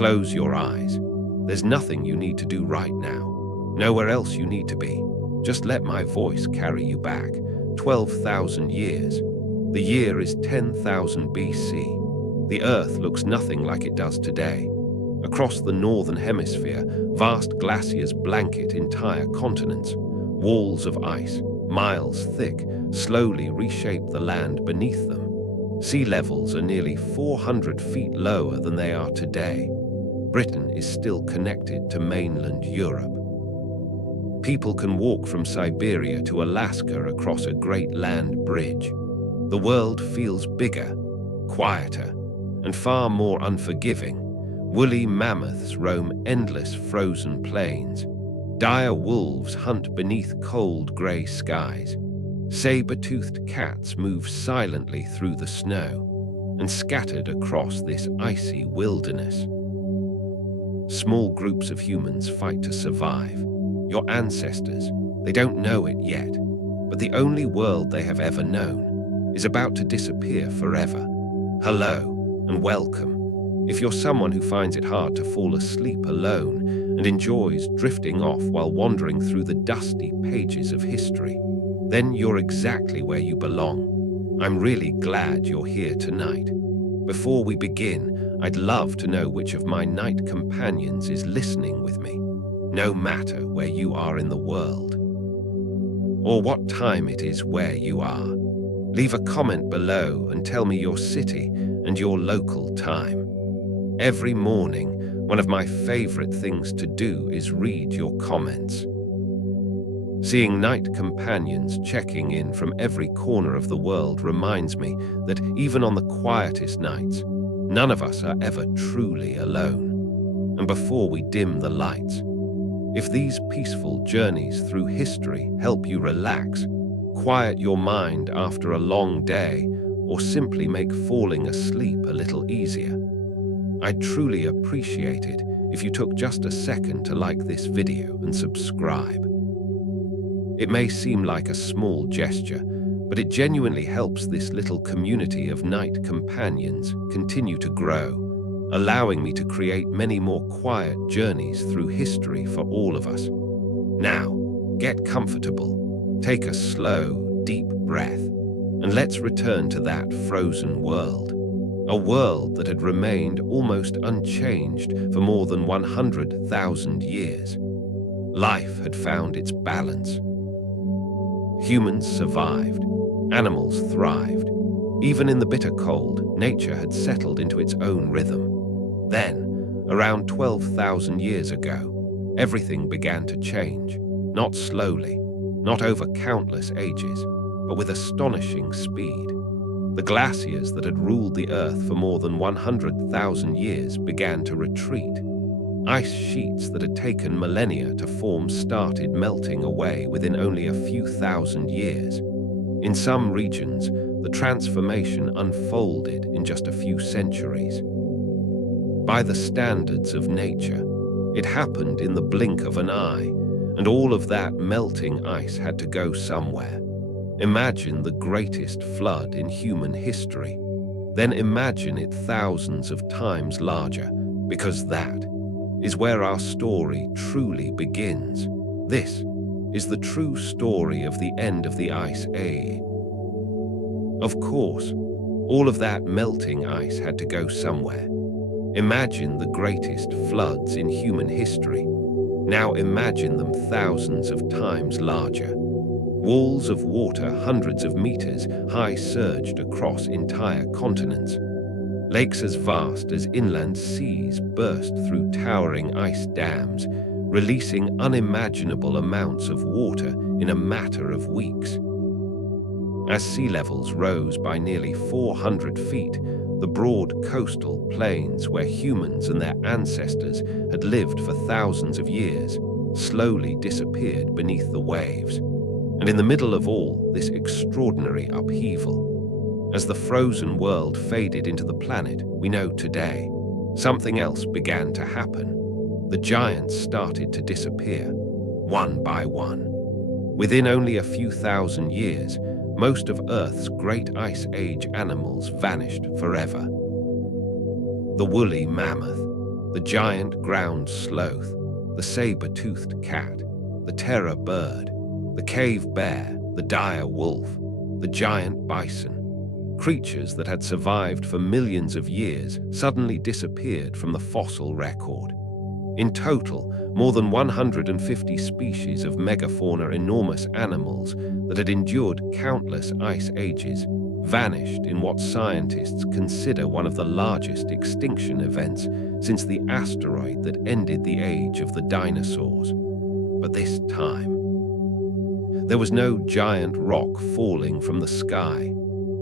Close your eyes. There's nothing you need to do right now. Nowhere else you need to be. Just let my voice carry you back. 12,000 years. The year is 10,000 BC. The Earth looks nothing like it does today. Across the northern hemisphere, vast glaciers blanket entire continents. Walls of ice, miles thick, slowly reshape the land beneath them. Sea levels are nearly 400 feet lower than they are today. Britain is still connected to mainland Europe. People can walk from Siberia to Alaska across a great land bridge. The world feels bigger, quieter, and far more unforgiving. Woolly mammoths roam endless frozen plains. Dire wolves hunt beneath cold grey skies. Saber-toothed cats move silently through the snow and scattered across this icy wilderness. Small groups of humans fight to survive. Your ancestors, they don't know it yet, but the only world they have ever known is about to disappear forever. Hello and welcome. If you're someone who finds it hard to fall asleep alone and enjoys drifting off while wandering through the dusty pages of history, then you're exactly where you belong. I'm really glad you're here tonight. Before we begin, I'd love to know which of my night companions is listening with me, no matter where you are in the world, or what time it is where you are. Leave a comment below and tell me your city and your local time. Every morning, one of my favorite things to do is read your comments. Seeing night companions checking in from every corner of the world reminds me that even on the quietest nights, none of us are ever truly alone. And before we dim the lights, if these peaceful journeys through history help you relax, quiet your mind after a long day, or simply make falling asleep a little easier, I'd truly appreciate it if you took just a second to like this video and subscribe. It may seem like a small gesture, but it genuinely helps this little community of night companions continue to grow, allowing me to create many more quiet journeys through history for all of us. Now, get comfortable, take a slow, deep breath, and let's return to that frozen world. A world that had remained almost unchanged for more than 100,000 years. Life had found its balance. Humans survived, animals thrived. Even in the bitter cold, nature had settled into its own rhythm. Then, around 12,000 years ago, everything began to change, not slowly, not over countless ages, but with astonishing speed. The glaciers that had ruled the Earth for more than 100,000 years began to retreat. Ice sheets that had taken millennia to form started melting away within only a few thousand years. In some regions, the transformation unfolded in just a few centuries. By the standards of nature, it happened in the blink of an eye, and all of that melting ice had to go somewhere. Imagine the greatest flood in human history. Then imagine it thousands of times larger, because that is where our story truly begins. This is the true story of the end of the Ice Age. Of course, all of that melting ice had to go somewhere. Imagine the greatest floods in human history. Now imagine them thousands of times larger. Walls of water hundreds of meters high surged across entire continents. Lakes as vast as inland seas burst through towering ice dams, releasing unimaginable amounts of water in a matter of weeks. As sea levels rose by nearly 400 feet, the broad coastal plains where humans and their ancestors had lived for thousands of years slowly disappeared beneath the waves. And in the middle of all this extraordinary upheaval, as the frozen world faded into the planet we know today, something else began to happen. The giants started to disappear, one by one. Within only a few thousand years, most of Earth's great Ice Age animals vanished forever. The woolly mammoth, the giant ground sloth, the saber-toothed cat, the terror bird, the cave bear, the dire wolf, the giant bison. Creatures that had survived for millions of years suddenly disappeared from the fossil record. In total, more than 150 species of megafauna, enormous animals that had endured countless ice ages, vanished in what scientists consider one of the largest extinction events since the asteroid that ended the age of the dinosaurs. But this time, there was no giant rock falling from the sky,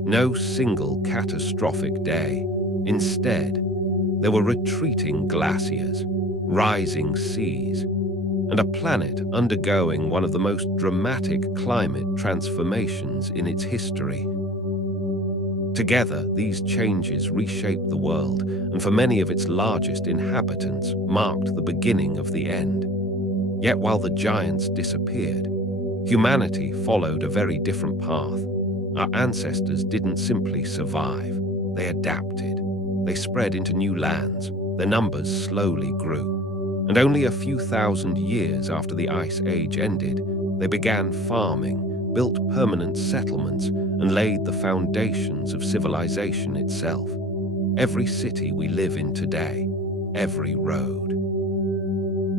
no single catastrophic day. Instead, there were retreating glaciers, rising seas, and a planet undergoing one of the most dramatic climate transformations in its history. Together, these changes reshaped the world, and for many of its largest inhabitants, marked the beginning of the end. Yet while the giants disappeared, humanity followed a very different path. Our ancestors didn't simply survive, they adapted. They spread into new lands, their numbers slowly grew. And only a few thousand years after the Ice Age ended, they began farming, built permanent settlements, and laid the foundations of civilization itself. Every city we live in today, every road,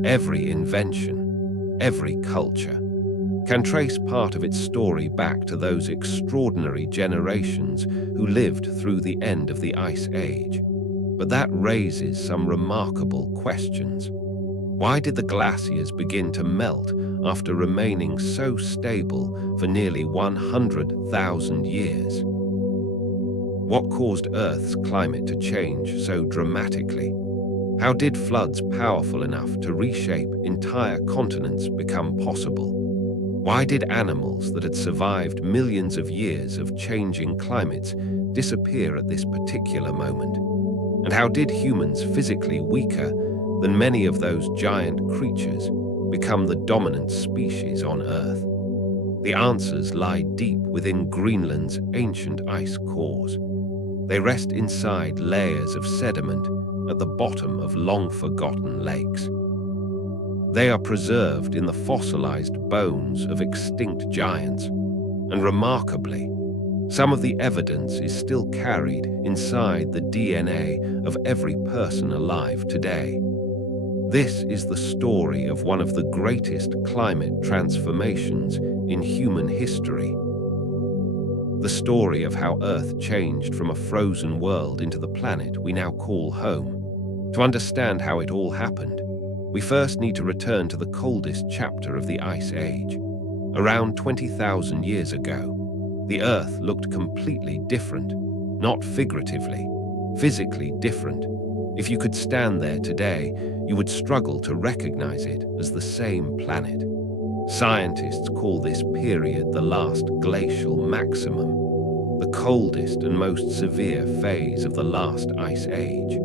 every invention, every culture, can trace part of its story back to those extraordinary generations who lived through the end of the Ice Age. But that raises some remarkable questions. Why did the glaciers begin to melt after remaining so stable for nearly 100,000 years? What caused Earth's climate to change so dramatically? How did floods powerful enough to reshape entire continents become possible? Why did animals that had survived millions of years of changing climates disappear at this particular moment? And how did humans physically weaker than many of those giant creatures become the dominant species on Earth? The answers lie deep within Greenland's ancient ice cores. They rest inside layers of sediment at the bottom of long-forgotten lakes. They are preserved in the fossilized bones of extinct giants, and remarkably, some of the evidence is still carried inside the DNA of every person alive today. This is the story of one of the greatest climate transformations in human history. The story of how Earth changed from a frozen world into the planet we now call home. To understand how it all happened, we first need to return to the coldest chapter of the Ice Age. Around 20,000 years ago, the Earth looked completely different, not figuratively, physically different. If you could stand there today, you would struggle to recognize it as the same planet. Scientists call this period the last glacial maximum, the coldest and most severe phase of the last Ice Age.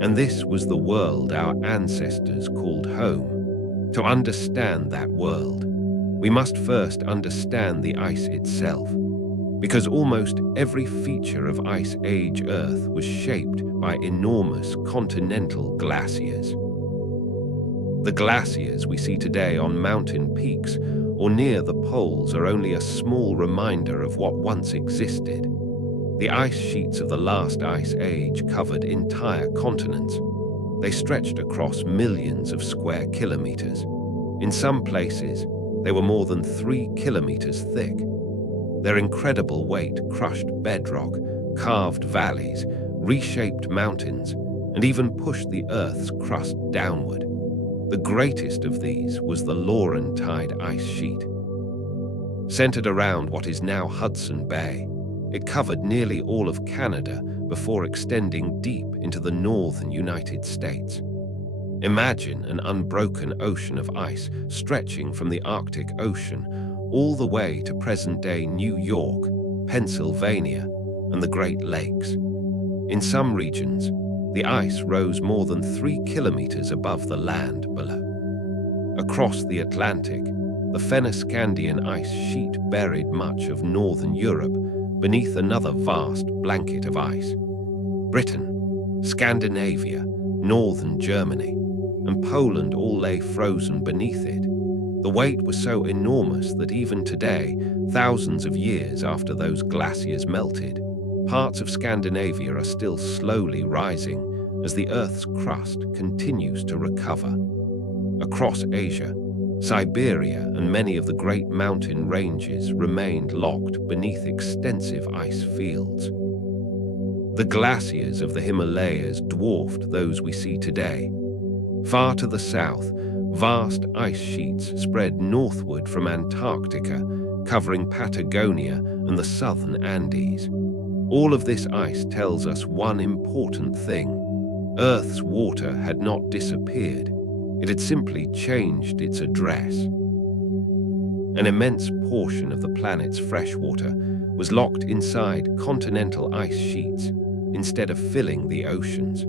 And this was the world our ancestors called home. To understand that world, we must first understand the ice itself, because almost every feature of Ice Age Earth was shaped by enormous continental glaciers. The glaciers we see today on mountain peaks or near the poles are only a small reminder of what once existed. The ice sheets of the last Ice Age covered entire continents. They stretched across millions of square kilometers. In some places, they were more than 3 kilometers thick. Their incredible weight crushed bedrock, carved valleys, reshaped mountains, and even pushed the Earth's crust downward. The greatest of these was the Laurentide ice sheet. Centered around what is now Hudson Bay, it covered nearly all of Canada before extending deep into the northern United States. Imagine an unbroken ocean of ice stretching from the Arctic Ocean all the way to present-day New York, Pennsylvania, and the Great Lakes. In some regions, the ice rose more than 3 kilometers above the land below. Across the Atlantic, the Fennoscandian ice sheet buried much of northern Europe beneath another vast blanket of ice. Britain, Scandinavia, northern Germany, and Poland all lay frozen beneath it. The weight was so enormous that even today, thousands of years after those glaciers melted, parts of Scandinavia are still slowly rising as the Earth's crust continues to recover. Across Asia, Siberia and many of the great mountain ranges remained locked beneath extensive ice fields. The glaciers of the Himalayas dwarfed those we see today. Far to the south, vast ice sheets spread northward from Antarctica, covering Patagonia and the southern Andes. All of this ice tells us one important thing. Earth's water had not disappeared. It had simply changed its address. An immense portion of the planet's freshwater was locked inside continental ice sheets instead of filling the oceans.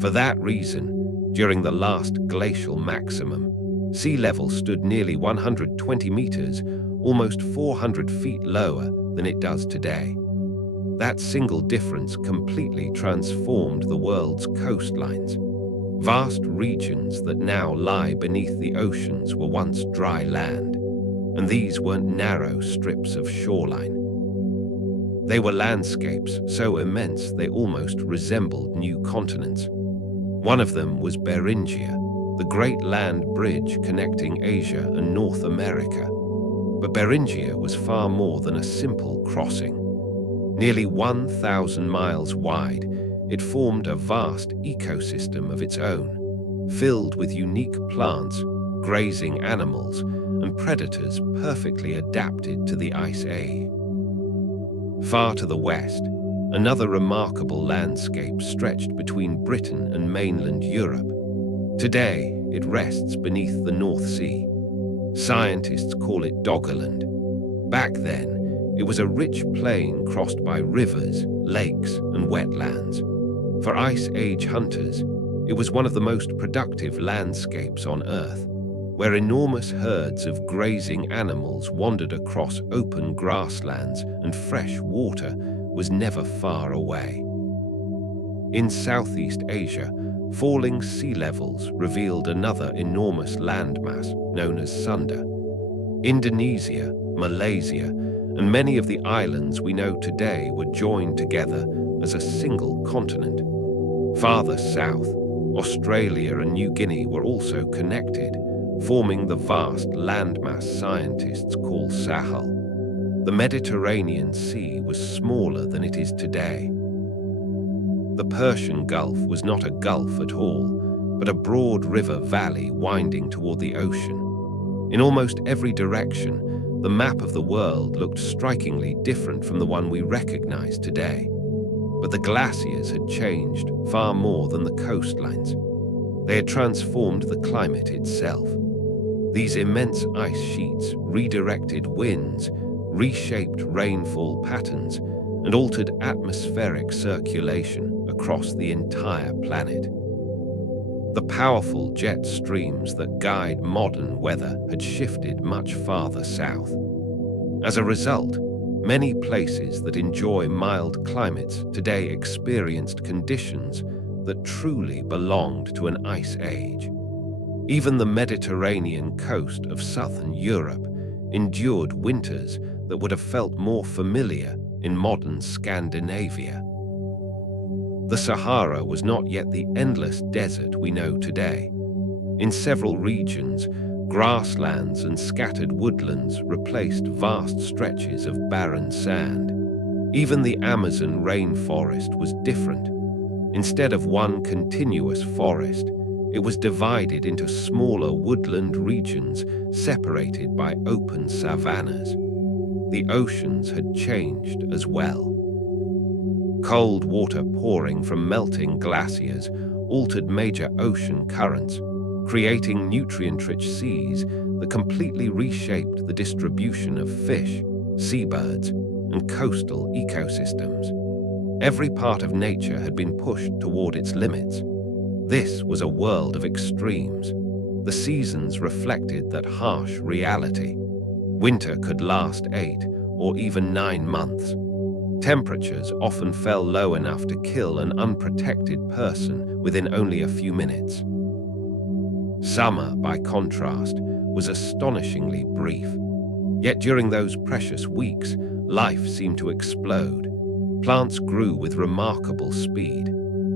For that reason, during the last glacial maximum, sea level stood nearly 120 meters, almost 400 feet lower than it does today. That single difference completely transformed the world's coastlines. Vast regions that now lie beneath the oceans were once dry land, and these weren't narrow strips of shoreline. They were landscapes so immense they almost resembled new continents. One of them was Beringia, the great land bridge connecting Asia and North America. But Beringia was far more than a simple crossing. Nearly 1,000 miles wide, it formed a vast ecosystem of its own, filled with unique plants, grazing animals, and predators perfectly adapted to the ice age. Far to the west, another remarkable landscape stretched between Britain and mainland Europe. Today, it rests beneath the North Sea. Scientists call it Doggerland. Back then, it was a rich plain crossed by rivers, lakes, and wetlands. For Ice Age hunters, it was one of the most productive landscapes on Earth, where enormous herds of grazing animals wandered across open grasslands and fresh water was never far away. In Southeast Asia, falling sea levels revealed another enormous landmass known as Sunda. Indonesia, Malaysia, and many of the islands we know today were joined together as a single continent. Farther south, Australia and New Guinea were also connected, forming the vast landmass scientists call Sahel. The Mediterranean Sea was smaller than it is today. The Persian Gulf was not a gulf at all, but a broad river valley winding toward the ocean. In almost every direction, the map of the world looked strikingly different from the one we recognize today. But the glaciers had changed far more than the coastlines. They had transformed the climate itself. These immense ice sheets redirected winds, reshaped rainfall patterns, and altered atmospheric circulation across the entire planet. The powerful jet streams that guide modern weather had shifted much farther south. As a result, many places that enjoy mild climates today experienced conditions that truly belonged to an ice age. Even the Mediterranean coast of southern Europe endured winters that would have felt more familiar in modern Scandinavia. The Sahara was not yet the endless desert we know today. In several regions, grasslands and scattered woodlands replaced vast stretches of barren sand. Even the Amazon rainforest was different. Instead of one continuous forest, it was divided into smaller woodland regions separated by open savannas. The oceans had changed as well. Cold water pouring from melting glaciers altered major ocean currents, creating nutrient-rich seas that completely reshaped the distribution of fish, seabirds, and coastal ecosystems. Every part of nature had been pushed toward its limits. This was a world of extremes. The seasons reflected that harsh reality. Winter could last 8 or even 9 months. Temperatures often fell low enough to kill an unprotected person within only a few minutes. Summer, by contrast, was astonishingly brief. Yet during those precious weeks, life seemed to explode. Plants grew with remarkable speed.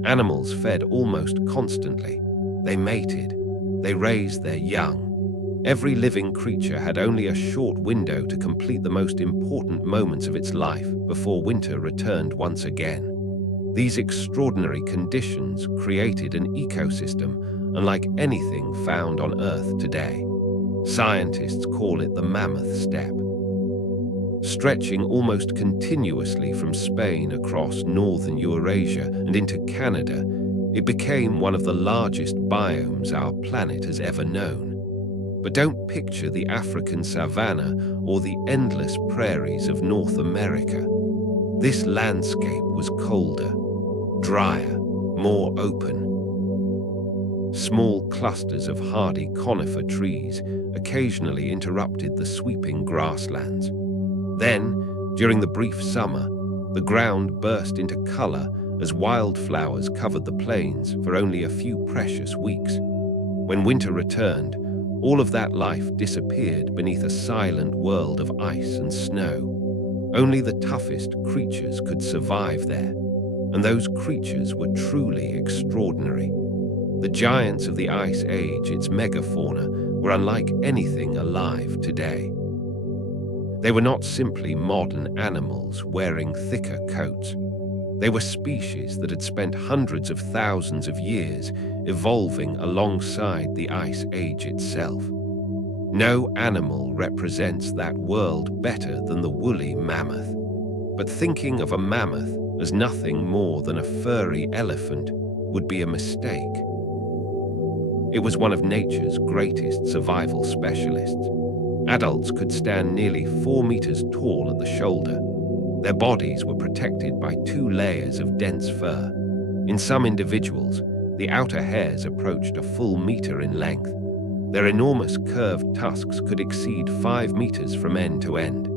Animals fed almost constantly. They mated. They raised their young. Every living creature had only a short window to complete the most important moments of its life before winter returned once again. These extraordinary conditions created an ecosystem unlike anything found on Earth today. Scientists call it the Mammoth Steppe. Stretching almost continuously from Spain across northern Eurasia and into Canada, it became one of the largest biomes our planet has ever known. But don't picture the African savanna or the endless prairies of North America. This landscape was colder, drier, more open. Small clusters of hardy conifer trees occasionally interrupted the sweeping grasslands. Then, during the brief summer, the ground burst into color as wildflowers covered the plains for only a few precious weeks. When winter returned, all of that life disappeared beneath a silent world of ice and snow. Only the toughest creatures could survive there, and those creatures were truly extraordinary. The giants of the Ice Age, its megafauna, were unlike anything alive today. They were not simply modern animals wearing thicker coats. They were species that had spent hundreds of thousands of years evolving alongside the Ice Age itself. No animal represents that world better than the woolly mammoth. But thinking of a mammoth as nothing more than a furry elephant would be a mistake. It was one of nature's greatest survival specialists. Adults could stand nearly 4 meters tall at the shoulder. Their bodies were protected by 2 layers of dense fur. In some individuals, the outer hairs approached a full meter in length. Their enormous curved tusks could exceed 5 meters from end to end.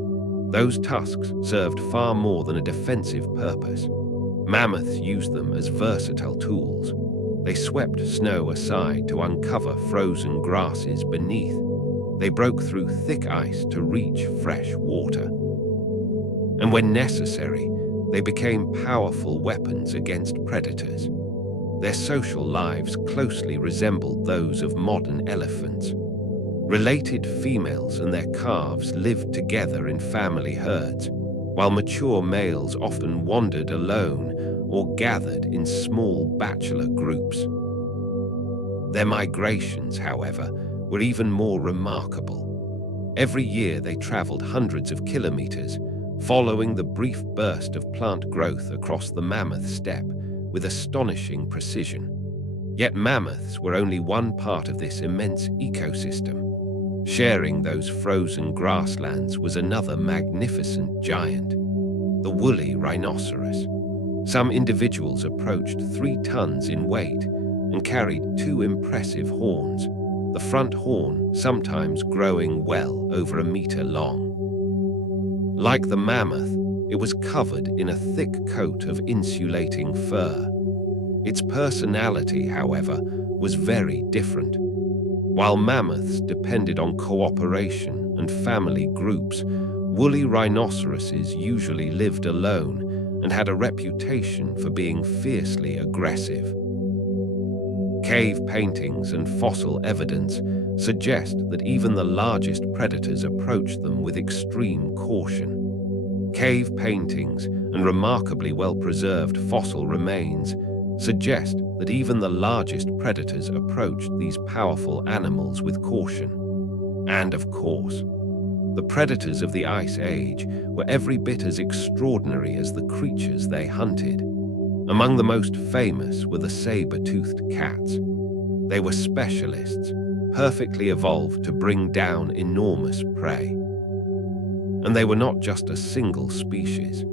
Those tusks served far more than a defensive purpose. Mammoths used them as versatile tools. They swept snow aside to uncover frozen grasses beneath. They broke through thick ice to reach fresh water. And when necessary, they became powerful weapons against predators. Their social lives closely resembled those of modern elephants. Related females and their calves lived together in family herds, while mature males often wandered alone or gathered in small bachelor groups. Their migrations, however, were even more remarkable. Every year they traveled hundreds of kilometers, following the brief burst of plant growth across the Mammoth Steppe with astonishing precision. Yet mammoths were only one part of this immense ecosystem. Sharing those frozen grasslands was another magnificent giant, the woolly rhinoceros. Some individuals approached 3 tons in weight and carried 2 impressive horns, the front horn sometimes growing well over a meter long. Like the mammoth, it was covered in a thick coat of insulating fur. Its personality, however, was very different. While mammoths depended on cooperation and family groups, woolly rhinoceroses usually lived alone and had a reputation for being fiercely aggressive. Cave paintings and fossil evidence suggest that even the largest predators approached them with extreme caution. Cave paintings and remarkably well-preserved fossil remains suggest that even the largest predators approached these powerful animals with caution. And of course, the predators of the Ice Age were every bit as extraordinary as the creatures they hunted. Among the most famous were the saber-toothed cats. They were specialists, perfectly evolved to bring down enormous prey. And they were not just a single species.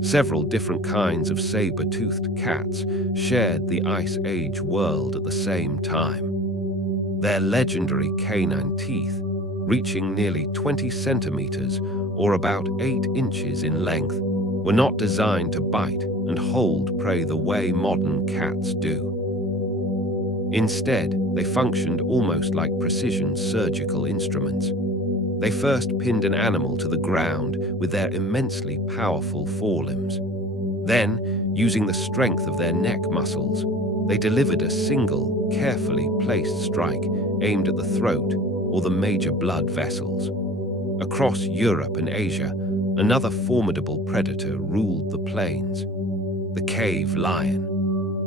Several different kinds of saber-toothed cats shared the Ice Age world at the same time. Their legendary canine teeth, reaching nearly 20 centimeters or about 8 inches in length, were not designed to bite and hold prey the way modern cats do. Instead, they functioned almost like precision surgical instruments. They first pinned an animal to the ground with their immensely powerful forelimbs. Then, using the strength of their neck muscles, they delivered a single, carefully placed strike aimed at the throat or the major blood vessels. Across Europe and Asia, another formidable predator ruled the plains: the cave lion.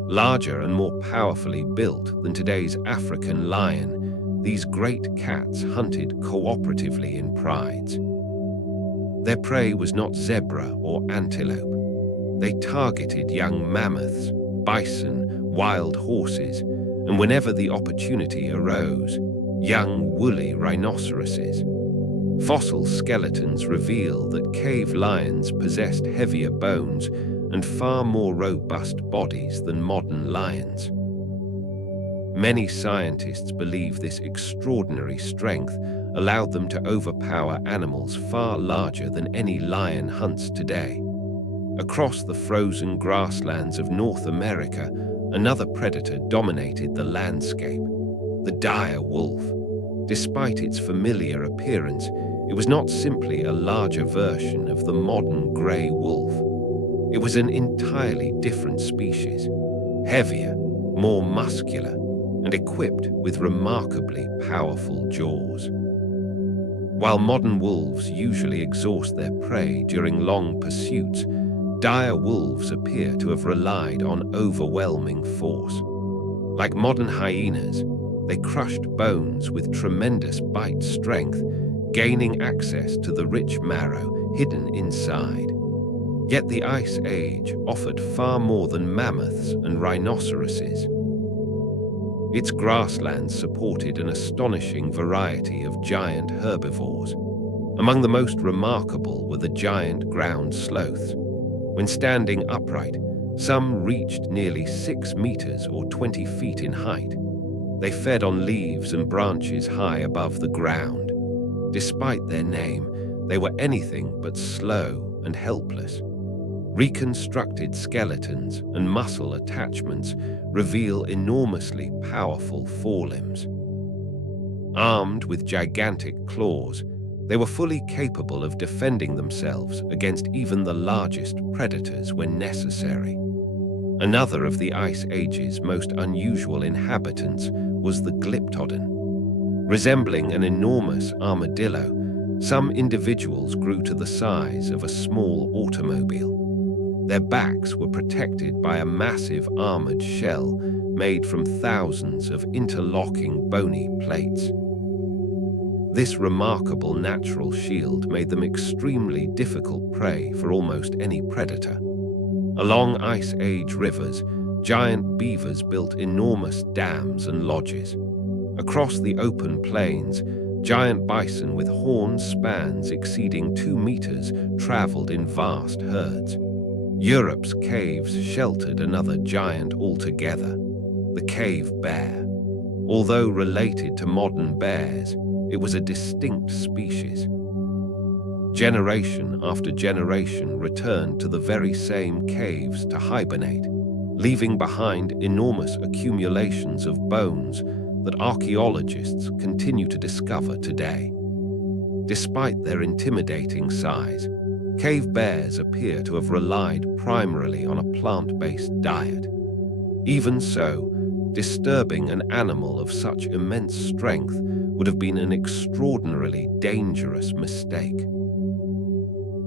Larger and more powerfully built than today's African lion, these great cats hunted cooperatively in prides. Their prey was not zebra or antelope. They targeted young mammoths, bison, wild horses, and whenever the opportunity arose, young woolly rhinoceroses. Fossil skeletons reveal that cave lions possessed heavier bones and far more robust bodies than modern lions. Many scientists believe this extraordinary strength allowed them to overpower animals far larger than any lion hunts today. Across the frozen grasslands of North America, another predator dominated the landscape: the dire wolf. Despite its familiar appearance, it was not simply a larger version of the modern grey wolf. It was an entirely different species, heavier, more muscular, and equipped with remarkably powerful jaws. While modern wolves usually exhaust their prey during long pursuits, dire wolves appear to have relied on overwhelming force. Like modern hyenas, they crushed bones with tremendous bite strength, gaining access to the rich marrow hidden inside. Yet the Ice Age offered far more than mammoths and rhinoceroses. Its grasslands supported an astonishing variety of giant herbivores. Among the most remarkable were the giant ground sloths. When standing upright, some reached nearly 6 meters or 20 feet in height. They fed on leaves and branches high above the ground. Despite their name, they were anything but slow and helpless. Reconstructed skeletons and muscle attachments reveal enormously powerful forelimbs. Armed with gigantic claws, they were fully capable of defending themselves against even the largest predators when necessary. Another of the Ice Age's most unusual inhabitants was the glyptodon. Resembling an enormous armadillo, some individuals grew to the size of a small automobile. Their backs were protected by a massive armored shell made from thousands of interlocking bony plates. This remarkable natural shield made them extremely difficult prey for almost any predator. Along Ice Age rivers, giant beavers built enormous dams and lodges. Across the open plains, giant bison with horn spans exceeding 2 meters traveled in vast herds. Europe's caves sheltered another giant altogether, the cave bear. Although related to modern bears, it was a distinct species. Generation after generation returned to the very same caves to hibernate, leaving behind enormous accumulations of bones that archaeologists continue to discover today. Despite their intimidating size, cave bears appear to have relied primarily on a plant-based diet. Even so, disturbing an animal of such immense strength would have been an extraordinarily dangerous mistake.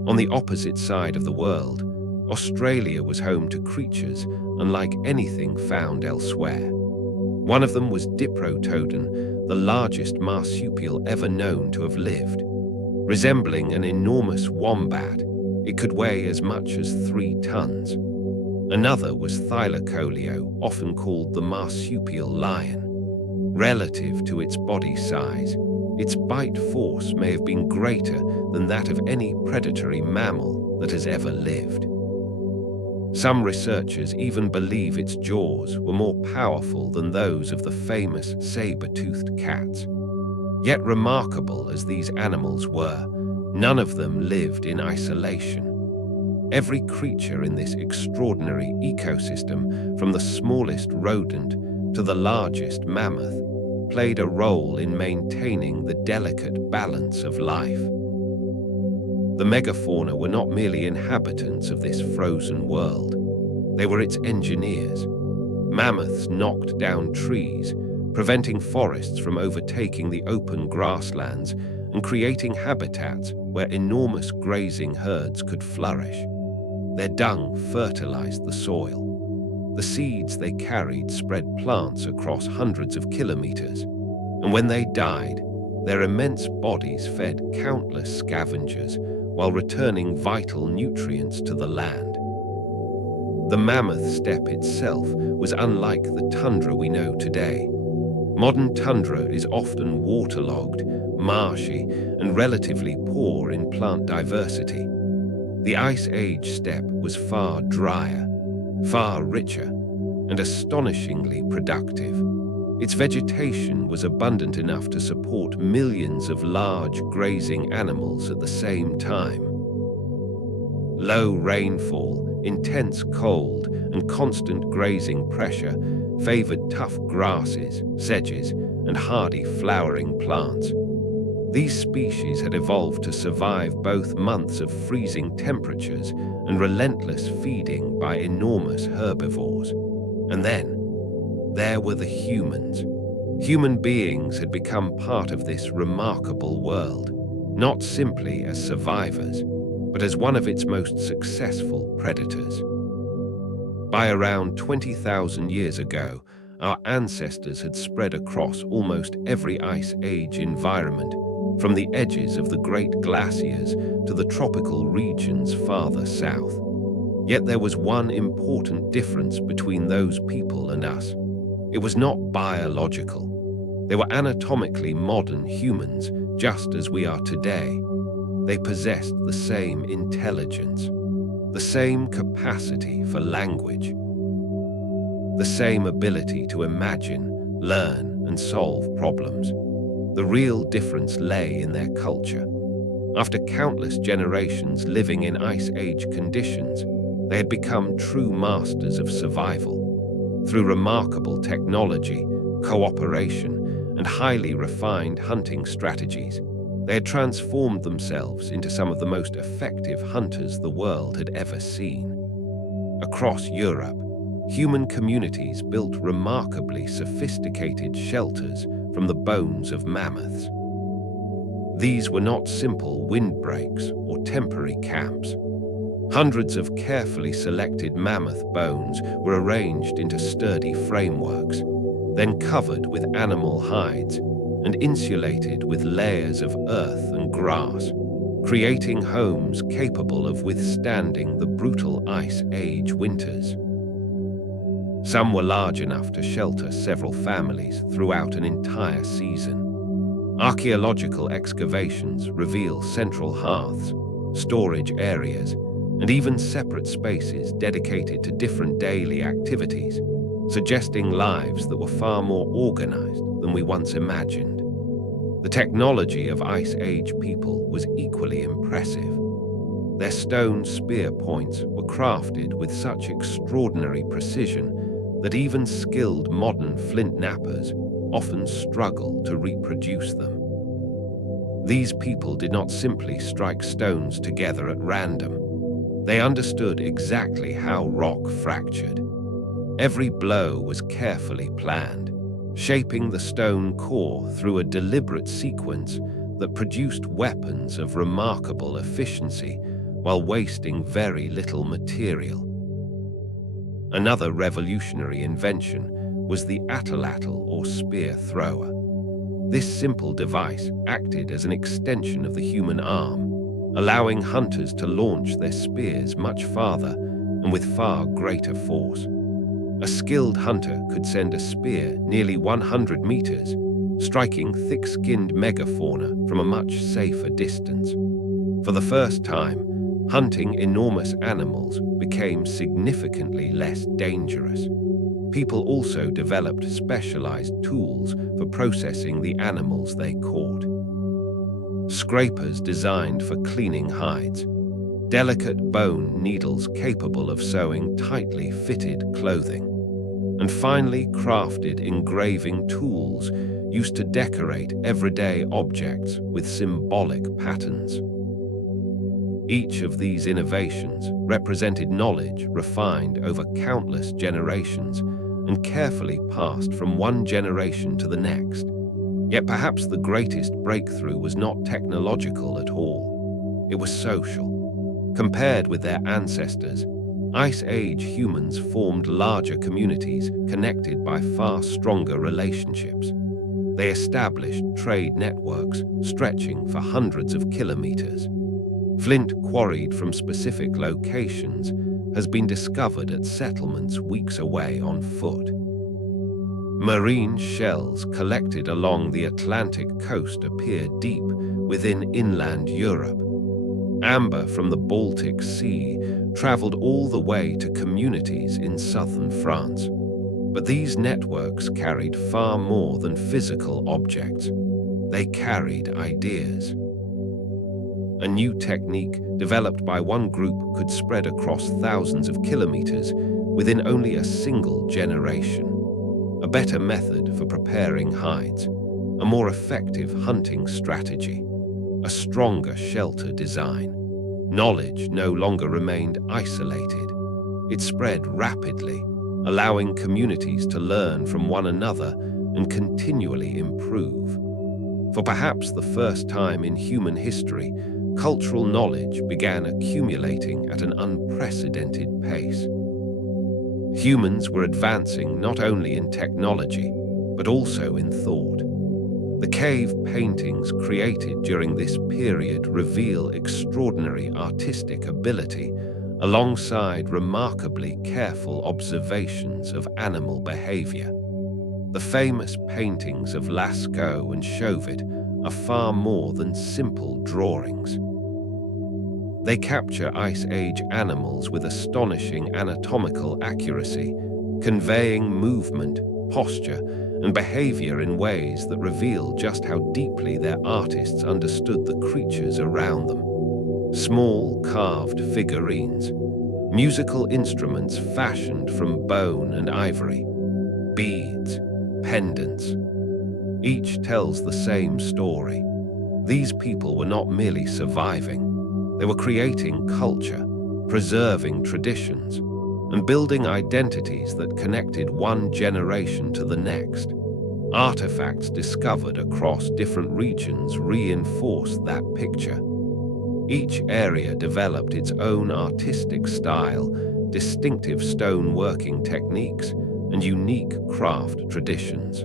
On the opposite side of the world, Australia was home to creatures unlike anything found elsewhere. One of them was Diprotodon, the largest marsupial ever known to have lived. Resembling an enormous wombat, it could weigh as much as 3 tons. Another was Thylacoleo, often called the marsupial lion. Relative to its body size, its bite force may have been greater than that of any predatory mammal that has ever lived. Some researchers even believe its jaws were more powerful than those of the famous saber-toothed cats. Yet remarkable as these animals were, none of them lived in isolation. Every creature in this extraordinary ecosystem, from the smallest rodent to the largest mammoth, played a role in maintaining the delicate balance of life. The megafauna were not merely inhabitants of this frozen world. They were its engineers. Mammoths knocked down trees, preventing forests from overtaking the open grasslands and creating habitats where enormous grazing herds could flourish. Their dung fertilized the soil. The seeds they carried spread plants across hundreds of kilometers, and when they died, their immense bodies fed countless scavengers while returning vital nutrients to the land. The mammoth steppe itself was unlike the tundra we know today. Modern tundra is often waterlogged, marshy, and relatively poor in plant diversity. The Ice Age steppe was far drier, far richer, and astonishingly productive. Its vegetation was abundant enough to support millions of large grazing animals at the same time. Low rainfall, intense cold, and constant grazing pressure favored tough grasses, sedges, and hardy flowering plants. These species had evolved to survive both months of freezing temperatures and relentless feeding by enormous herbivores. And then, there were the humans. Human beings had become part of this remarkable world, not simply as survivors, but as one of its most successful predators. By around 20,000 years ago, our ancestors had spread across almost every Ice Age environment, from the edges of the great glaciers to the tropical regions farther south. Yet there was one important difference between those people and us. It was not biological. They were anatomically modern humans, just as we are today. They possessed the same intelligence, the same capacity for language, the same ability to imagine, learn, and solve problems. The real difference lay in their culture. After countless generations living in Ice Age conditions, they had become true masters of survival. Through remarkable technology, cooperation, and highly refined hunting strategies, they had transformed themselves into some of the most effective hunters the world had ever seen. Across Europe, human communities built remarkably sophisticated shelters from the bones of mammoths. These were not simple windbreaks or temporary camps. Hundreds of carefully selected mammoth bones were arranged into sturdy frameworks, then covered with animal hides and insulated with layers of earth and grass, creating homes capable of withstanding the brutal Ice Age winters. Some were large enough to shelter several families throughout an entire season. Archaeological excavations reveal central hearths, storage areas, and even separate spaces dedicated to different daily activities, suggesting lives that were far more organized than we once imagined. The technology of Ice Age people was equally impressive. Their stone spear points were crafted with such extraordinary precision that even skilled modern flint knappers often struggle to reproduce them. These people did not simply strike stones together at random. They understood exactly how rock fractured. Every blow was carefully planned, shaping the stone core through a deliberate sequence that produced weapons of remarkable efficiency while wasting very little material. Another revolutionary invention was the atlatl or spear thrower. This simple device acted as an extension of the human arm, allowing hunters to launch their spears much farther and with far greater force. A skilled hunter could send a spear nearly 100 meters, striking thick-skinned megafauna from a much safer distance. For the first time, hunting enormous animals became significantly less dangerous. People also developed specialized tools for processing the animals they caught. Scrapers designed for cleaning hides, delicate bone needles capable of sewing tightly fitted clothing, and finely crafted engraving tools used to decorate everyday objects with symbolic patterns. Each of these innovations represented knowledge refined over countless generations and carefully passed from one generation to the next. Yet perhaps the greatest breakthrough was not technological at all. It was social. Compared with their ancestors, Ice Age humans formed larger communities connected by far stronger relationships. They established trade networks stretching for hundreds of kilometers. Flint quarried from specific locations has been discovered at settlements weeks away on foot. Marine shells collected along the Atlantic coast appear deep within inland Europe. Amber from the Baltic Sea traveled all the way to communities in southern France. But these networks carried far more than physical objects. They carried ideas. A new technique developed by one group could spread across thousands of kilometers within only a single generation. A better method for preparing hides, a more effective hunting strategy, a stronger shelter design. Knowledge no longer remained isolated. It spread rapidly, allowing communities to learn from one another and continually improve. For perhaps the first time in human history, cultural knowledge began accumulating at an unprecedented pace. Humans were advancing not only in technology, but also in thought. The cave paintings created during this period reveal extraordinary artistic ability, alongside remarkably careful observations of animal behavior. The famous paintings of Lascaux and Chauvet are far more than simple drawings. They capture Ice Age animals with astonishing anatomical accuracy, conveying movement, posture, and behavior in ways that reveal just how deeply their artists understood the creatures around them. Small carved figurines, musical instruments fashioned from bone and ivory, beads, pendants. Each tells the same story. These people were not merely surviving. They were creating culture, preserving traditions, and building identities that connected one generation to the next. Artifacts discovered across different regions reinforced that picture. Each area developed its own artistic style, distinctive stone-working techniques, and unique craft traditions.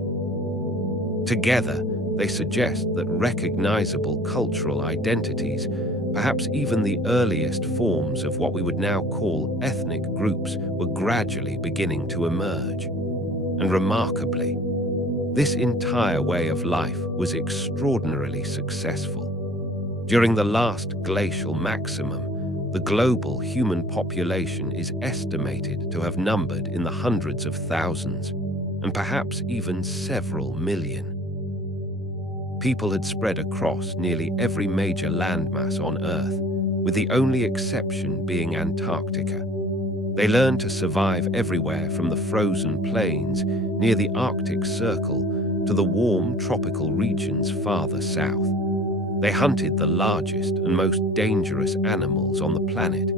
Together, they suggest that recognizable cultural identities, perhaps even the earliest forms of what we would now call ethnic groups, were gradually beginning to emerge. And remarkably, this entire way of life was extraordinarily successful. During the last glacial maximum, the global human population is estimated to have numbered in the hundreds of thousands, and perhaps even several million. People had spread across nearly every major landmass on Earth, with the only exception being Antarctica. They learned to survive everywhere from the frozen plains near the Arctic Circle to the warm tropical regions farther south. They hunted the largest and most dangerous animals on the planet,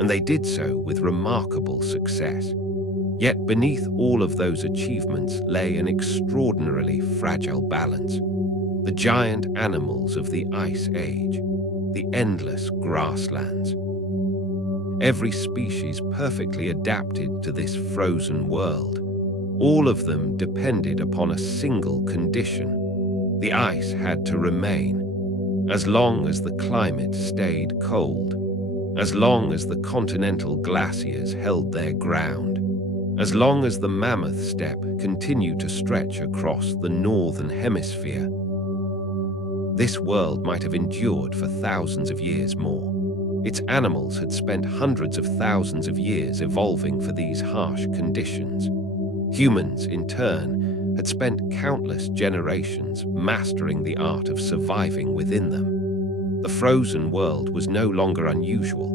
and they did so with remarkable success. Yet beneath all of those achievements lay an extraordinarily fragile balance. The giant animals of the Ice Age, the endless grasslands. Every species perfectly adapted to this frozen world. All of them depended upon a single condition. The ice had to remain. As long as the climate stayed cold, as long as the continental glaciers held their ground, as long as the mammoth steppe continued to stretch across the northern hemisphere, this world might have endured for thousands of years more. Its animals had spent hundreds of thousands of years evolving for these harsh conditions. Humans, in turn, had spent countless generations mastering the art of surviving within them. The frozen world was no longer unusual.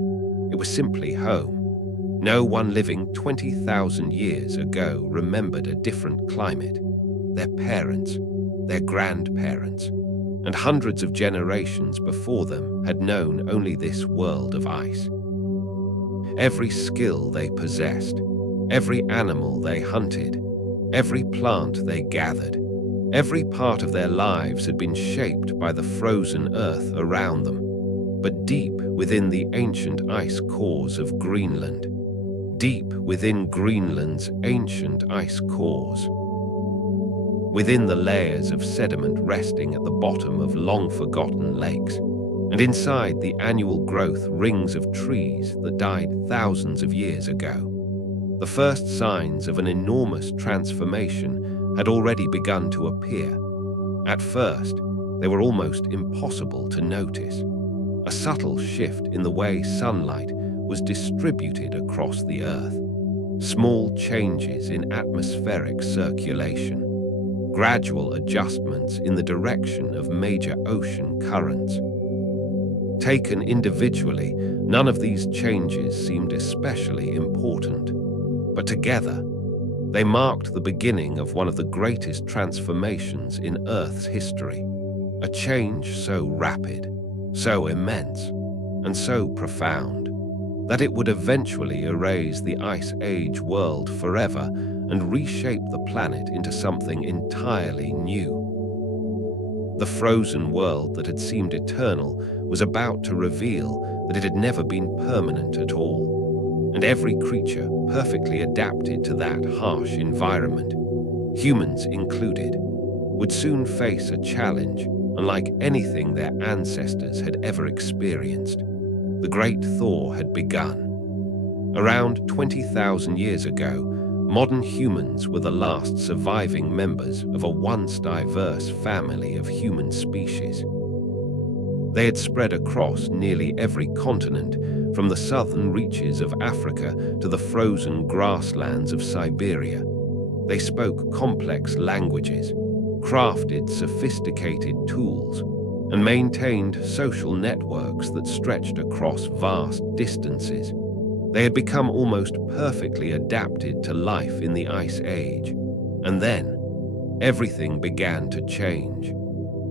It was simply home. No one living 20,000 years ago remembered a different climate. Their parents, their grandparents, and hundreds of generations before them had known only this world of ice. Every skill they possessed, every animal they hunted, every plant they gathered, every part of their lives had been shaped by the frozen earth around them. But deep within the ancient ice cores of Greenland, deep within Greenland's ancient ice cores, within the layers of sediment resting at the bottom of long-forgotten lakes, and inside the annual growth rings of trees that died thousands of years ago, the first signs of an enormous transformation had already begun to appear. At first, they were almost impossible to notice. A subtle shift in the way sunlight was distributed across the Earth. Small changes in atmospheric circulation. Gradual adjustments in the direction of major ocean currents. Taken individually, none of these changes seemed especially important. But together, they marked the beginning of one of the greatest transformations in Earth's history. A change so rapid, so immense, and so profound, that it would eventually erase the Ice Age world forever and reshape the planet into something entirely new. The frozen world that had seemed eternal was about to reveal that it had never been permanent at all, and every creature perfectly adapted to that harsh environment, humans included, would soon face a challenge unlike anything their ancestors had ever experienced. The Great Thaw had begun. Around 20,000 years ago, modern humans were the last surviving members of a once diverse family of human species. They had spread across nearly every continent, from the southern reaches of Africa to the frozen grasslands of Siberia. They spoke complex languages, crafted sophisticated tools, and maintained social networks that stretched across vast distances. They had become almost perfectly adapted to life in the Ice Age. And then, everything began to change.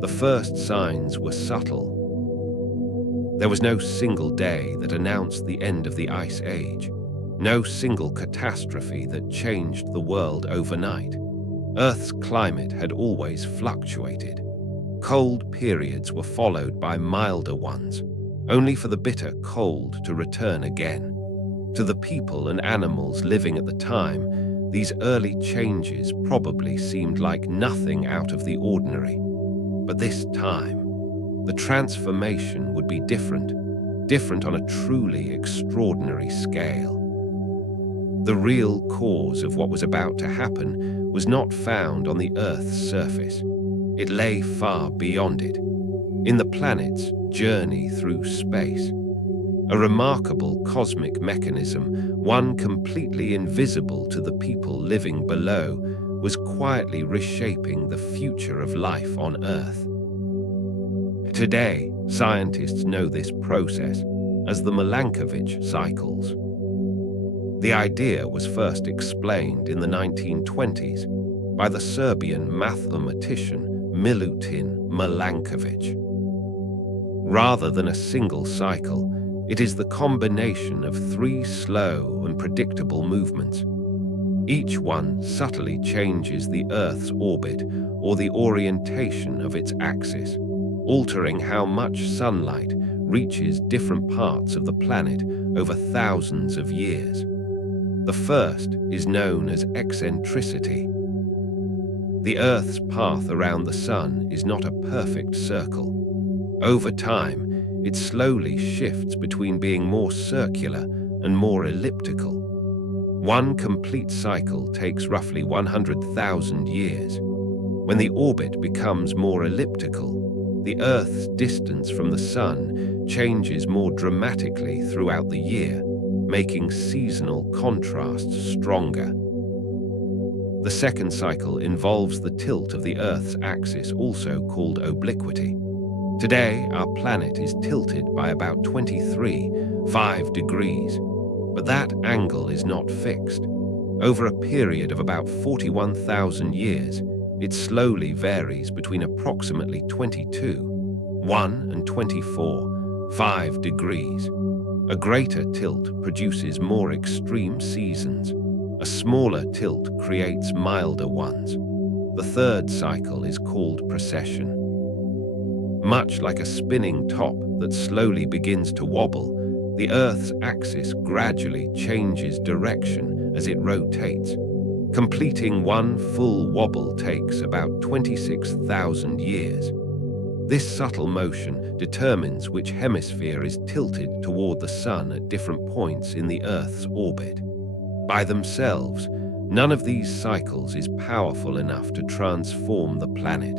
The first signs were subtle. There was no single day that announced the end of the Ice Age, no single catastrophe that changed the world overnight. Earth's climate had always fluctuated. Cold periods were followed by milder ones, only for the bitter cold to return again. To the people and animals living at the time, these early changes probably seemed like nothing out of the ordinary. But this time, the transformation would be different on a truly extraordinary scale. The real cause of what was about to happen was not found on the Earth's surface. It lay far beyond it, in the planet's journey through space. A remarkable cosmic mechanism, one completely invisible to the people living below, was quietly reshaping the future of life on Earth. Today, scientists know this process as the Milankovitch cycles. The idea was first explained in the 1920s by the Serbian mathematician Milutin Milankovic. Rather than a single cycle, it is the combination of three slow and predictable movements. Each one subtly changes the Earth's orbit or the orientation of its axis, altering how much sunlight reaches different parts of the planet over thousands of years. The first is known as eccentricity. The Earth's path around the Sun is not a perfect circle. Over time, it slowly shifts between being more circular and more elliptical. One complete cycle takes roughly 100,000 years. When the orbit becomes more elliptical, the Earth's distance from the Sun changes more dramatically throughout the year, making seasonal contrasts stronger. The second cycle involves the tilt of the Earth's axis, also called obliquity. Today, our planet is tilted by about 23.5 degrees, but that angle is not fixed. Over a period of about 41,000 years, it slowly varies between approximately 22.1 and 24.5 degrees. A greater tilt produces more extreme seasons. A smaller tilt creates milder ones. The third cycle is called precession. Much like a spinning top that slowly begins to wobble, the Earth's axis gradually changes direction as it rotates. Completing one full wobble takes about 26,000 years. This subtle motion determines which hemisphere is tilted toward the Sun at different points in the Earth's orbit. By themselves, none of these cycles is powerful enough to transform the planet,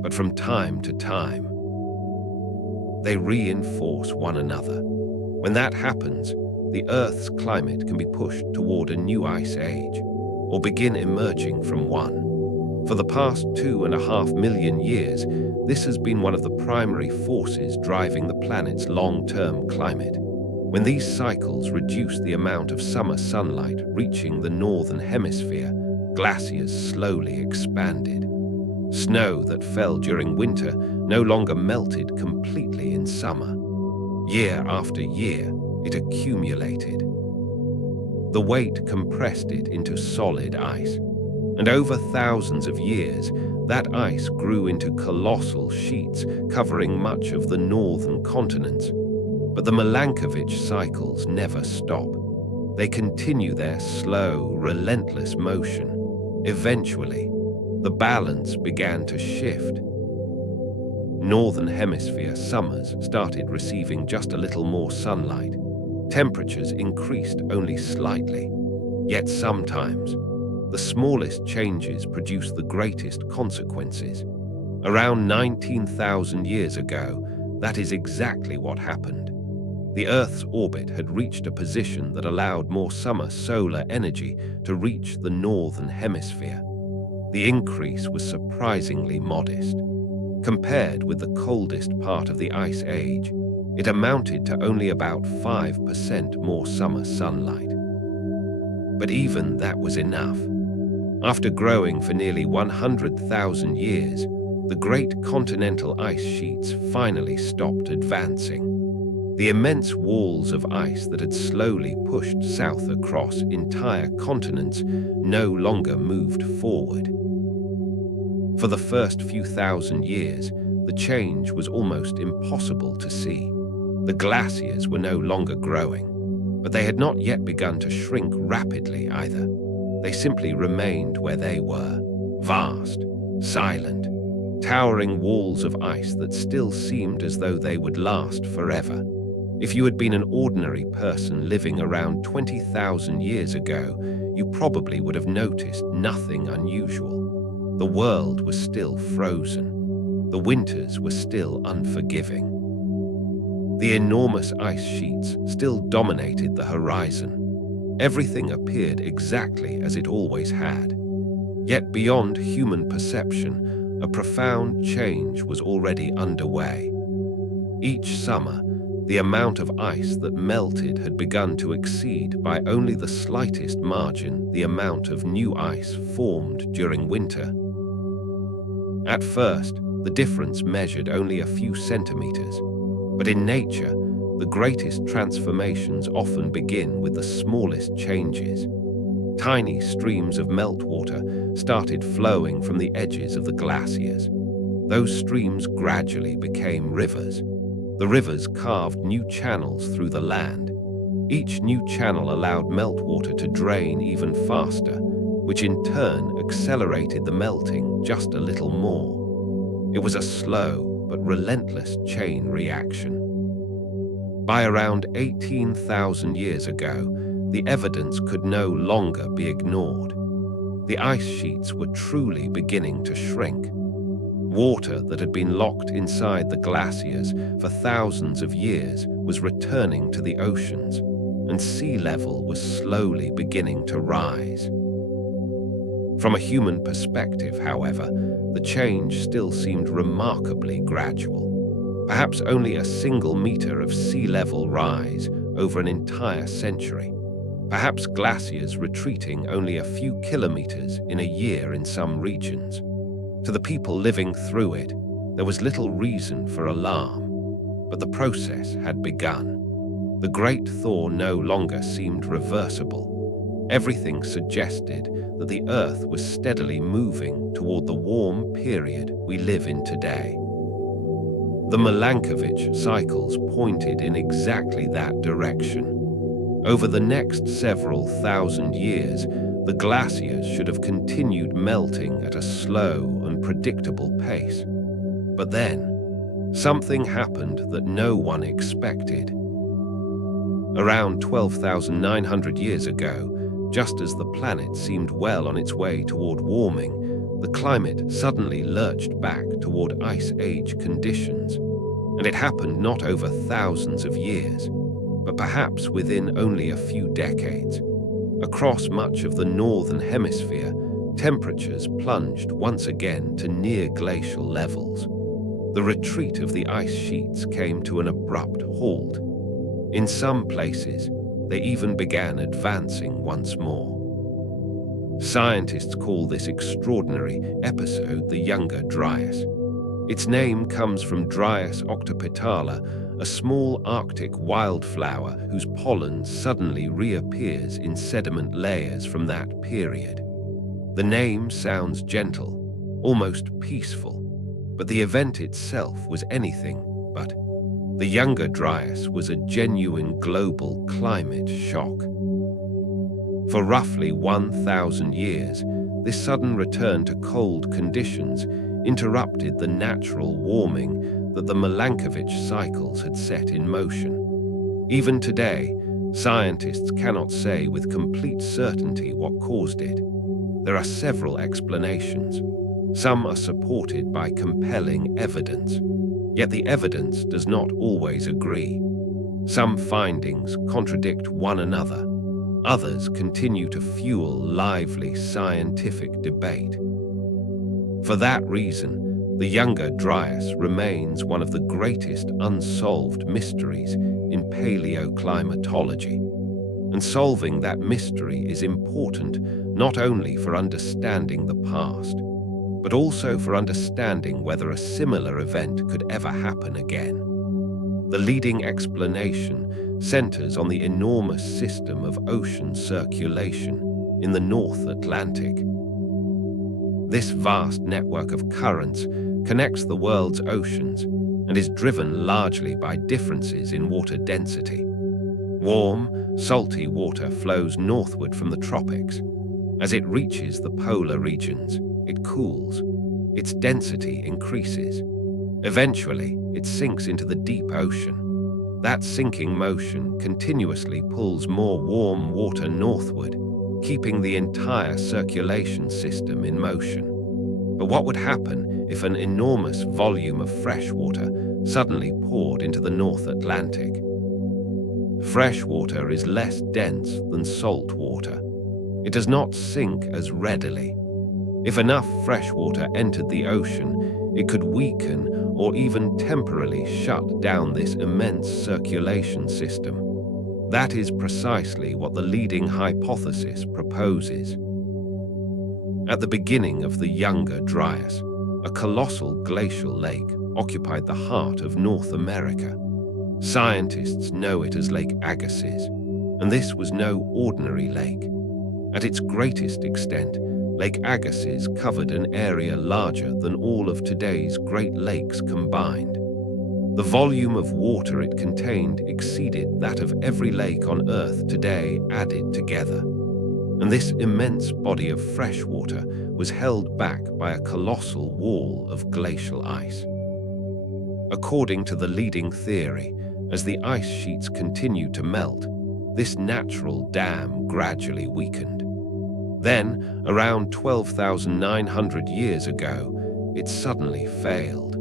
but from time to time, they reinforce one another. When that happens, the Earth's climate can be pushed toward a new ice age, or begin emerging from one. For the past 2.5 million years, this has been one of the primary forces driving the planet's long-term climate. When these cycles reduce the amount of summer sunlight reaching the northern hemisphere, glaciers slowly expanded. Snow that fell during winter no longer melted completely in summer. Year after year, it accumulated. The weight compressed it into solid ice, and over thousands of years, that ice grew into colossal sheets covering much of the northern continents. But the Milankovitch cycles never stop. They continue their slow, relentless motion. Eventually, the balance began to shift. Northern Hemisphere summers started receiving just a little more sunlight. Temperatures increased only slightly. Yet sometimes, the smallest changes produce the greatest consequences. Around 19,000 years ago, that is exactly what happened. The Earth's orbit had reached a position that allowed more summer solar energy to reach the northern hemisphere. The increase was surprisingly modest. Compared with the coldest part of the Ice Age, it amounted to only about 5% more summer sunlight. But even that was enough. After growing for nearly 100,000 years, the great continental ice sheets finally stopped advancing. The immense walls of ice that had slowly pushed south across entire continents no longer moved forward. For the first few thousand years, the change was almost impossible to see. The glaciers were no longer growing, but they had not yet begun to shrink rapidly either. They simply remained where they were, vast, silent, towering walls of ice that still seemed as though they would last forever. If you had been an ordinary person living around 20,000 years ago, you probably would have noticed nothing unusual. The world was still frozen. The winters were still unforgiving. The enormous ice sheets still dominated the horizon. Everything appeared exactly as it always had. Yet beyond human perception, a profound change was already underway. Each summer, the amount of ice that melted had begun to exceed by only the slightest margin the amount of new ice formed during winter. At first, the difference measured only a few centimeters, but in nature, the greatest transformations often begin with the smallest changes. Tiny streams of meltwater started flowing from the edges of the glaciers. Those streams gradually became rivers. The rivers carved new channels through the land. Each new channel allowed meltwater to drain even faster, which in turn accelerated the melting just a little more. It was a slow but relentless chain reaction. By around 18,000 years ago, the evidence could no longer be ignored. The ice sheets were truly beginning to shrink. Water that had been locked inside the glaciers for thousands of years was returning to the oceans, and sea level was slowly beginning to rise. From a human perspective, however, the change still seemed remarkably gradual. Perhaps only a single meter of sea level rise over an entire century. Perhaps glaciers retreating only a few kilometers in a year in some regions. To the people living through it, there was little reason for alarm, but the process had begun. The great thaw no longer seemed reversible. Everything suggested that the Earth was steadily moving toward the warm period we live in today. The Milankovitch cycles pointed in exactly that direction. Over the next several thousand years, the glaciers should have continued melting at a slow and predictable pace. But then, something happened that no one expected. Around 12,900 years ago, just as the planet seemed well on its way toward warming, the climate suddenly lurched back toward Ice Age conditions. And it happened not over thousands of years, but perhaps within only a few decades. Across much of the northern hemisphere, temperatures plunged once again to near glacial levels. The retreat of the ice sheets came to an abrupt halt. In some places, they even began advancing once more. Scientists call this extraordinary episode the Younger Dryas. Its name comes from Dryas octopetala, a small Arctic wildflower whose pollen suddenly reappears in sediment layers from that period. The name sounds gentle, almost peaceful, but the event itself was anything but. The Younger Dryas was a genuine global climate shock. For roughly 1,000 years, this sudden return to cold conditions interrupted the natural warming that the Milankovitch cycles had set in motion. Even today, scientists cannot say with complete certainty what caused it. There are several explanations. Some are supported by compelling evidence, yet the evidence does not always agree. Some findings contradict one another. Others continue to fuel lively scientific debate. For that reason, the Younger Dryas remains one of the greatest unsolved mysteries in paleoclimatology. And solving that mystery is important not only for understanding the past, but also for understanding whether a similar event could ever happen again. The leading explanation centers on the enormous system of ocean circulation in the North Atlantic. This vast network of currents connects the world's oceans and is driven largely by differences in water density. Warm, salty water flows northward from the tropics. As it reaches the polar regions, it cools. Its density increases. Eventually, it sinks into the deep ocean. That sinking motion continuously pulls more warm water northward, keeping the entire circulation system in motion. But what would happen if an enormous volume of fresh water suddenly poured into the North Atlantic? Fresh water is less dense than salt water. It does not sink as readily. If enough fresh water entered the ocean, it could weaken or even temporarily shut down this immense circulation system. That is precisely what the leading hypothesis proposes. At the beginning of the Younger Dryas, a colossal glacial lake occupied the heart of North America. Scientists know it as Lake Agassiz, and this was no ordinary lake. At its greatest extent, Lake Agassiz covered an area larger than all of today's Great Lakes combined. The volume of water it contained exceeded that of every lake on Earth today added together. And this immense body of fresh water was held back by a colossal wall of glacial ice. According to the leading theory, as the ice sheets continued to melt, this natural dam gradually weakened. Then, around 12,900 years ago, it suddenly failed.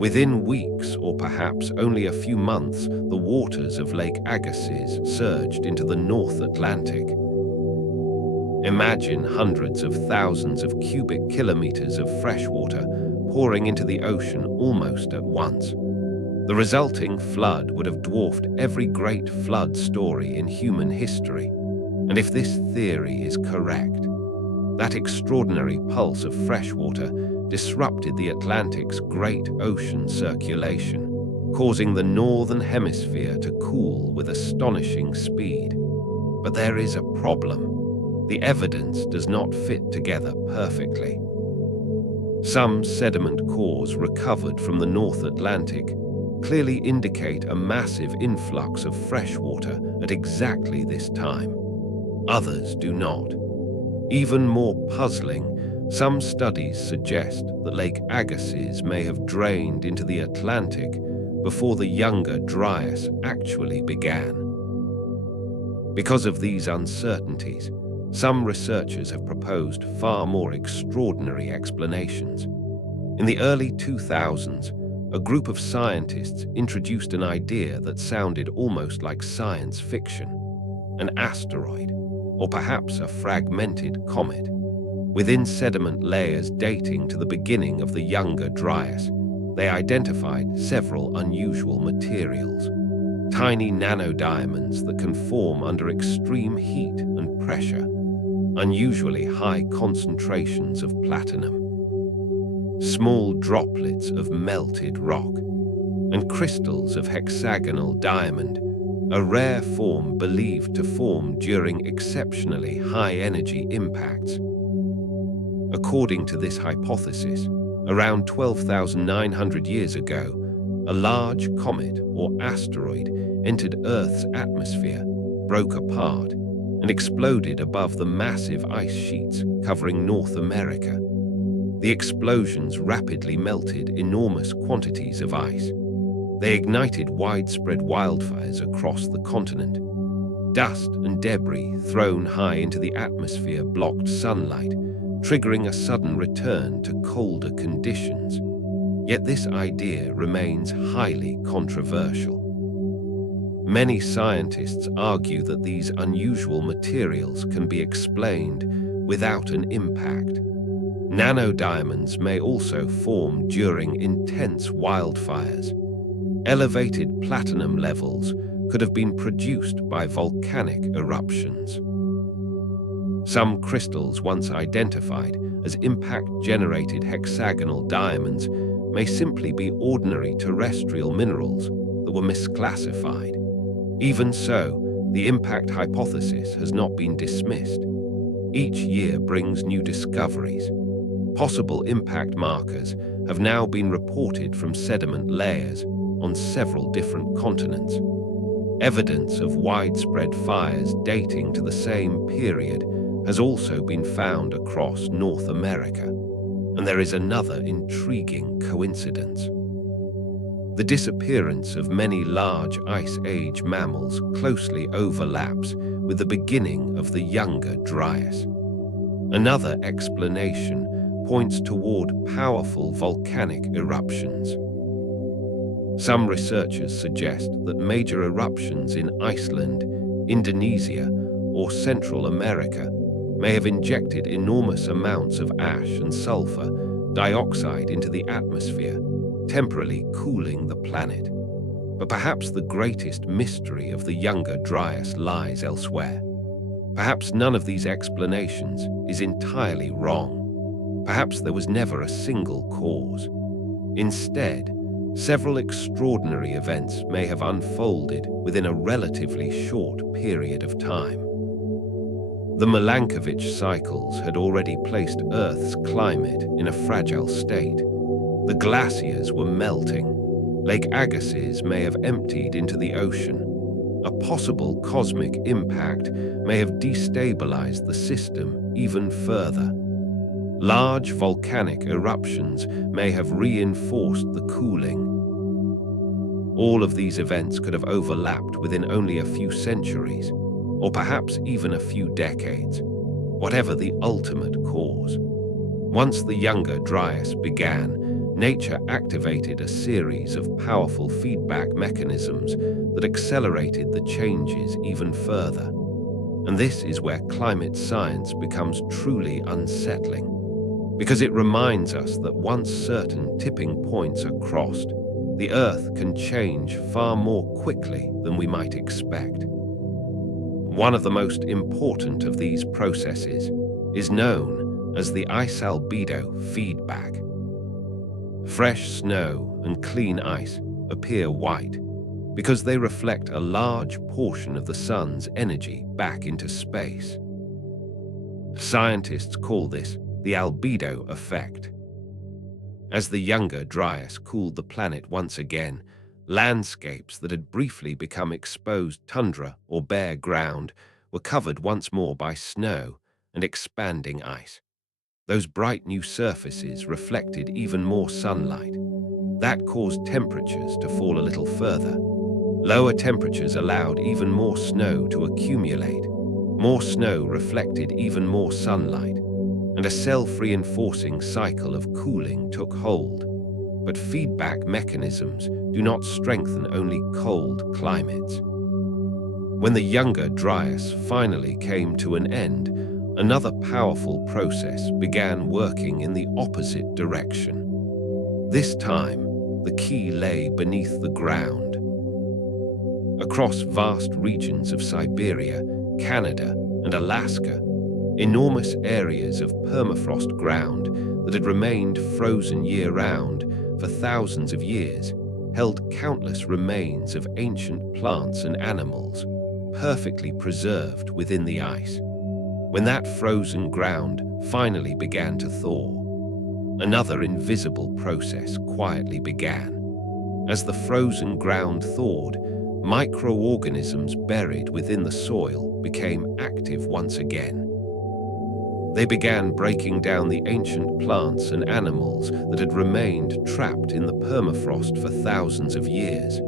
Within weeks, or perhaps only a few months, the waters of Lake Agassiz surged into the North Atlantic. Imagine hundreds of thousands of cubic kilometers of fresh water pouring into the ocean almost at once. The resulting flood would have dwarfed every great flood story in human history. And if this theory is correct, that extraordinary pulse of freshwater disrupted the Atlantic's great ocean circulation, causing the northern hemisphere to cool with astonishing speed. But there is a problem. The evidence does not fit together perfectly. Some sediment cores recovered from the North Atlantic clearly indicate a massive influx of freshwater at exactly this time. Others do not. Even more puzzling, some studies suggest that Lake Agassiz may have drained into the Atlantic before the Younger Dryas actually began. Because of these uncertainties, some researchers have proposed far more extraordinary explanations. In the early 2000s, a group of scientists introduced an idea that sounded almost like science fiction: an asteroid, or perhaps a fragmented comet. Within sediment layers dating to the beginning of the Younger Dryas, they identified several unusual materials: tiny nanodiamonds that can form under extreme heat and pressure, unusually high concentrations of platinum, small droplets of melted rock, and crystals of hexagonal diamond, a rare form believed to form during exceptionally high-energy impacts. According to this hypothesis, around 12,900 years ago, a large comet or asteroid entered Earth's atmosphere, broke apart, and exploded above the massive ice sheets covering North America. The explosions rapidly melted enormous quantities of ice. They ignited widespread wildfires across the continent. Dust and debris thrown high into the atmosphere blocked sunlight, triggering a sudden return to colder conditions. Yet this idea remains highly controversial. Many scientists argue that these unusual materials can be explained without an impact. Nanodiamonds may also form during intense wildfires. Elevated platinum levels could have been produced by volcanic eruptions. Some crystals once identified as impact-generated hexagonal diamonds may simply be ordinary terrestrial minerals that were misclassified. Even so, the impact hypothesis has not been dismissed. Each year brings new discoveries. Possible impact markers have now been reported from sediment layers on several different continents. Evidence of widespread fires dating to the same period has also been found across North America, and there is another intriguing coincidence. The disappearance of many large Ice Age mammals closely overlaps with the beginning of the Younger Dryas. Another explanation points toward powerful volcanic eruptions. Some researchers suggest that major eruptions in Iceland, Indonesia, or Central America may have injected enormous amounts of ash and sulfur dioxide into the atmosphere, temporarily cooling the planet. But perhaps the greatest mystery of the Younger Dryas lies elsewhere. Perhaps none of these explanations is entirely wrong. Perhaps there was never a single cause. Instead, several extraordinary events may have unfolded within a relatively short period of time. The Milankovitch cycles had already placed Earth's climate in a fragile state. The glaciers were melting. Lake Agassiz may have emptied into the ocean. A possible cosmic impact may have destabilized the system even further. Large volcanic eruptions may have reinforced the cooling. All of these events could have overlapped within only a few centuries, or perhaps even a few decades, whatever the ultimate cause. Once the Younger Dryas began, nature activated a series of powerful feedback mechanisms that accelerated the changes even further. And this is where climate science becomes truly unsettling, because it reminds us that once certain tipping points are crossed, the Earth can change far more quickly than we might expect. One of the most important of these processes is known as the ice albedo feedback. Fresh snow and clean ice appear white because they reflect a large portion of the sun's energy back into space. Scientists call this the albedo effect. As the Younger Dryas cooled the planet once again, landscapes that had briefly become exposed tundra or bare ground were covered once more by snow and expanding ice. Those bright new surfaces reflected even more sunlight. That caused temperatures to fall a little further. Lower temperatures allowed even more snow to accumulate. More snow reflected even more sunlight, and a self-reinforcing cycle of cooling took hold. But feedback mechanisms do not strengthen only cold climates. When the Younger Dryas finally came to an end, another powerful process began working in the opposite direction. This time, the key lay beneath the ground. Across vast regions of Siberia, Canada, and Alaska, enormous areas of permafrost ground that had remained frozen year-round for thousands of years held countless remains of ancient plants and animals, perfectly preserved within the ice. When that frozen ground finally began to thaw, another invisible process quietly began. As the frozen ground thawed, microorganisms buried within the soil became active once again. They began breaking down the ancient plants and animals that had remained trapped in the permafrost for thousands of years.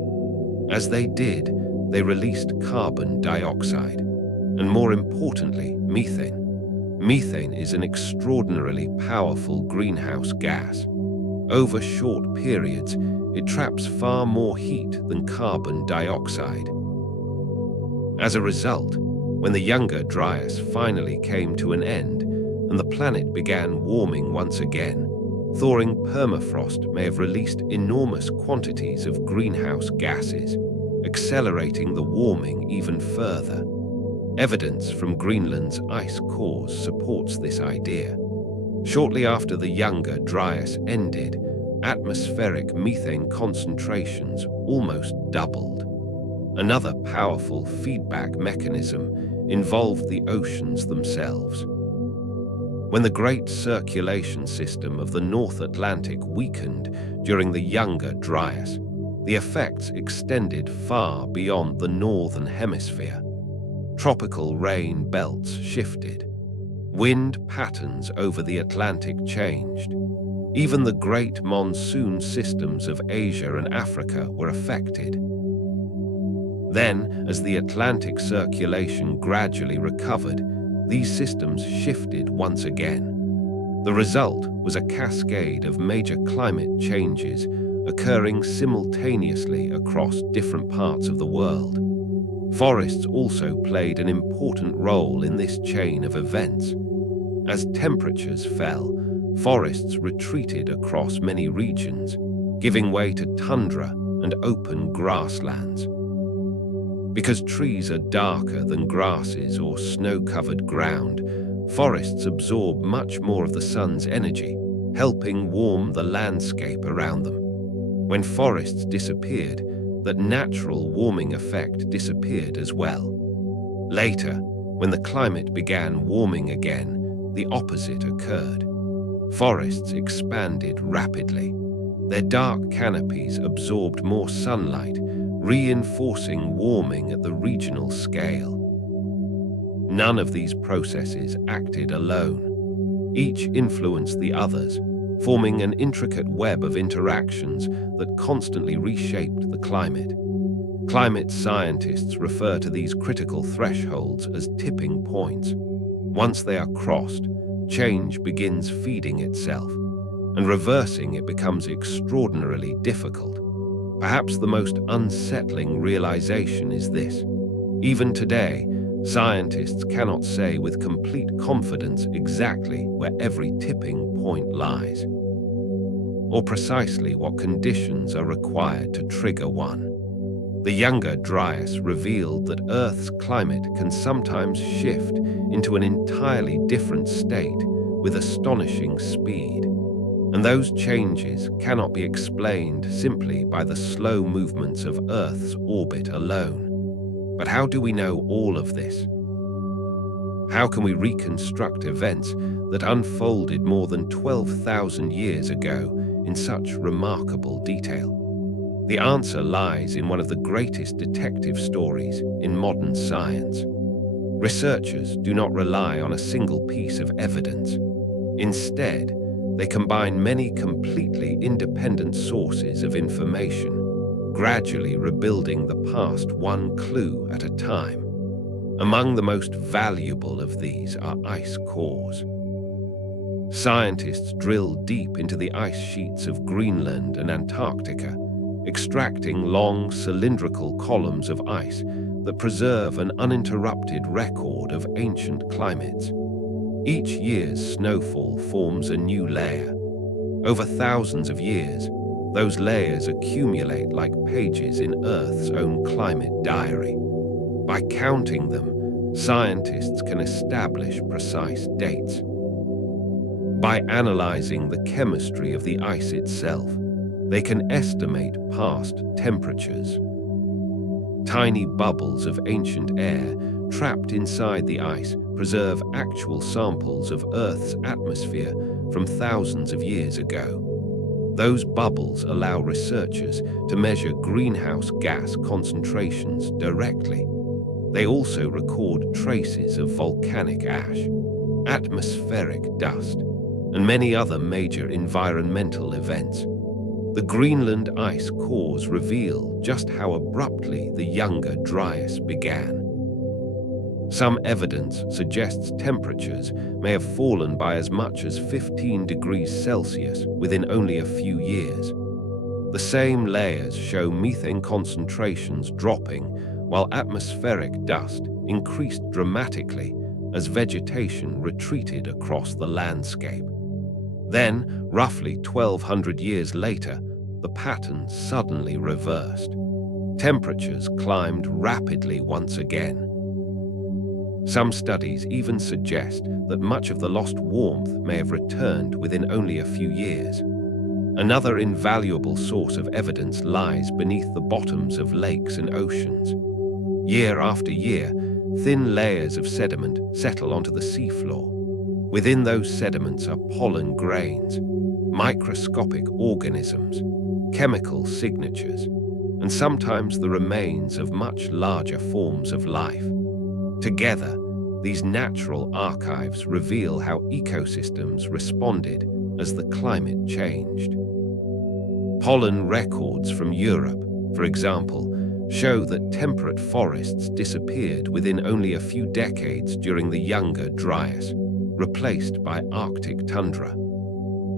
As they did, they released carbon dioxide, and more importantly, methane. Methane is an extraordinarily powerful greenhouse gas. Over short periods, it traps far more heat than carbon dioxide. As a result, when the Younger Dryas finally came to an end and the planet began warming once again, thawing permafrost may have released enormous quantities of greenhouse gases, accelerating the warming even further. Evidence from Greenland's ice cores supports this idea. Shortly after the Younger Dryas ended, atmospheric methane concentrations almost doubled. Another powerful feedback mechanism involved the oceans themselves. When the great circulation system of the North Atlantic weakened during the Younger Dryas, the effects extended far beyond the northern hemisphere. Tropical rain belts shifted. Wind patterns over the Atlantic changed. Even the great monsoon systems of Asia and Africa were affected. Then, as the Atlantic circulation gradually recovered, these systems shifted once again. The result was a cascade of major climate changes occurring simultaneously across different parts of the world. Forests also played an important role in this chain of events. As temperatures fell, forests retreated across many regions, giving way to tundra and open grasslands. Because trees are darker than grasses or snow-covered ground, forests absorb much more of the sun's energy, helping warm the landscape around them. When forests disappeared, that natural warming effect disappeared as well. Later, when the climate began warming again, the opposite occurred. Forests expanded rapidly. Their dark canopies absorbed more sunlight, reinforcing warming at the regional scale. None of these processes acted alone. Each influenced the others, forming an intricate web of interactions that constantly reshaped the climate. Climate scientists refer to these critical thresholds as tipping points. Once they are crossed, change begins feeding itself, and reversing it becomes extraordinarily difficult. Perhaps the most unsettling realization is this. Even today, scientists cannot say with complete confidence exactly where every tipping point lies. or precisely what conditions are required to trigger one. The Younger Dryas revealed that Earth's climate can sometimes shift into an entirely different state with astonishing speed. And those changes cannot be explained simply by the slow movements of Earth's orbit alone. But how do we know all of this? How can we reconstruct events that unfolded more than 12,000 years ago in such remarkable detail? The answer lies in one of the greatest detective stories in modern science. Researchers do not rely on a single piece of evidence. Instead, they combine many completely independent sources of information, gradually rebuilding the past one clue at a time. Among the most valuable of these are ice cores. Scientists drill deep into the ice sheets of Greenland and Antarctica, extracting long cylindrical columns of ice that preserve an uninterrupted record of ancient climates. Each year's snowfall forms a new layer. Over thousands of years, those layers accumulate like pages in Earth's own climate diary. By counting them, scientists can establish precise dates. By analyzing the chemistry of the ice itself, they can estimate past temperatures. Tiny bubbles of ancient air trapped inside the ice preserve actual samples of Earth's atmosphere from thousands of years ago. Those bubbles allow researchers to measure greenhouse gas concentrations directly. They also record traces of volcanic ash, atmospheric dust, and many other major environmental events. The Greenland ice cores reveal just how abruptly the Younger Dryas began. Some evidence suggests temperatures may have fallen by as much as 15 degrees Celsius within only a few years. The same layers show methane concentrations dropping, while atmospheric dust increased dramatically as vegetation retreated across the landscape. Then, roughly 1,200 years later, the pattern suddenly reversed. Temperatures climbed rapidly once again. Some studies even suggest that much of the lost warmth may have returned within only a few years. Another invaluable source of evidence lies beneath the bottoms of lakes and oceans. Year after year, thin layers of sediment settle onto the seafloor. Within those sediments are pollen grains, microscopic organisms, chemical signatures, and sometimes the remains of much larger forms of life. Together, these natural archives reveal how ecosystems responded as the climate changed. Pollen records from Europe, for example, show that temperate forests disappeared within only a few decades during the Younger Dryas, replaced by Arctic tundra.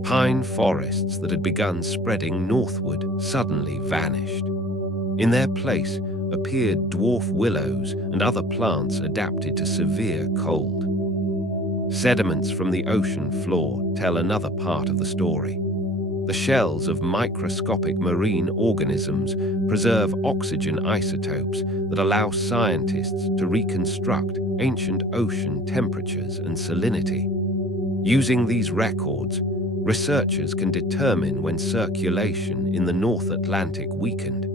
Pine forests that had begun spreading northward suddenly vanished. In their place appeared dwarf willows and other plants adapted to severe cold. Sediments from the ocean floor tell another part of the story. The shells of microscopic marine organisms preserve oxygen isotopes that allow scientists to reconstruct ancient ocean temperatures and salinity. Using these records, researchers can determine when circulation in the North Atlantic weakened,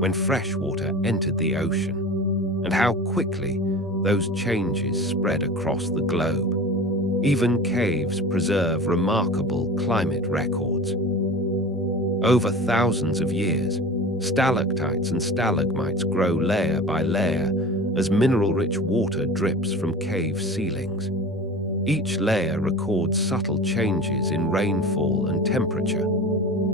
when freshwater entered the ocean, and how quickly those changes spread across the globe. Even caves preserve remarkable climate records. Over thousands of years, stalactites and stalagmites grow layer by layer as mineral-rich water drips from cave ceilings. Each layer records subtle changes in rainfall and temperature.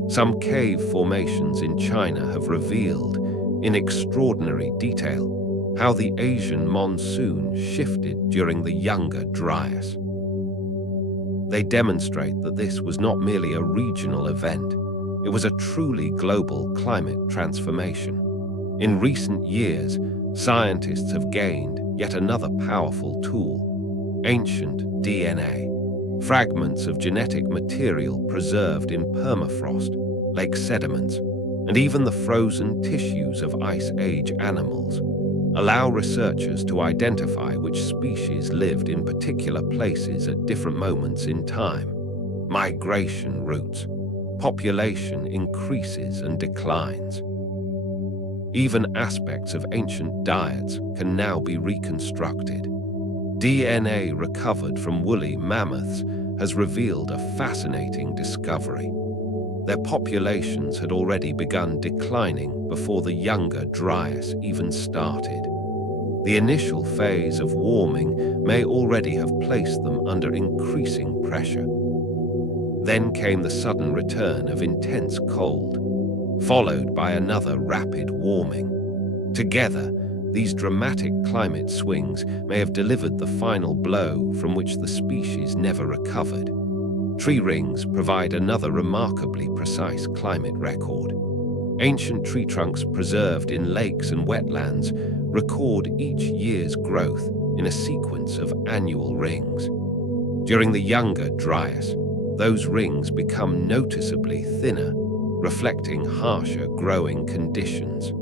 Some cave formations in China have revealed, in extraordinary detail, how the Asian monsoon shifted during the Younger Dryas. They demonstrate that this was not merely a regional event, it was a truly global climate transformation. In recent years, scientists have gained yet another powerful tool: ancient DNA. fragments of genetic material preserved in permafrost, lake sediments, and even the frozen tissues of Ice Age animals allow researchers to identify which species lived in particular places at different moments in time. Migration routes. Population increases and declines. Even aspects of ancient diets can now be reconstructed. DNA recovered from woolly mammoths has revealed a fascinating discovery. Their populations had already begun declining before the Younger Dryas even started. The initial phase of warming may already have placed them under increasing pressure. Then came the sudden return of intense cold, followed by another rapid warming. Together, these dramatic climate swings may have delivered the final blow from which the species never recovered. Tree rings provide another remarkably precise climate record. Ancient tree trunks preserved in lakes and wetlands record each year's growth in a sequence of annual rings. During the Younger Dryas, those rings become noticeably thinner, reflecting harsher growing conditions.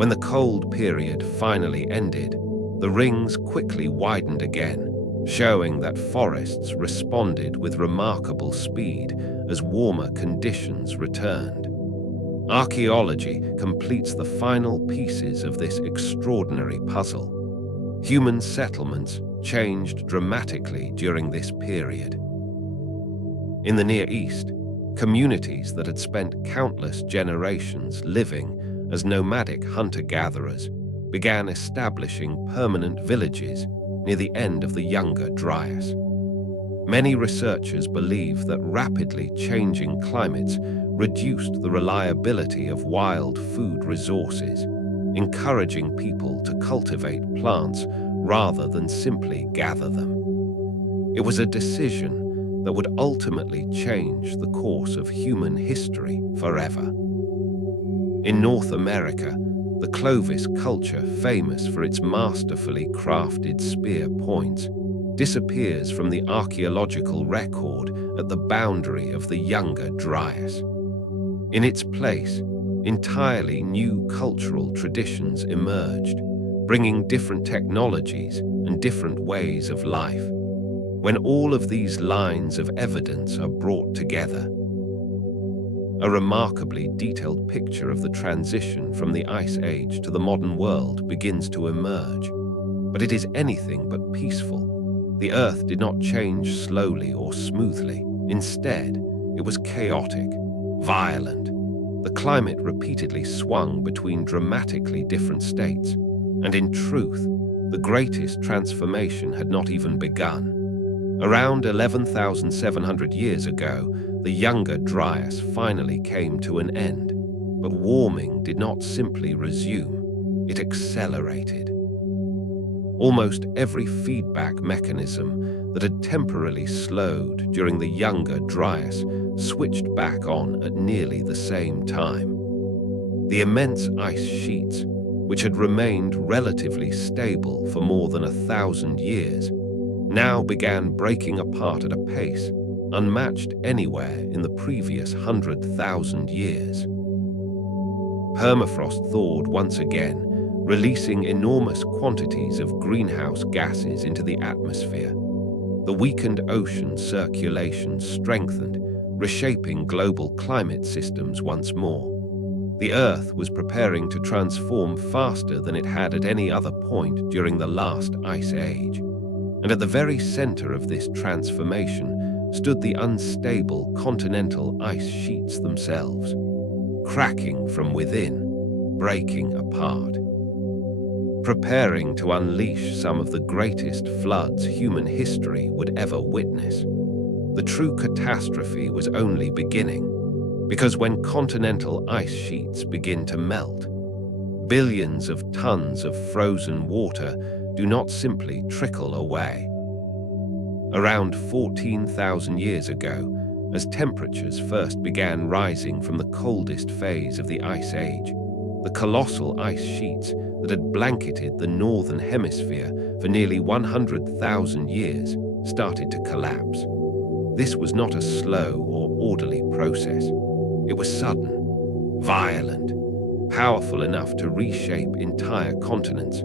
When the cold period finally ended, the rings quickly widened again, showing that forests responded with remarkable speed as warmer conditions returned. Archaeology completes the final pieces of this extraordinary puzzle. Human settlements changed dramatically during this period. In the Near East, communities that had spent countless generations living as nomadic hunter-gatherers began establishing permanent villages near the end of the Younger Dryas. Many researchers believe that rapidly changing climates reduced the reliability of wild food resources, encouraging people to cultivate plants rather than simply gather them. It was a decision that would ultimately change the course of human history forever. In North America, the Clovis culture, famous for its masterfully crafted spear points, disappears from the archaeological record at the boundary of the Younger Dryas. In its place, entirely new cultural traditions emerged, bringing different technologies and different ways of life. When all of these lines of evidence are brought together, a remarkably detailed picture of the transition from the Ice Age to the modern world begins to emerge. But it is anything but peaceful. The Earth did not change slowly or smoothly. Instead, it was chaotic, violent. The climate repeatedly swung between dramatically different states, and in truth, the greatest transformation had not even begun. Around 11,700 years ago, the Younger Dryas finally came to an end. But warming did not simply resume, it accelerated. Almost every feedback mechanism that had temporarily slowed during the Younger Dryas switched back on at nearly the same time. The immense ice sheets, which had remained relatively stable for more than 1,000 years, now began breaking apart at a pace unmatched anywhere in the previous 100,000 years. Permafrost thawed once again, releasing enormous quantities of greenhouse gases into the atmosphere. The weakened ocean circulation strengthened, reshaping global climate systems once more. The Earth was preparing to transform faster than it had at any other point during the last ice age. And at the very center of this transformation stood the unstable continental ice sheets themselves, cracking from within, breaking apart, preparing to unleash some of the greatest floods human history would ever witness. The true catastrophe was only beginning, because when continental ice sheets begin to melt, billions of tons of frozen water do not simply trickle away. Around 14,000 years ago, as temperatures first began rising from the coldest phase of the Ice Age, the colossal ice sheets that had blanketed the northern hemisphere for nearly 100,000 years started to collapse. This was not a slow or orderly process. It was sudden, violent, powerful enough to reshape entire continents,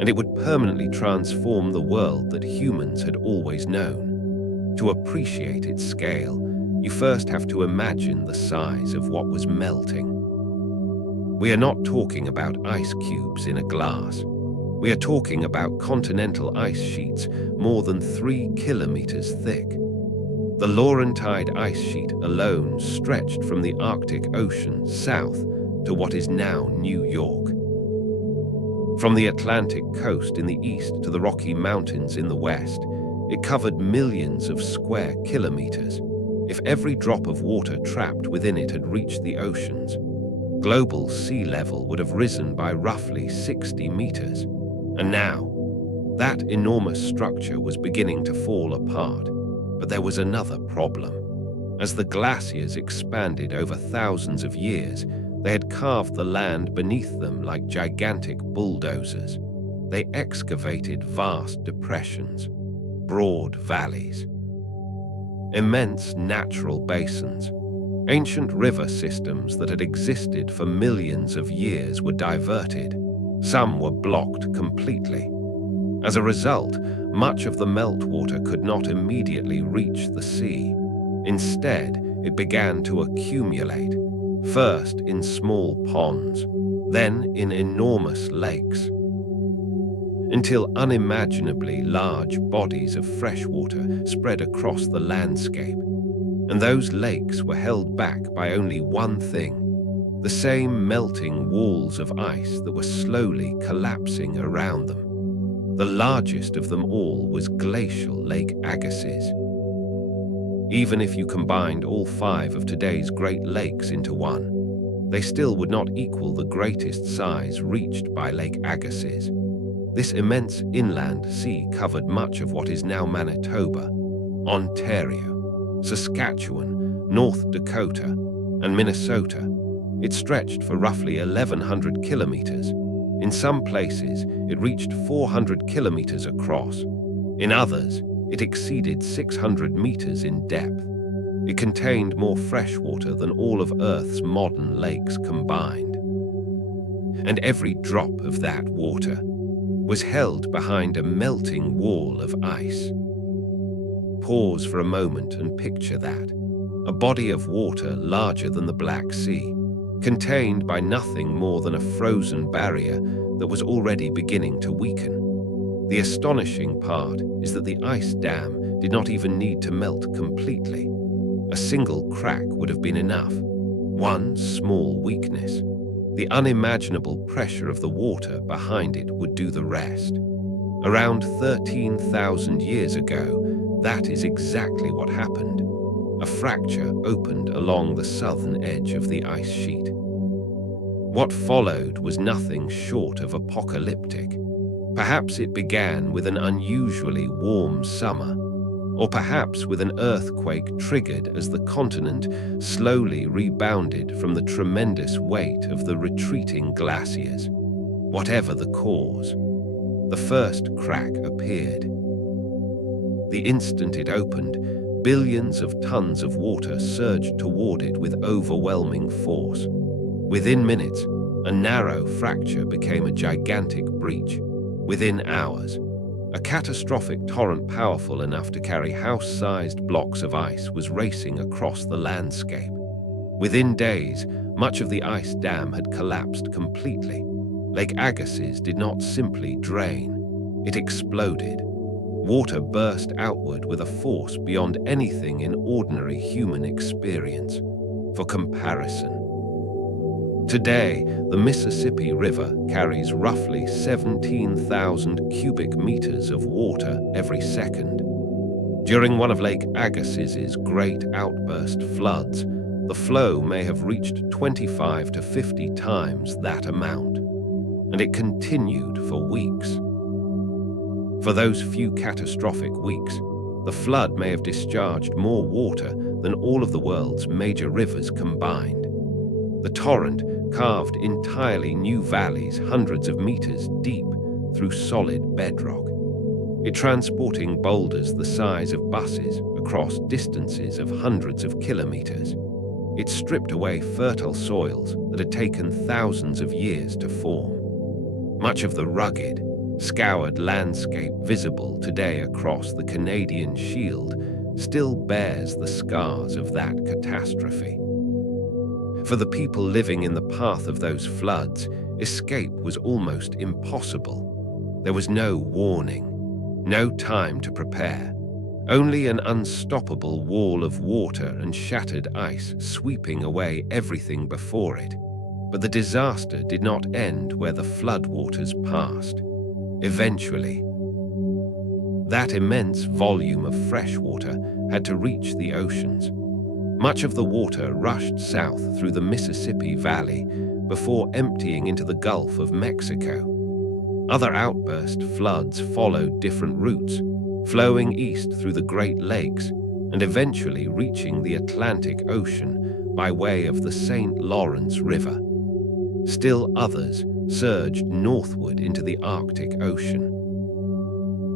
and it would permanently transform the world that humans had always known. To appreciate its scale, you first have to imagine the size of what was melting. We are not talking about ice cubes in a glass. We are talking about continental ice sheets more than 3 kilometers thick. The Laurentide ice sheet alone stretched from the Arctic Ocean south to what is now New York. From the Atlantic coast in the east to the Rocky Mountains in the west, it covered millions of square kilometers. If every drop of water trapped within it had reached the oceans, global sea level would have risen by roughly 60 meters. And now, that enormous structure was beginning to fall apart. But there was another problem. As the glaciers expanded over thousands of years, they had carved the land beneath them like gigantic bulldozers. They excavated vast depressions, broad valleys, immense natural basins. Ancient river systems that had existed for millions of years were diverted. Some were blocked completely. As a result, much of the meltwater could not immediately reach the sea. Instead, it began to accumulate, first in small ponds, then in enormous lakes, until unimaginably large bodies of fresh water spread across the landscape. And those lakes were held back by only one thing: the same melting walls of ice that were slowly collapsing around them. The largest of them all was glacial Lake Agassiz. Even if you combined all 5 of today's Great Lakes into one, they still would not equal the greatest size reached by Lake Agassiz. This immense inland sea covered much of what is now Manitoba, Ontario, Saskatchewan, North Dakota, and Minnesota. It stretched for roughly 1,100 kilometers. In some places, it reached 400 kilometers across. In others, it exceeded 600 meters in depth. It contained more fresh water than all of Earth's modern lakes combined. And every drop of that water was held behind a melting wall of ice. Pause for a moment and picture that. A body of water larger than the Black Sea, contained by nothing more than a frozen barrier that was already beginning to weaken. The astonishing part is that the ice dam did not even need to melt completely. A single crack would have been enough. One small weakness. The unimaginable pressure of the water behind it would do the rest. Around 13,000 years ago, that is exactly what happened. A fracture opened along the southern edge of the ice sheet. What followed was nothing short of apocalyptic. Perhaps it began with an unusually warm summer, or perhaps with an earthquake triggered as the continent slowly rebounded from the tremendous weight of the retreating glaciers. Whatever the cause, the first crack appeared. The instant it opened, billions of tons of water surged toward it with overwhelming force. Within minutes, a narrow fracture became a gigantic breach. Within hours, a catastrophic torrent powerful enough to carry house-sized blocks of ice was racing across the landscape. Within days, much of the ice dam had collapsed completely. Lake Agassiz did not simply drain, it exploded. Water burst outward with a force beyond anything in ordinary human experience. For comparison, today, the Mississippi River carries roughly 17,000 cubic meters of water every second. During one of Lake Agassiz's great outburst floods, the flow may have reached 25 to 50 times that amount, and it continued for weeks. For those few catastrophic weeks, the flood may have discharged more water than all of the world's major rivers combined. The torrent carved entirely new valleys hundreds of meters deep through solid bedrock. it transporting boulders the size of buses across distances of hundreds of kilometers. It stripped away fertile soils that had taken thousands of years to form. Much of the rugged, scoured landscape visible today across the Canadian Shield still bears the scars of that catastrophe. For the people living in the path of those floods, escape was almost impossible. There was no warning, no time to prepare, only an unstoppable wall of water and shattered ice sweeping away everything before it. But the disaster did not end where the floodwaters passed. Eventually, that immense volume of fresh water had to reach the oceans. Much of the water rushed south through the Mississippi Valley before emptying into the Gulf of Mexico. Other outburst floods followed different routes, flowing east through the Great Lakes and eventually reaching the Atlantic Ocean by way of the St. Lawrence River. Still others surged northward into the Arctic Ocean.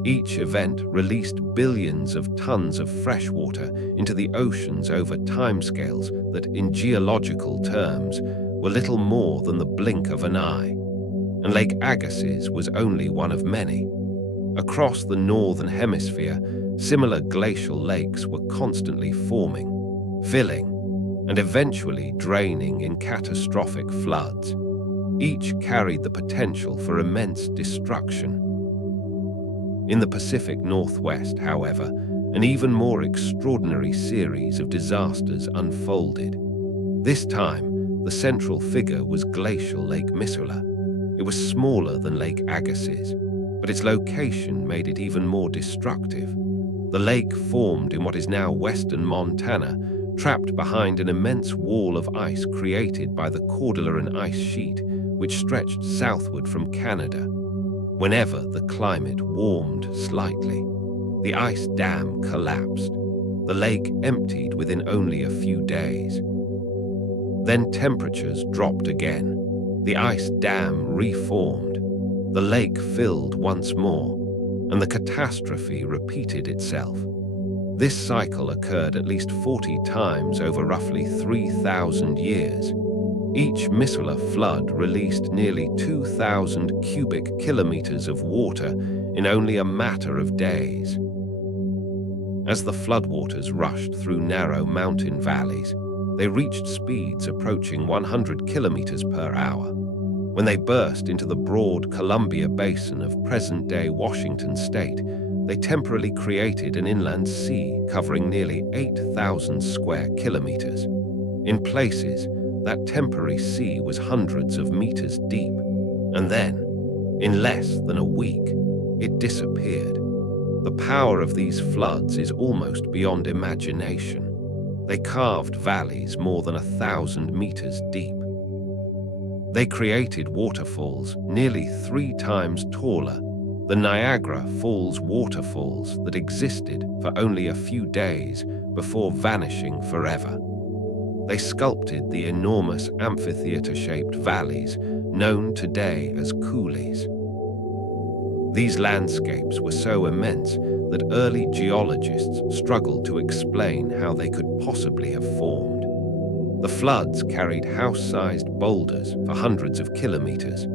Each event released billions of tons of fresh water into the oceans over timescales that, in geological terms, were little more than the blink of an eye. And Lake Agassiz was only one of many. Across the northern hemisphere, similar glacial lakes were constantly forming, filling, and eventually draining in catastrophic floods. Each carried the potential for immense destruction. In the Pacific Northwest, however, an even more extraordinary series of disasters unfolded. This time, the central figure was glacial Lake Missoula. It was smaller than Lake Agassiz, but its location made it even more destructive. The lake formed in what is now western Montana, trapped behind an immense wall of ice created by the Cordilleran ice sheet, which stretched southward from Canada. Whenever the climate warmed slightly, the ice dam collapsed. The lake emptied within only a few days. Then temperatures dropped again. The ice dam reformed. The lake filled once more, and the catastrophe repeated itself. This cycle occurred at least 40 times over roughly 3,000 years. Each Missoula flood released nearly 2,000 cubic kilometers of water in only a matter of days. As the floodwaters rushed through narrow mountain valleys, they reached speeds approaching 100 kilometers per hour. When they burst into the broad Columbia Basin of present-day Washington state, they temporarily created an inland sea covering nearly 8,000 square kilometers. In places, that temporary sea was hundreds of meters deep, and then, in less than a week, it disappeared. The power of these floods is almost beyond imagination. They carved valleys more than 1,000 meters deep. They created waterfalls nearly 3 times taller than Niagara Falls waterfalls that existed for only a few days before vanishing forever. They sculpted the enormous amphitheater-shaped valleys known today as coulees. These landscapes were so immense that early geologists struggled to explain how they could possibly have formed. The floods carried house-sized boulders for hundreds of kilometers.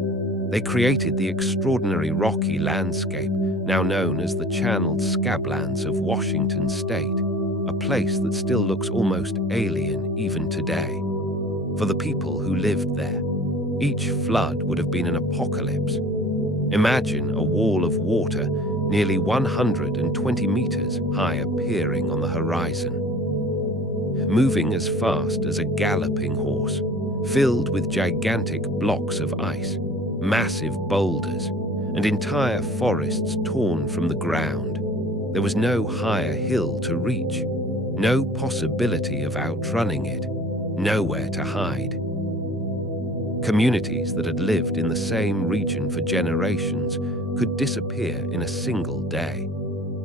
They created the extraordinary rocky landscape now known as the channeled scablands of Washington state, a place that still looks almost alien even today. For the people who lived there, each flood would have been an apocalypse. Imagine a wall of water nearly 120 meters high appearing on the horizon, moving as fast as a galloping horse, filled with gigantic blocks of ice, massive boulders, and entire forests torn from the ground. There was no higher hill to reach, no possibility of outrunning it, nowhere to hide. Communities that had lived in the same region for generations could disappear in a single day,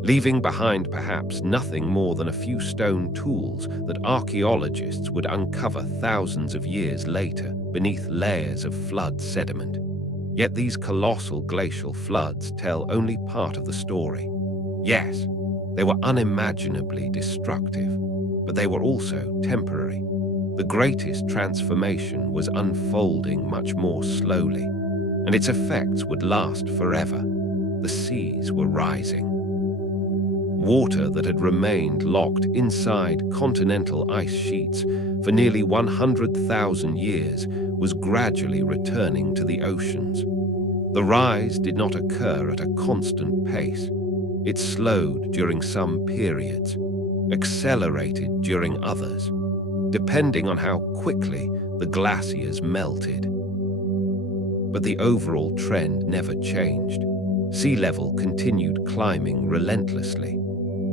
leaving behind perhaps nothing more than a few stone tools that archaeologists would uncover thousands of years later beneath layers of flood sediment. Yet these colossal glacial floods tell only part of the story. Yes, they were unimaginably destructive, but they were also temporary. The greatest transformation was unfolding much more slowly, and its effects would last forever. The seas were rising. Water that had remained locked inside continental ice sheets for nearly 100,000 years was gradually returning to the oceans. The rise did not occur at a constant pace. It slowed during some periods, accelerated during others, depending on how quickly the glaciers melted. But the overall trend never changed. Sea level continued climbing relentlessly.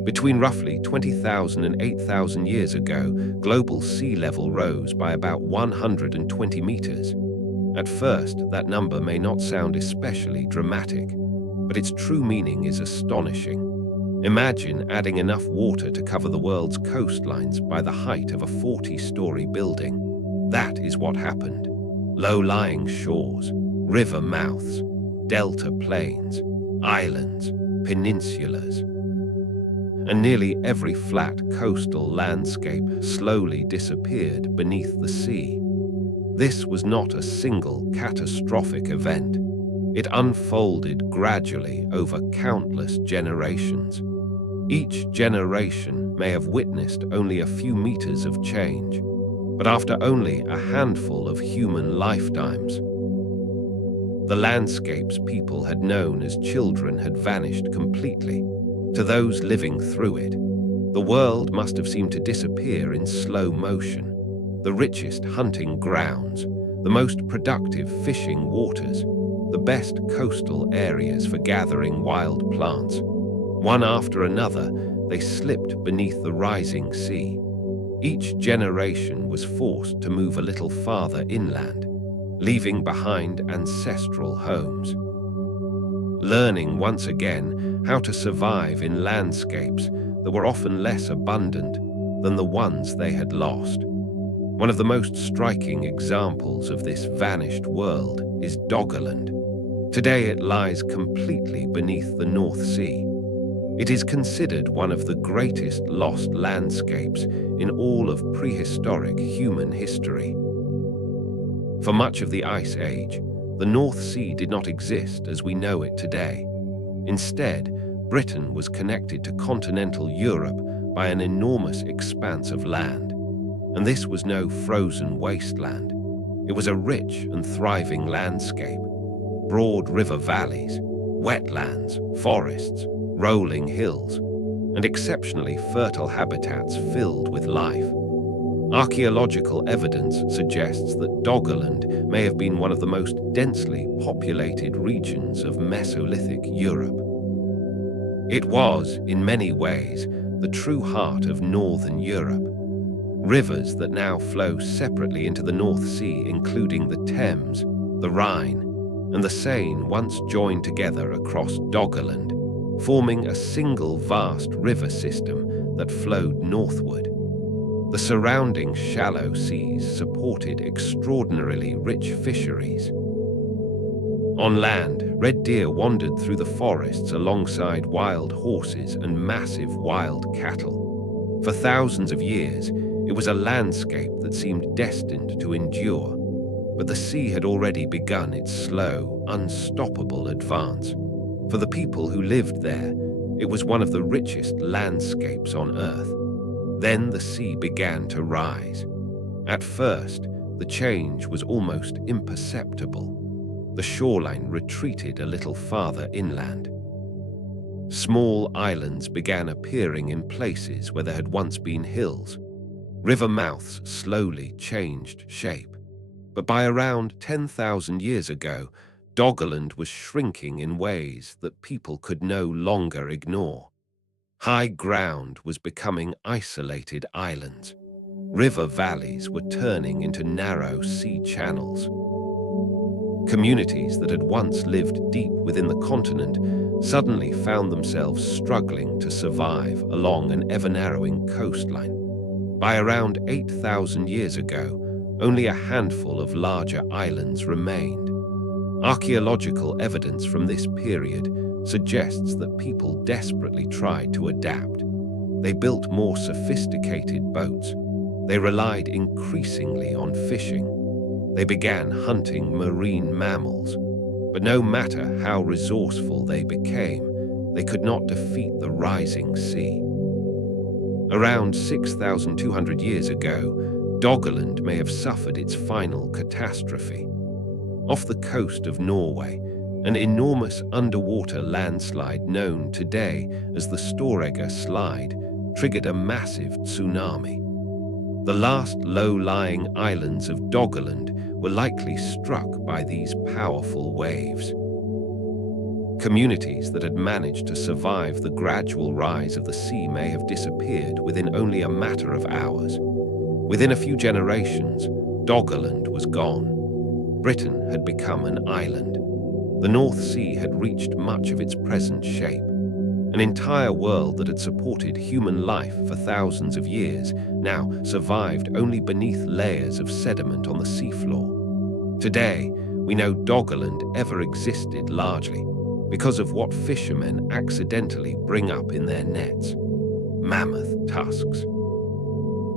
Between roughly 20,000 and 8,000 years ago, global sea level rose by about 120 meters. At first, that number may not sound especially dramatic, but its true meaning is astonishing. Imagine adding enough water to cover the world's coastlines by the height of a 40-story building. That is what happened. Low-lying shores, river mouths, delta plains, islands, peninsulas, and nearly every flat coastal landscape slowly disappeared beneath the sea. This was not a single catastrophic event. It unfolded gradually over countless generations. Each generation may have witnessed only a few meters of change, but after only a handful of human lifetimes, the landscapes people had known as children had vanished completely. To those living through it, the world must have seemed to disappear in slow motion. The richest hunting grounds, the most productive fishing waters, the best coastal areas for gathering wild plants. One after another, they slipped beneath the rising sea. Each generation was forced to move a little farther inland, leaving behind ancestral homes. Learning once again how to survive in landscapes that were often less abundant than the ones they had lost. One of the most striking examples of this vanished world is Doggerland. Today it lies completely beneath the North Sea. It is considered one of the greatest lost landscapes in all of prehistoric human history. For much of the Ice Age, the North Sea did not exist as we know it today. Instead, Britain was connected to continental Europe by an enormous expanse of land. And this was no frozen wasteland. It was a rich and thriving landscape. Broad river valleys, wetlands, forests, rolling hills, and exceptionally fertile habitats filled with life. Archaeological evidence suggests that Doggerland may have been one of the most densely populated regions of Mesolithic Europe. It was, in many ways, the true heart of northern Europe. Rivers that now flow separately into the North Sea, including the Thames, the Rhine, and the Seine, once joined together across Doggerland, forming a single vast river system that flowed northward. The surrounding shallow seas supported extraordinarily rich fisheries. On land, red deer wandered through the forests alongside wild horses and massive wild cattle. For thousands of years, it was a landscape that seemed destined to endure, but the sea had already begun its slow, unstoppable advance. For the people who lived there, it was one of the richest landscapes on Earth. Then the sea began to rise. At first, the change was almost imperceptible. The shoreline retreated a little farther inland. Small islands began appearing in places where there had once been hills. River mouths slowly changed shape. But by around 10,000 years ago, Doggerland was shrinking in ways that people could no longer ignore. High ground was becoming isolated islands. River valleys were turning into narrow sea channels. Communities that had once lived deep within the continent suddenly found themselves struggling to survive along an ever-narrowing coastline. By around 8,000 years ago, only a handful of larger islands remained. Archaeological evidence from this period suggests that people desperately tried to adapt. They built more sophisticated boats. They relied increasingly on fishing. They began hunting marine mammals. But no matter how resourceful they became, they could not defeat the rising sea. Around 6,200 years ago, Doggerland may have suffered its final catastrophe. Off the coast of Norway, an enormous underwater landslide known today as the Storegga Slide triggered a massive tsunami. The last low-lying islands of Doggerland were likely struck by these powerful waves. Communities that had managed to survive the gradual rise of the sea may have disappeared within only a matter of hours. Within a few generations, Doggerland was gone. Britain had become an island. The North Sea had reached much of its present shape. An entire world that had supported human life for thousands of years now survived only beneath layers of sediment on the seafloor. Today, we know Doggerland ever existed largely because of what fishermen accidentally bring up in their nets: mammoth tusks,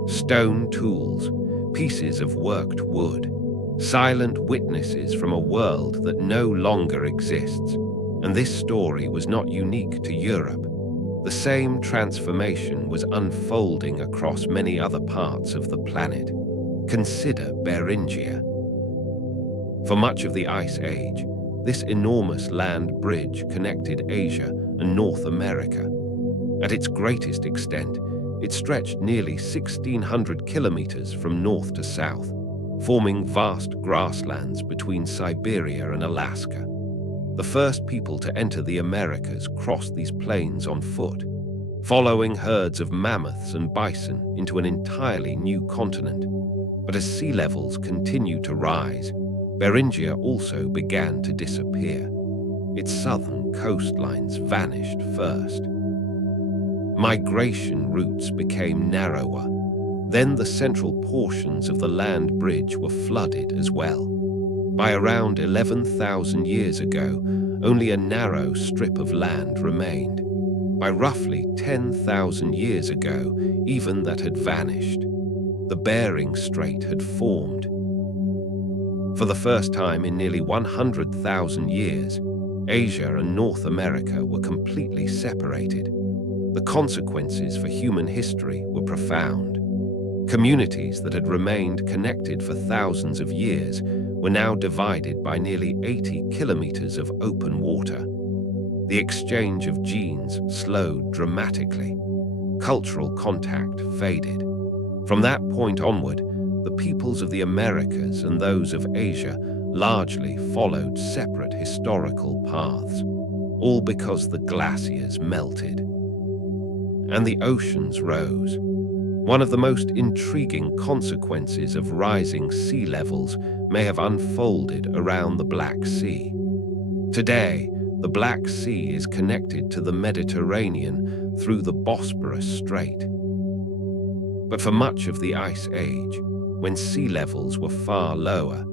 stone tools, pieces of worked wood, silent witnesses from a world that no longer exists. And this story was not unique to Europe. The same transformation was unfolding across many other parts of the planet. Consider Beringia. For much of the Ice Age, this enormous land bridge connected Asia and North America. At its greatest extent, it stretched nearly 1,600 kilometers from north to south, forming vast grasslands between Siberia and Alaska. The first people to enter the Americas crossed these plains on foot, following herds of mammoths and bison into an entirely new continent. But as sea levels continued to rise, Beringia also began to disappear. Its southern coastlines vanished first. Migration routes became narrower. Then the central portions of the land bridge were flooded as well. By around 11,000 years ago, only a narrow strip of land remained. By roughly 10,000 years ago, even that had vanished. The Bering Strait had formed. For the first time in nearly 100,000 years, Asia and North America were completely separated. The consequences for human history were profound. Communities that had remained connected for thousands of years were now divided by nearly 80 kilometers of open water. The exchange of genes slowed dramatically. Cultural contact faded. From that point onward, the peoples of the Americas and those of Asia largely followed separate historical paths, all because the glaciers melted and the oceans rose. One of the most intriguing consequences of rising sea levels may have unfolded around the Black Sea. Today, the Black Sea is connected to the Mediterranean through the Bosporus Strait. But for much of the Ice Age, when sea levels were far lower,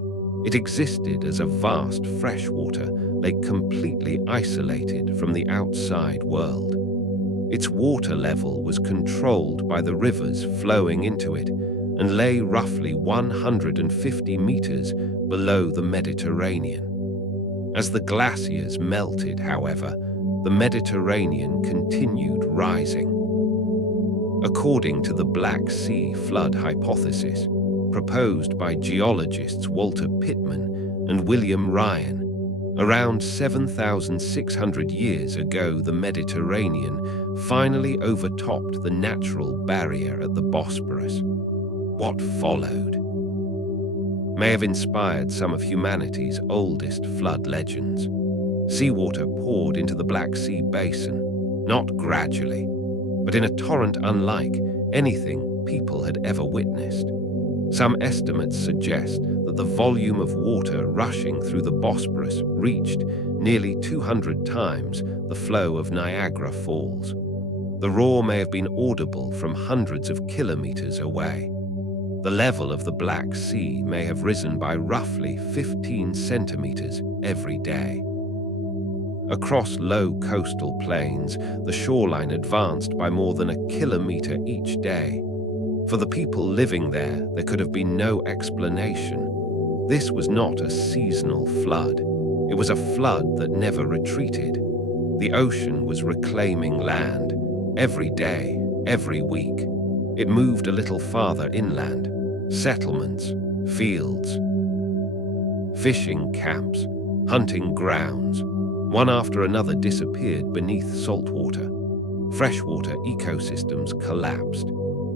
it existed as a vast freshwater lake completely isolated from the outside world. Its water level was controlled by the rivers flowing into it and lay roughly 150 meters below the Mediterranean. As the glaciers melted, however, the Mediterranean continued rising. According to the Black Sea flood hypothesis, proposed by geologists Walter Pittman and William Ryan, around 7,600 years ago, the Mediterranean finally overtopped the natural barrier at the Bosporus. What followed may have inspired some of humanity's oldest flood legends. Seawater poured into the Black Sea basin, not gradually, but in a torrent unlike anything people had ever witnessed. Some estimates suggest that the volume of water rushing through the Bosporus reached nearly 200 times the flow of Niagara Falls. The roar may have been audible from hundreds of kilometers away. The level of the Black Sea may have risen by roughly 15 centimeters every day. Across low coastal plains, the shoreline advanced by more than a kilometer each day. For the people living there could have been no explanation. This was not a seasonal flood. It was a flood that never retreated. The ocean was reclaiming land. Every day, every week, it moved a little farther inland. Settlements, fields, fishing camps, hunting grounds, one after another disappeared beneath saltwater. Freshwater ecosystems collapsed.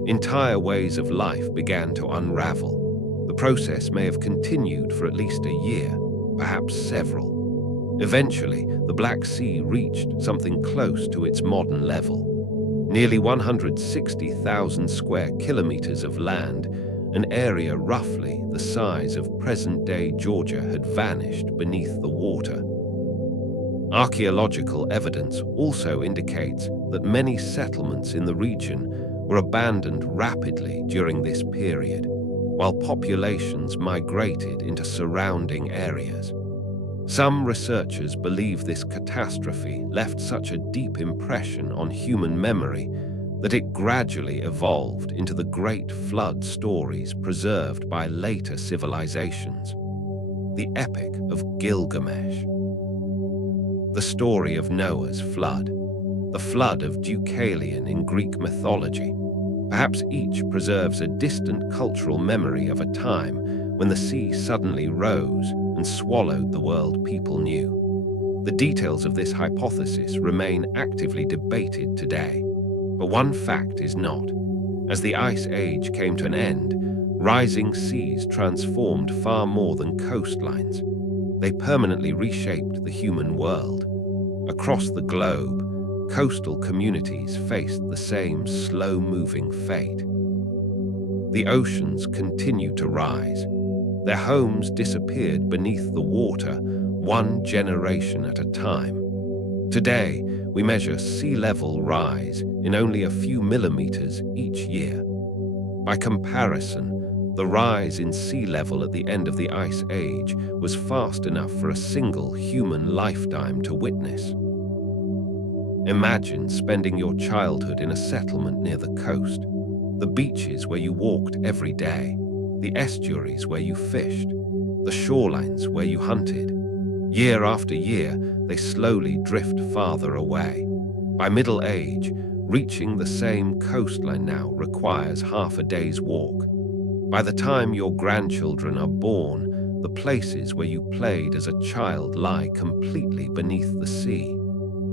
Entire ways of life began to unravel. The process may have continued for at least a year, perhaps several. Eventually, the Black Sea reached something close to its modern level. Nearly 160,000 square kilometers of land, an area roughly the size of present-day Georgia, had vanished beneath the water. Archaeological evidence also indicates that many settlements in the region were abandoned rapidly during this period, while populations migrated into surrounding areas. Some researchers believe this catastrophe left such a deep impression on human memory that it gradually evolved into the great flood stories preserved by later civilizations. The Epic of Gilgamesh. The story of Noah's flood. The flood of Deucalion in Greek mythology. Perhaps each preserves a distant cultural memory of a time when the sea suddenly rose and swallowed the world people knew. The details of this hypothesis remain actively debated today, but one fact is not. As the Ice Age came to an end, rising seas transformed far more than coastlines. They permanently reshaped the human world. Across the globe, coastal communities faced the same slow-moving fate. The oceans continued to rise. Their homes disappeared beneath the water, one generation at a time. Today, we measure sea level rise in only a few millimeters each year. By comparison, the rise in sea level at the end of the Ice Age was fast enough for a single human lifetime to witness. Imagine spending your childhood in a settlement near the coast, the beaches where you walked every day, the estuaries where you fished, the shorelines where you hunted. Year after year, they slowly drift farther away. By middle age, reaching the same coastline now requires half a day's walk. By the time your grandchildren are born, the places where you played as a child lie completely beneath the sea.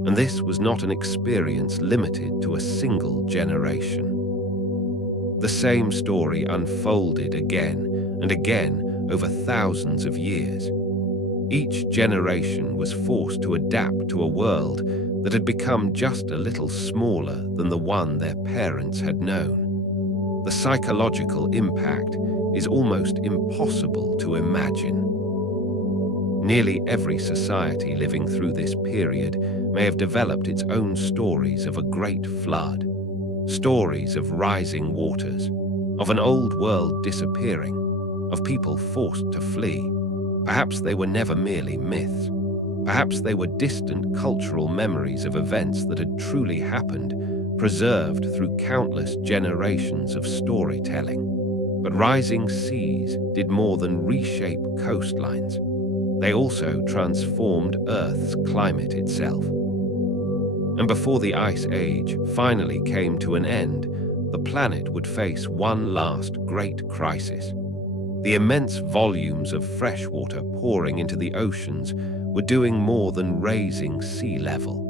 And this was not an experience limited to a single generation. The same story unfolded again and again over thousands of years. Each generation was forced to adapt to a world that had become just a little smaller than the one their parents had known. The psychological impact is almost impossible to imagine. Nearly every society living through this period may have developed its own stories of a great flood, stories of rising waters, of an old world disappearing, of people forced to flee. Perhaps they were never merely myths. Perhaps they were distant cultural memories of events that had truly happened, preserved through countless generations of storytelling. But rising seas did more than reshape coastlines. They also transformed Earth's climate itself. And before the Ice Age finally came to an end, the planet would face one last great crisis. The immense volumes of fresh water pouring into the oceans were doing more than raising sea level.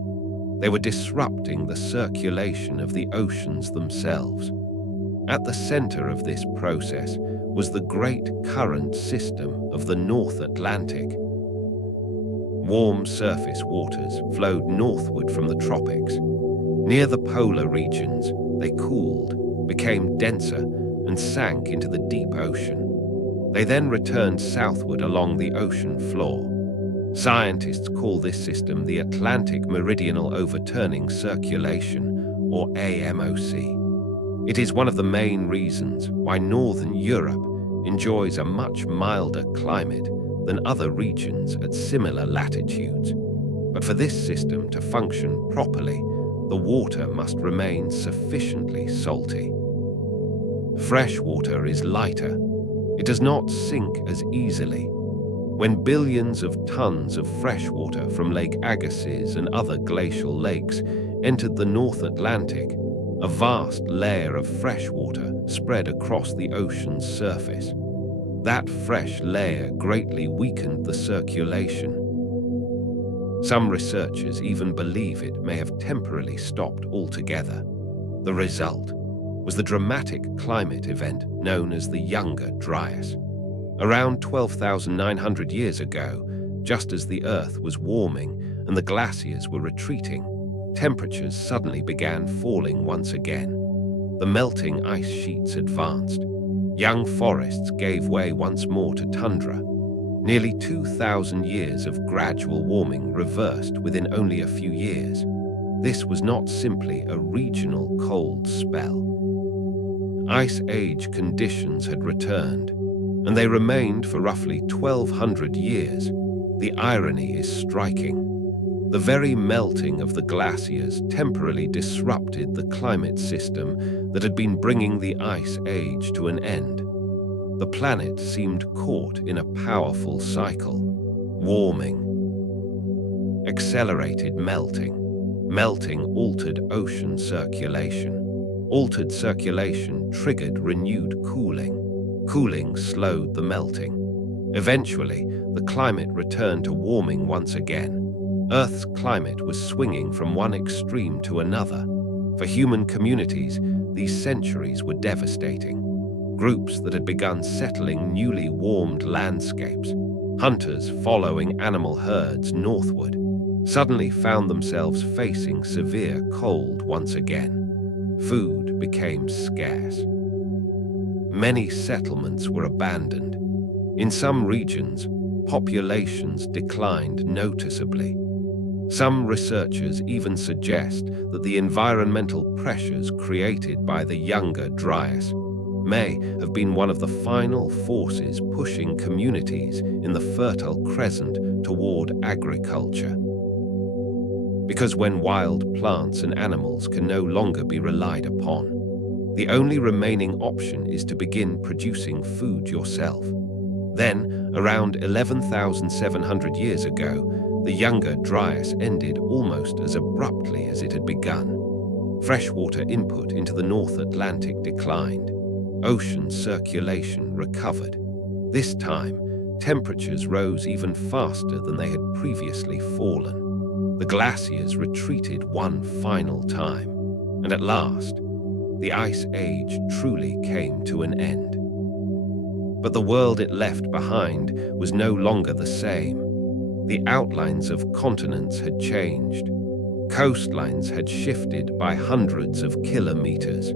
They were disrupting the circulation of the oceans themselves. At the center of this process was the Great Current System of the North Atlantic. Warm surface waters flowed northward from the tropics. Near the polar regions, they cooled, became denser, and sank into the deep ocean. They then returned southward along the ocean floor. Scientists call this system the Atlantic Meridional Overturning Circulation, or AMOC. It is one of the main reasons why Northern Europe enjoys a much milder climate than other regions at similar latitudes. But for this system to function properly, the water must remain sufficiently salty. Fresh water is lighter. It does not sink as easily. When billions of tons of fresh water from Lake Agassiz and other glacial lakes entered the North Atlantic, a vast layer of fresh water spread across the ocean's surface. That fresh layer greatly weakened the circulation. Some researchers even believe it may have temporarily stopped altogether. The result was the dramatic climate event known as the Younger Dryas. Around 12,900 years ago, just as the Earth was warming and the glaciers were retreating, temperatures suddenly began falling once again. The melting ice sheets advanced. Young forests gave way once more to tundra. Nearly 2,000 years of gradual warming reversed within only a few years. This was not simply a regional cold spell. Ice Age conditions had returned, and they remained for roughly 1,200 years. The irony is striking. The very melting of the glaciers temporarily disrupted the climate system that had been bringing the Ice Age to an end. The planet seemed caught in a powerful cycle. Warming, accelerated melting. Melting altered ocean circulation. Altered circulation triggered renewed cooling. Cooling slowed the melting. Eventually, the climate returned to warming once again. Earth's climate was swinging from one extreme to another. For human communities, these centuries were devastating. Groups that had begun settling newly warmed landscapes, hunters following animal herds northward, suddenly found themselves facing severe cold once again. Food became scarce. Many settlements were abandoned. In some regions, populations declined noticeably. Some researchers even suggest that the environmental pressures created by the Younger Dryas may have been one of the final forces pushing communities in the Fertile Crescent toward agriculture. Because when wild plants and animals can no longer be relied upon, the only remaining option is to begin producing food yourself. Then, around 11,700 years ago, the Younger Dryas ended almost as abruptly as it had begun. Freshwater input into the North Atlantic declined. Ocean circulation recovered. This time, temperatures rose even faster than they had previously fallen. The glaciers retreated one final time, and at last, the Ice Age truly came to an end. But the world it left behind was no longer the same. The outlines of continents had changed. Coastlines had shifted by hundreds of kilometers.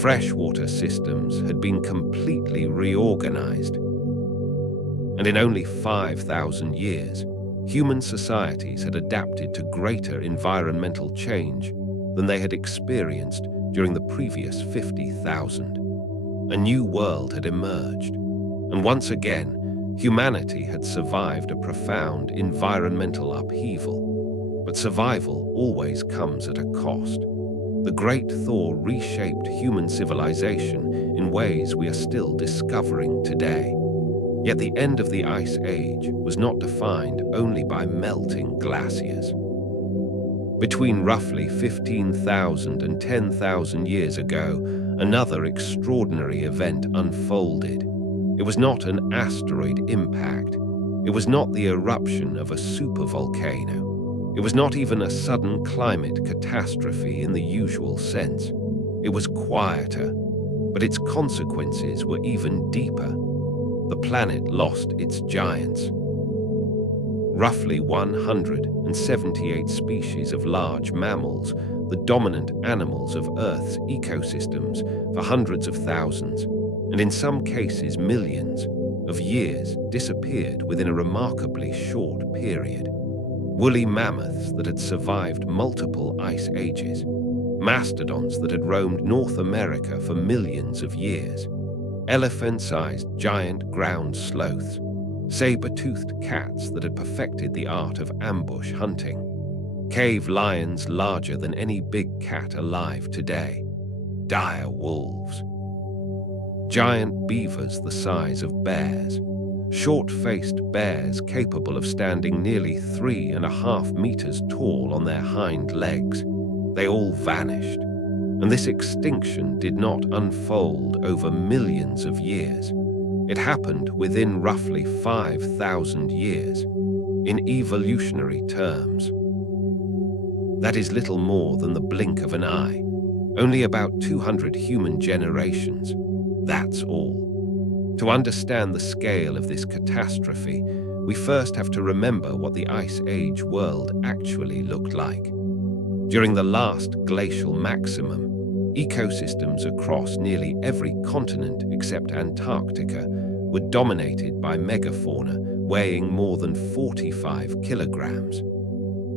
Freshwater systems had been completely reorganized. And in only 5,000 years, human societies had adapted to greater environmental change than they had experienced during the previous 50,000. A new world had emerged, and once again, humanity had survived a profound environmental upheaval. But survival always comes at a cost. The Great Thaw reshaped human civilization in ways we are still discovering today. Yet the end of the Ice Age was not defined only by melting glaciers. Between roughly 15,000 and 10,000 years ago, another extraordinary event unfolded. It was not an asteroid impact. It was not the eruption of a supervolcano. It was not even a sudden climate catastrophe in the usual sense. It was quieter, but its consequences were even deeper. The planet lost its giants. Roughly 178 species of large mammals, the dominant animals of Earth's ecosystems for hundreds of thousands, and in some cases millions, of years disappeared within a remarkably short period. Woolly mammoths that had survived multiple ice ages, mastodons that had roamed North America for millions of years, elephant-sized giant ground sloths, saber-toothed cats that had perfected the art of ambush hunting, cave lions larger than any big cat alive today, dire wolves, giant beavers the size of bears, short-faced bears capable of standing nearly 3.5 meters tall on their hind legs. They all vanished, and this extinction did not unfold over millions of years. It happened within roughly 5,000 years. In evolutionary terms, that is little more than the blink of an eye. Only about 200 human generations. That's all. To understand the scale of this catastrophe, we first have to remember what the Ice Age world actually looked like. During the last glacial maximum, ecosystems across nearly every continent except Antarctica were dominated by megafauna weighing more than 45 kilograms.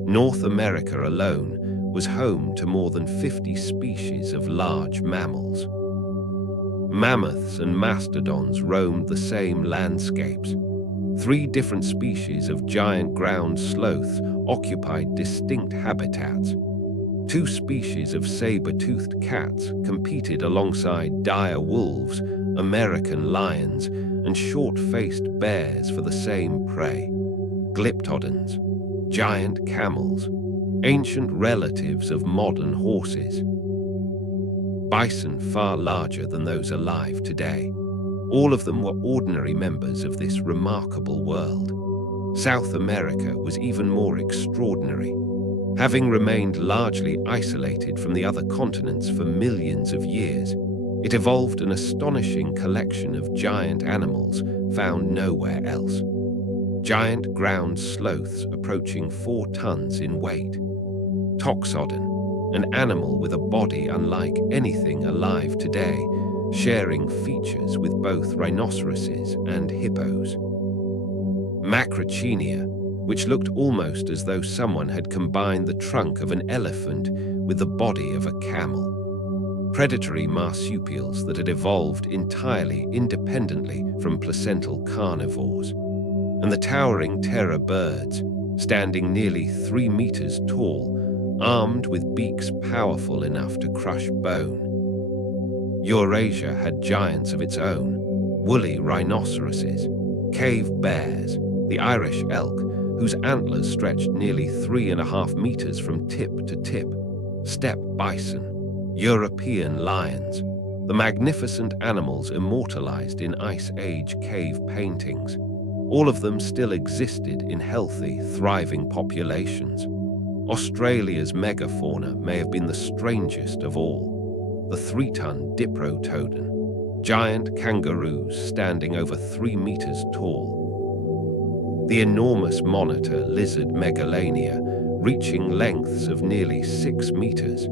North America alone was home to more than 50 species of large mammals. Mammoths and mastodons roamed the same landscapes. 3 different species of giant ground sloths occupied distinct habitats. 2 species of saber-toothed cats competed alongside dire wolves, American lions, and short-faced bears for the same prey. Glyptodons, giant camels, ancient relatives of modern horses. Bison far larger than those alive today. All of them were ordinary members of this remarkable world. South America was even more extraordinary. Having remained largely isolated from the other continents for millions of years, it evolved an astonishing collection of giant animals found nowhere else. Giant ground sloths approaching 4 tons in weight. Toxodon, an animal with a body unlike anything alive today, sharing features with both rhinoceroses and hippos. Macrauchenia, which looked almost as though someone had combined the trunk of an elephant with the body of a camel. Predatory marsupials that had evolved entirely independently from placental carnivores. And the towering terror birds, standing nearly 3 meters tall, armed with beaks powerful enough to crush bone. Eurasia had giants of its own, woolly rhinoceroses, cave bears, the Irish elk, whose antlers stretched nearly 3.5 meters from tip to tip, steppe bison, European lions, the magnificent animals immortalized in Ice Age cave paintings. All of them still existed in healthy, thriving populations. Australia's megafauna may have been the strangest of all. The 3-ton diprotodon, giant kangaroos standing over 3 meters tall. The enormous monitor lizard Megalania, reaching lengths of nearly 6 meters.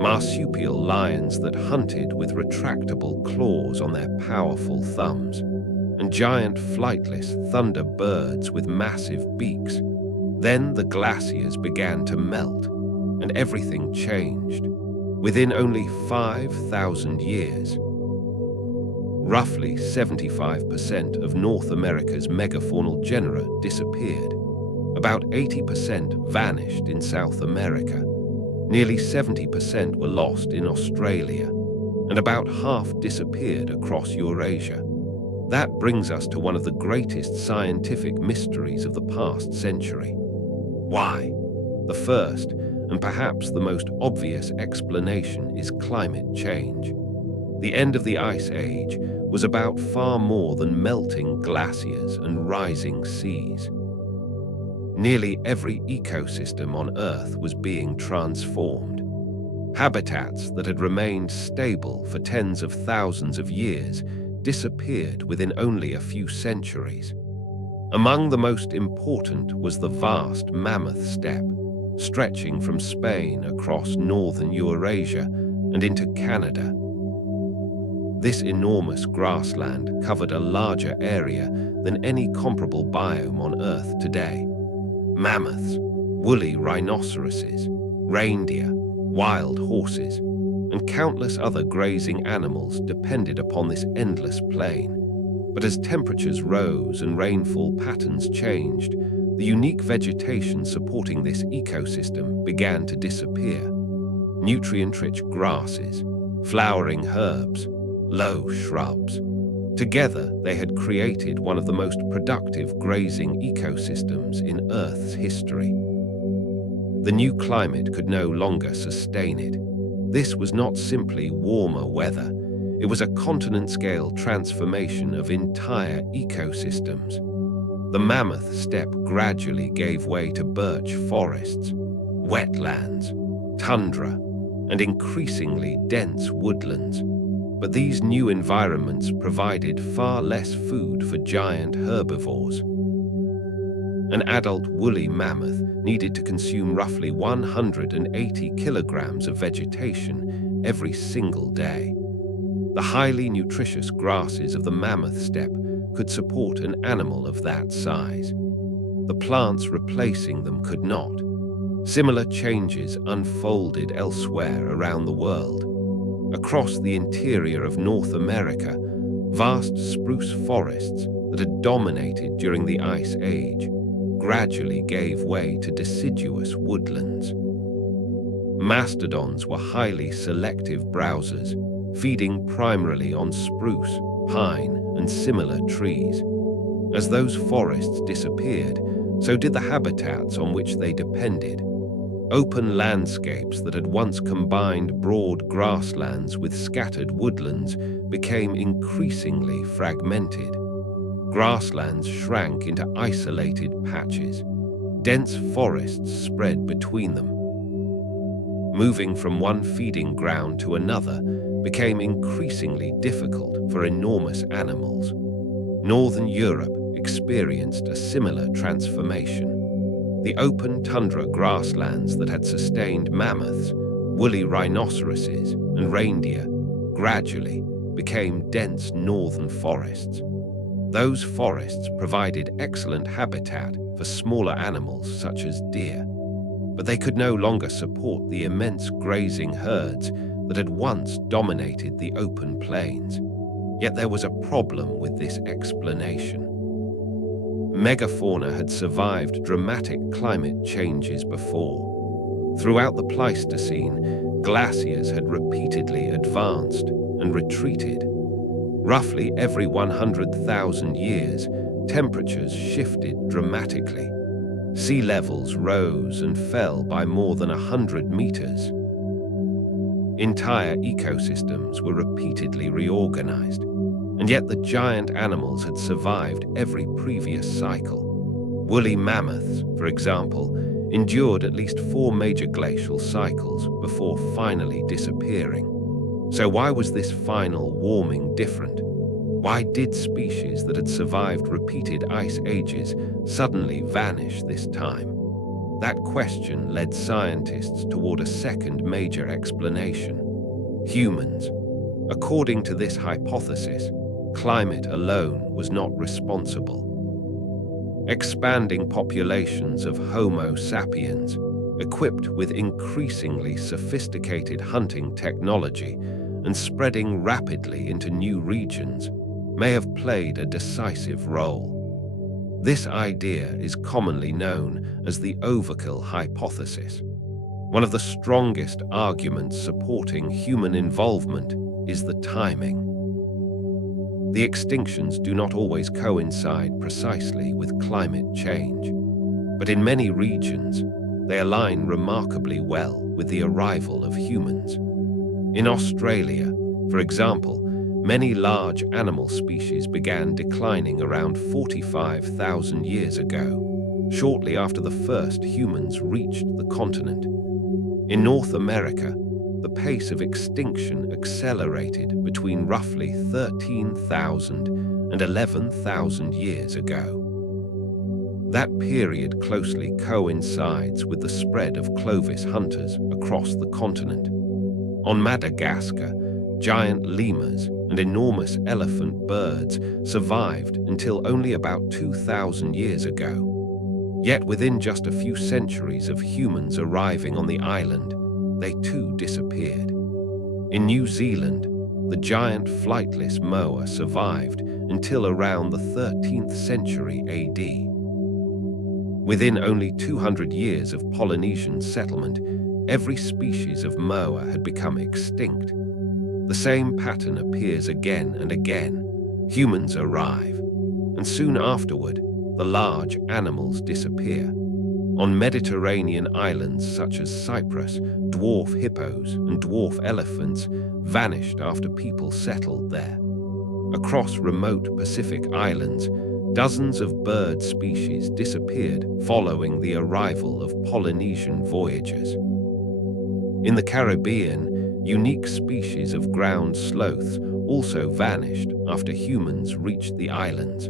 Marsupial lions that hunted with retractable claws on their powerful thumbs. And giant flightless thunder birds with massive beaks. Then the glaciers began to melt, and everything changed. Within only 5,000 years, roughly 75% of North America's megafaunal genera disappeared. About 80% vanished in South America. Nearly 70% were lost in Australia, and about half disappeared across Eurasia. That brings us to one of the greatest scientific mysteries of the past century. Why? The first, and perhaps the most obvious explanation, is climate change. The end of the Ice Age was about far more than melting glaciers and rising seas. Nearly every ecosystem on Earth was being transformed. Habitats that had remained stable for tens of thousands of years disappeared within only a few centuries. Among the most important was the vast mammoth steppe, stretching from Spain across northern Eurasia and into Canada. This enormous grassland covered a larger area than any comparable biome on Earth today. Mammoths, woolly rhinoceroses, reindeer, wild horses, and countless other grazing animals depended upon this endless plain. But as temperatures rose and rainfall patterns changed, the unique vegetation supporting this ecosystem began to disappear. Nutrient-rich grasses, flowering herbs, low shrubs. Together, they had created one of the most productive grazing ecosystems in Earth's history. The new climate could no longer sustain it. This was not simply warmer weather. It was a continent-scale transformation of entire ecosystems. The mammoth steppe gradually gave way to birch forests, wetlands, tundra, and increasingly dense woodlands. But these new environments provided far less food for giant herbivores. An adult woolly mammoth needed to consume roughly 180 kilograms of vegetation every single day. The highly nutritious grasses of the mammoth steppe could support an animal of that size. The plants replacing them could not. Similar changes unfolded elsewhere around the world. Across the interior of North America, vast spruce forests that had dominated during the Ice Age gradually gave way to deciduous woodlands. Mastodons were highly selective browsers, feeding primarily on spruce, pine, and similar trees. As those forests disappeared, so did the habitats on which they depended. Open landscapes that had once combined broad grasslands with scattered woodlands became increasingly fragmented. Grasslands shrank into isolated patches. Dense forests spread between them. Moving from one feeding ground to another became increasingly difficult for enormous animals. Northern Europe experienced a similar transformation. The open tundra grasslands that had sustained mammoths, woolly rhinoceroses, and reindeer gradually became dense northern forests. Those forests provided excellent habitat for smaller animals such as deer, but they could no longer support the immense grazing herds that had once dominated the open plains. Yet there was a problem with this explanation. Megafauna had survived dramatic climate changes before. Throughout the Pleistocene, glaciers had repeatedly advanced and retreated. Roughly every 100,000 years, temperatures shifted dramatically. Sea levels rose and fell by more than 100 meters. Entire ecosystems were repeatedly reorganized, and yet the giant animals had survived every previous cycle. Woolly mammoths, for example, endured at least 4 major glacial cycles before finally disappearing. So why was this final warming different? Why did species that had survived repeated ice ages suddenly vanish this time? That question led scientists toward a second major explanation: humans. According to this hypothesis, climate alone was not responsible. Expanding populations of Homo sapiens, equipped with increasingly sophisticated hunting technology and spreading rapidly into new regions, may have played a decisive role. This idea is commonly known as the overkill hypothesis. One of the strongest arguments supporting human involvement is the timing. The extinctions do not always coincide precisely with climate change, but in many regions, they align remarkably well with the arrival of humans. In Australia, for example, many large animal species began declining around 45,000 years ago, shortly after the first humans reached the continent. In North America, the pace of extinction accelerated between roughly 13,000 and 11,000 years ago. That period closely coincides with the spread of Clovis hunters across the continent. On Madagascar, giant lemurs and enormous elephant birds survived until only about 2,000 years ago. Yet within just a few centuries of humans arriving on the island, they too disappeared. In New Zealand, the giant flightless moa survived until around the 13th century AD. Within only 200 years of Polynesian settlement, every species of moa had become extinct. The same pattern appears again and again. Humans arrive, and soon afterward, the large animals disappear. On Mediterranean islands such as Cyprus, dwarf hippos and dwarf elephants vanished after people settled there. Across remote Pacific islands, dozens of bird species disappeared following the arrival of Polynesian voyagers. In the Caribbean, unique species of ground sloths also vanished after humans reached the islands.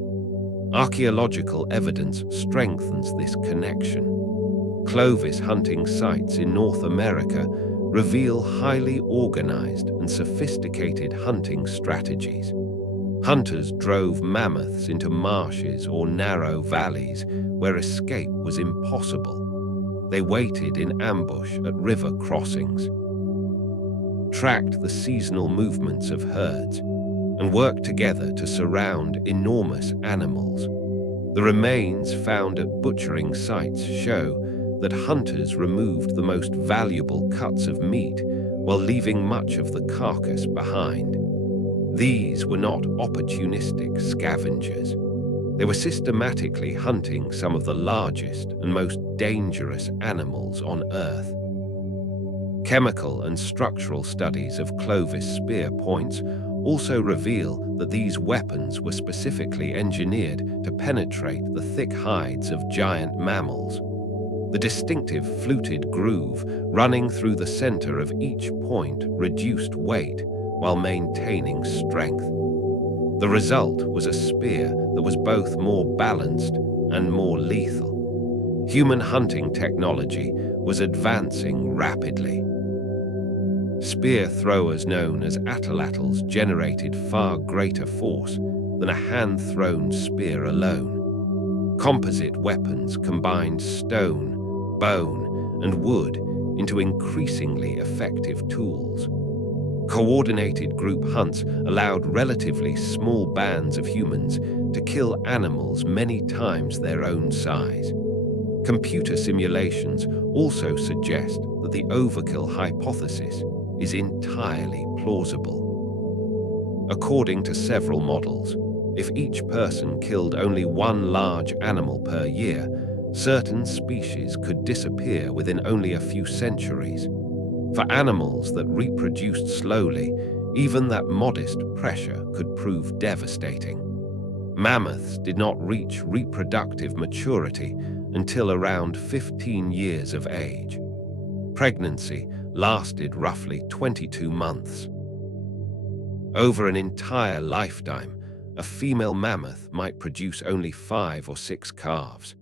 Archaeological evidence strengthens this connection. Clovis hunting sites in North America reveal highly organized and sophisticated hunting strategies. Hunters drove mammoths into marshes or narrow valleys where escape was impossible. They waited in ambush at river crossings, tracked the seasonal movements of herds, and worked together to surround enormous animals. The remains found at butchering sites show that hunters removed the most valuable cuts of meat while leaving much of the carcass behind. These were not opportunistic scavengers. They were systematically hunting some of the largest and most dangerous animals on Earth. Chemical and structural studies of Clovis spear points also reveal that these weapons were specifically engineered to penetrate the thick hides of giant mammals. The distinctive fluted groove running through the center of each point reduced weight while maintaining strength. The result was a spear that was both more balanced and more lethal. Human hunting technology was advancing rapidly. Spear throwers known as atlatls generated far greater force than a hand-thrown spear alone. Composite weapons combined stone, bone, and wood into increasingly effective tools. Coordinated group hunts allowed relatively small bands of humans to kill animals many times their own size. Computer simulations also suggest that the overkill hypothesis is entirely plausible. According to several models, if each person killed only one large animal per year, certain species could disappear within only a few centuries. For animals that reproduced slowly, even that modest pressure could prove devastating. Mammoths did not reach reproductive maturity until around 15 years of age. Pregnancy lasted roughly 22 months. Over an entire lifetime, a female mammoth might produce only 5 or 6 calves.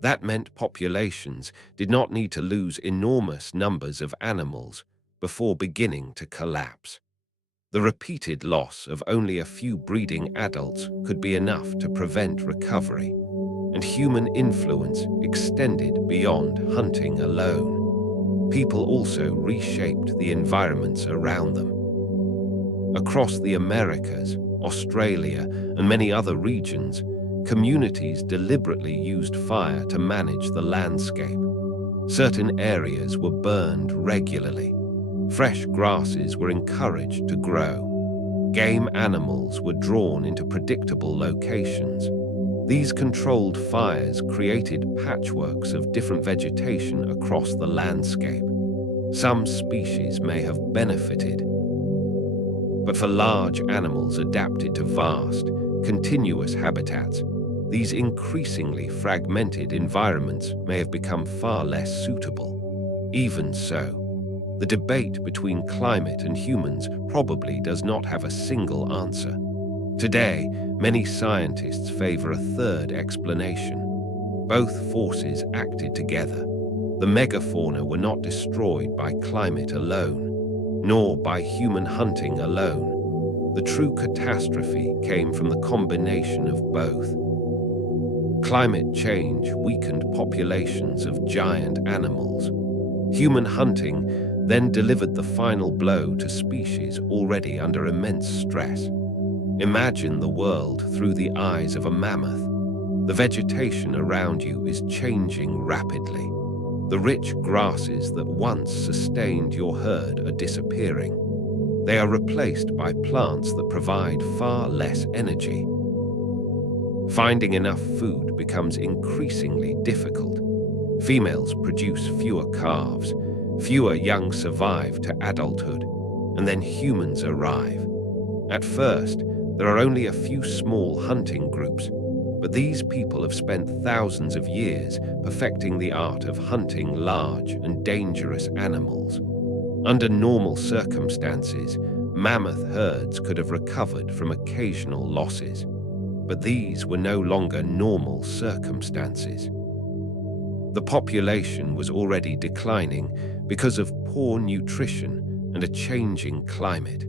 That meant populations did not need to lose enormous numbers of animals before beginning to collapse. The repeated loss of only a few breeding adults could be enough to prevent recovery, and human influence extended beyond hunting alone. People also reshaped the environments around them. Across the Americas, Australia, and many other regions, communities deliberately used fire to manage the landscape. Certain areas were burned regularly. Fresh grasses were encouraged to grow. Game animals were drawn into predictable locations. These controlled fires created patchworks of different vegetation across the landscape. Some species may have benefited, but for large animals adapted to vast, continuous habitats, these increasingly fragmented environments may have become far less suitable. Even so, the debate between climate and humans probably does not have a single answer. Today, many scientists favor a third explanation. Both forces acted together. The megafauna were not destroyed by climate alone, nor by human hunting alone. The true catastrophe came from the combination of both. Climate change weakened populations of giant animals. Human hunting then delivered the final blow to species already under immense stress. Imagine the world through the eyes of a mammoth. The vegetation around you is changing rapidly. The rich grasses that once sustained your herd are disappearing. They are replaced by plants that provide far less energy. Finding enough food becomes increasingly difficult. Females produce fewer calves, fewer young survive to adulthood, and then humans arrive. At first, there are only a few small hunting groups, but these people have spent thousands of years perfecting the art of hunting large and dangerous animals. Under normal circumstances, mammoth herds could have recovered from occasional losses, but these were no longer normal circumstances. The population was already declining because of poor nutrition and a changing climate.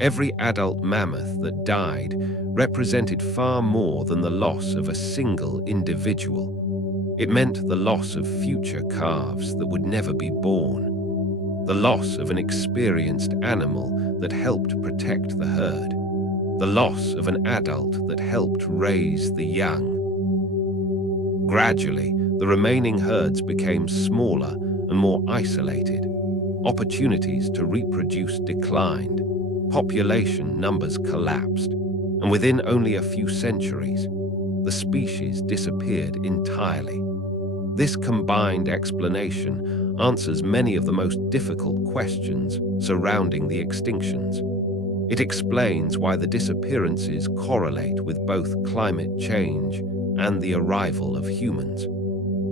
Every adult mammoth that died represented far more than the loss of a single individual. It meant the loss of future calves that would never be born, the loss of an experienced animal that helped protect the herd, the loss of an adult that helped raise the young. Gradually, the remaining herds became smaller and more isolated. Opportunities to reproduce declined. Population numbers collapsed, and within only a few centuries, the species disappeared entirely. This combined explanation answers many of the most difficult questions surrounding the extinctions. It explains why the disappearances correlate with both climate change and the arrival of humans,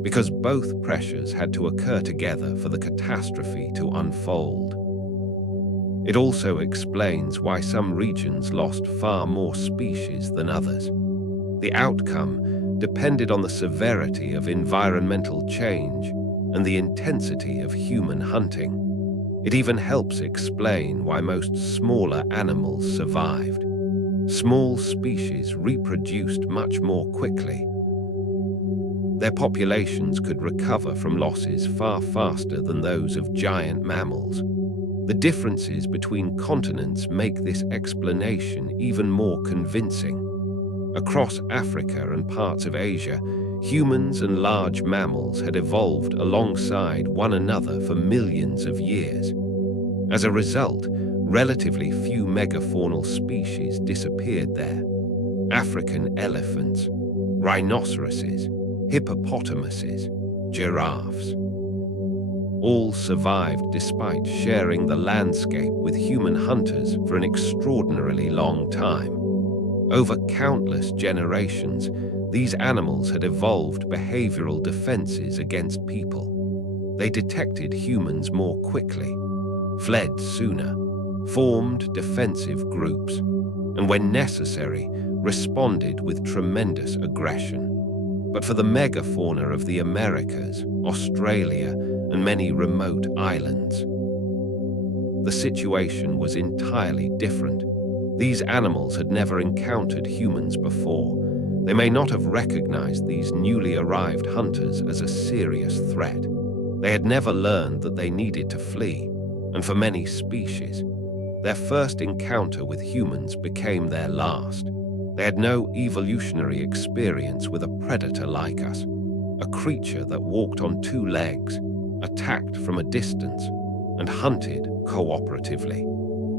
because both pressures had to occur together for the catastrophe to unfold. It also explains why some regions lost far more species than others. The outcome depended on the severity of environmental change and the intensity of human hunting. It even helps explain why most smaller animals survived. Small species reproduced much more quickly. Their populations could recover from losses far faster than those of giant mammals. The differences between continents make this explanation even more convincing. Across Africa and parts of Asia, humans and large mammals had evolved alongside one another for millions of years. As a result, relatively few megafaunal species disappeared there. African elephants, rhinoceroses, hippopotamuses, giraffes. All survived despite sharing the landscape with human hunters for an extraordinarily long time. Over countless generations, these animals had evolved behavioral defenses against people. They detected humans more quickly, fled sooner, formed defensive groups, and when necessary, responded with tremendous aggression. But for the megafauna of the Americas, Australia, and many remote islands, the situation was entirely different. These animals had never encountered humans before. They may not have recognized these newly arrived hunters as a serious threat. They had never learned that they needed to flee, and for many species, their first encounter with humans became their last. They had no evolutionary experience with a predator like us, a creature that walked on two legs, attacked from a distance, and hunted cooperatively.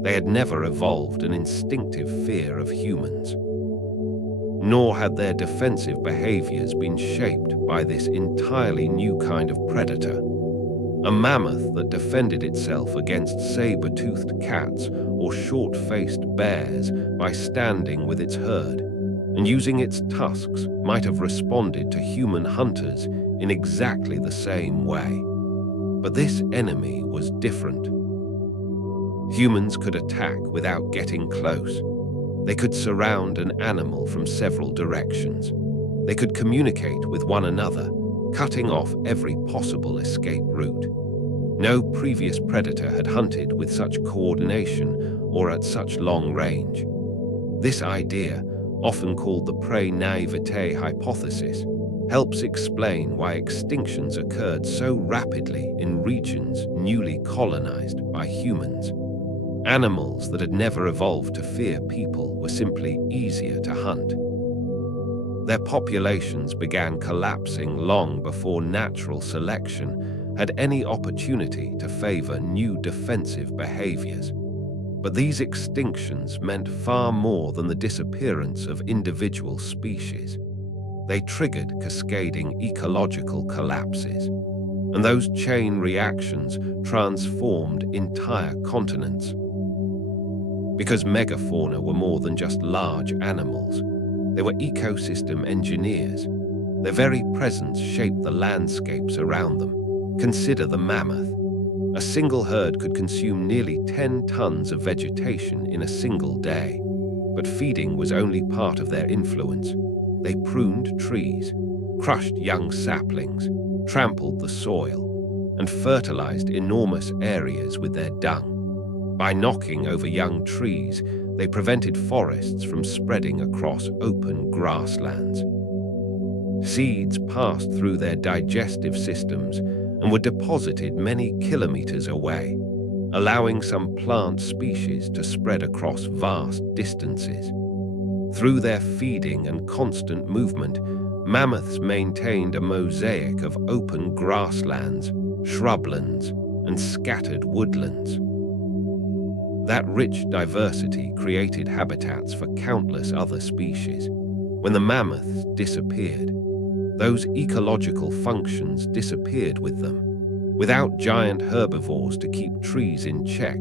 They had never evolved an instinctive fear of humans. Nor had their defensive behaviors been shaped by this entirely new kind of predator. A mammoth that defended itself against saber-toothed cats or short-faced bears by standing with its herd, and using its tusks might have responded to human hunters in exactly the same way. But this enemy was different. Humans could attack without getting close. They could surround an animal from several directions. They could communicate with one another, cutting off every possible escape route. No previous predator had hunted with such coordination or at such long range. This idea, often called the prey naivete hypothesis, helps explain why extinctions occurred so rapidly in regions newly colonized by humans. Animals that had never evolved to fear people were simply easier to hunt. Their populations began collapsing long before natural selection had any opportunity to favor new defensive behaviors. But these extinctions meant far more than the disappearance of individual species. They triggered cascading ecological collapses, and those chain reactions transformed entire continents. Because megafauna were more than just large animals, they were ecosystem engineers. Their very presence shaped the landscapes around them. Consider the mammoth. A single herd could consume nearly 10 tons of vegetation in a single day. But feeding was only part of their influence. They pruned trees, crushed young saplings, trampled the soil, and fertilized enormous areas with their dung. By knocking over young trees, they prevented forests from spreading across open grasslands. Seeds passed through their digestive systems and were deposited many kilometers away, allowing some plant species to spread across vast distances. Through their feeding and constant movement, mammoths maintained a mosaic of open grasslands, shrublands, and scattered woodlands. That rich diversity created habitats for countless other species. When the mammoths disappeared, those ecological functions disappeared with them. Without giant herbivores to keep trees in check,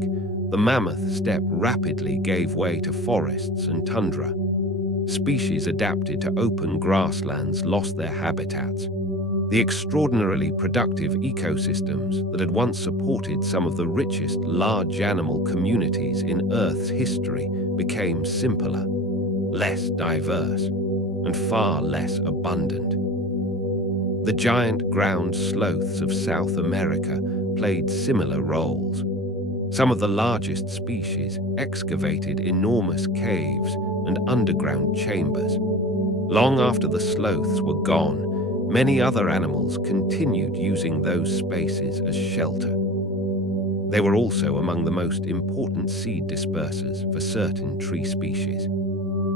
the mammoth steppe rapidly gave way to forests and tundra. Species adapted to open grasslands lost their habitats. The extraordinarily productive ecosystems that had once supported some of the richest large animal communities in Earth's history became simpler, less diverse, and far less abundant. The giant ground sloths of South America played similar roles. Some of the largest species excavated enormous caves and underground chambers. Long after the sloths were gone, many other animals continued using those spaces as shelter. They were also among the most important seed dispersers for certain tree species.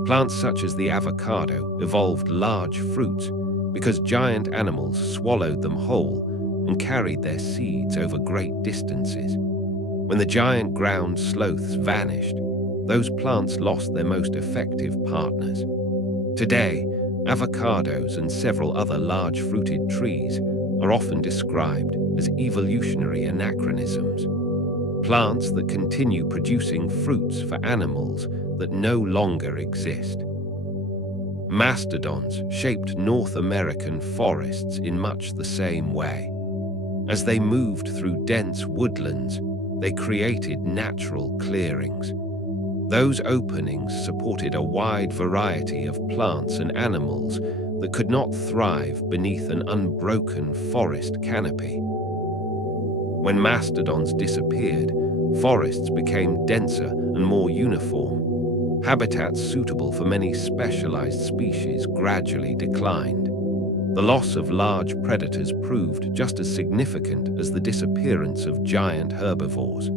Plants such as the avocado evolved large fruits because giant animals swallowed them whole and carried their seeds over great distances. When the giant ground sloths vanished, those plants lost their most effective partners. Today, avocados and several other large-fruited trees are often described as evolutionary anachronisms, plants that continue producing fruits for animals that no longer exist. Mastodons shaped North American forests in much the same way. As they moved through dense woodlands, they created natural clearings. Those openings supported a wide variety of plants and animals that could not thrive beneath an unbroken forest canopy. When mastodons disappeared, forests became denser and more uniform. Habitats suitable for many specialized species gradually declined. The loss of large predators proved just as significant as the disappearance of giant herbivores.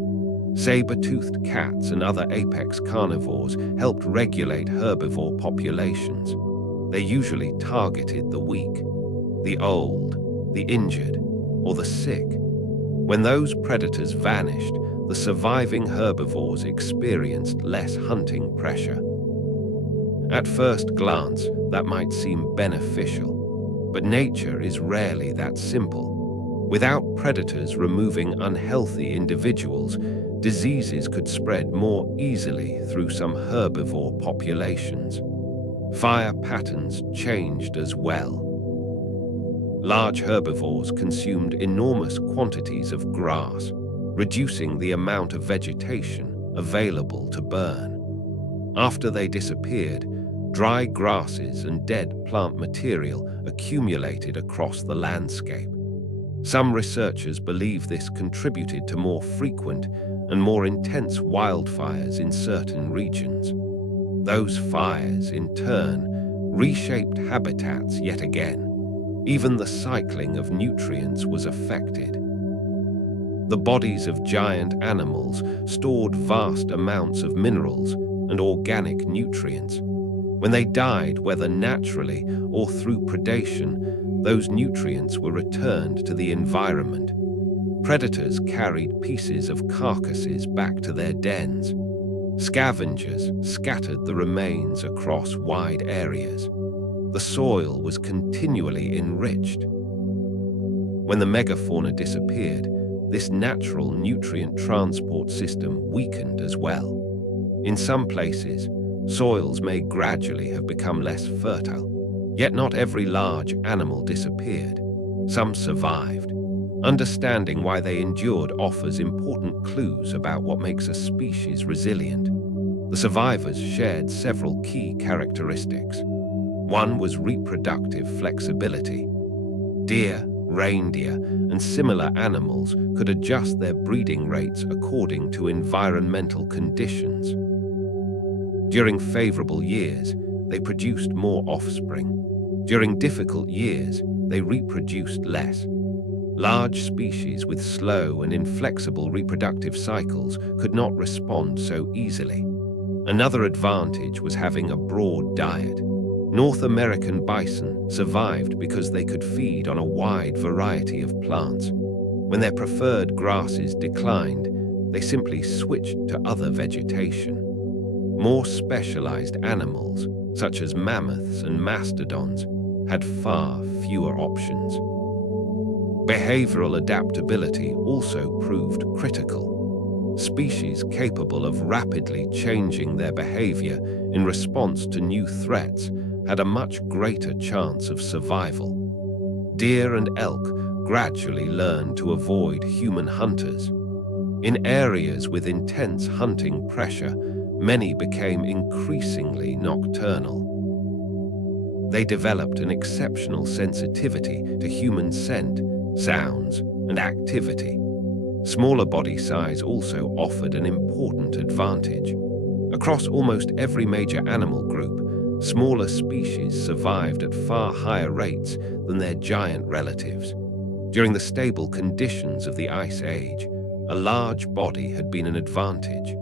Saber-toothed cats and other apex carnivores helped regulate herbivore populations. They usually targeted the weak, the old, the injured, or the sick. When those predators vanished, the surviving herbivores experienced less hunting pressure. At first glance, that might seem beneficial, but nature is rarely that simple. Without predators removing unhealthy individuals, diseases could spread more easily through some herbivore populations. Fire patterns changed as well. Large herbivores consumed enormous quantities of grass, reducing the amount of vegetation available to burn. After they disappeared, dry grasses and dead plant material accumulated across the landscape. Some researchers believe this contributed to more frequent and more intense wildfires in certain regions. Those fires, in turn, reshaped habitats yet again. Even the cycling of nutrients was affected. The bodies of giant animals stored vast amounts of minerals and organic nutrients. When they died, whether naturally or through predation, those nutrients were returned to the environment. Predators carried pieces of carcasses back to their dens. Scavengers scattered the remains across wide areas. The soil was continually enriched. When the megafauna disappeared, this natural nutrient transport system weakened as well. In some places, soils may gradually have become less fertile, yet not every large animal disappeared. Some survived. Understanding why they endured offers important clues about what makes a species resilient. The survivors shared several key characteristics. One was reproductive flexibility. Deer, reindeer, and similar animals could adjust their breeding rates according to environmental conditions. During favorable years, they produced more offspring. During difficult years, they reproduced less. Large species with slow and inflexible reproductive cycles could not respond so easily. Another advantage was having a broad diet. North American bison survived because they could feed on a wide variety of plants. When their preferred grasses declined, they simply switched to other vegetation. More specialized animals, such as mammoths and mastodons, had far fewer options. Behavioral adaptability also proved critical. Species capable of rapidly changing their behavior in response to new threats had a much greater chance of survival. Deer and elk gradually learned to avoid human hunters. In areas with intense hunting pressure, many became increasingly nocturnal. They developed an exceptional sensitivity to human scent, sounds, and activity. Smaller body size also offered an important advantage. Across almost every major animal group, smaller species survived at far higher rates than their giant relatives. During the stable conditions of the Ice Age, a large body had been an advantage.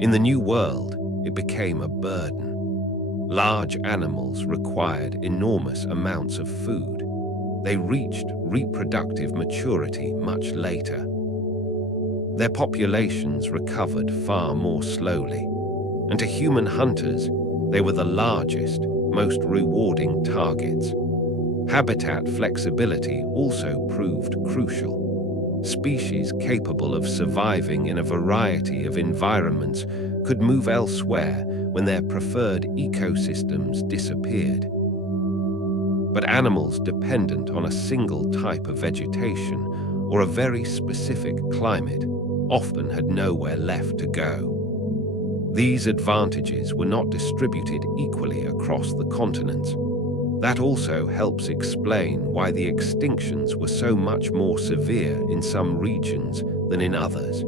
In the New World, it became a burden. Large animals required enormous amounts of food. They reached reproductive maturity much later. Their populations recovered far more slowly, and to human hunters, they were the largest, most rewarding targets. Habitat flexibility also proved crucial. Species capable of surviving in a variety of environments could move elsewhere when their preferred ecosystems disappeared. But animals dependent on a single type of vegetation or a very specific climate often had nowhere left to go. These advantages were not distributed equally across the continents. That also helps explain why the extinctions were so much more severe in some regions than in others.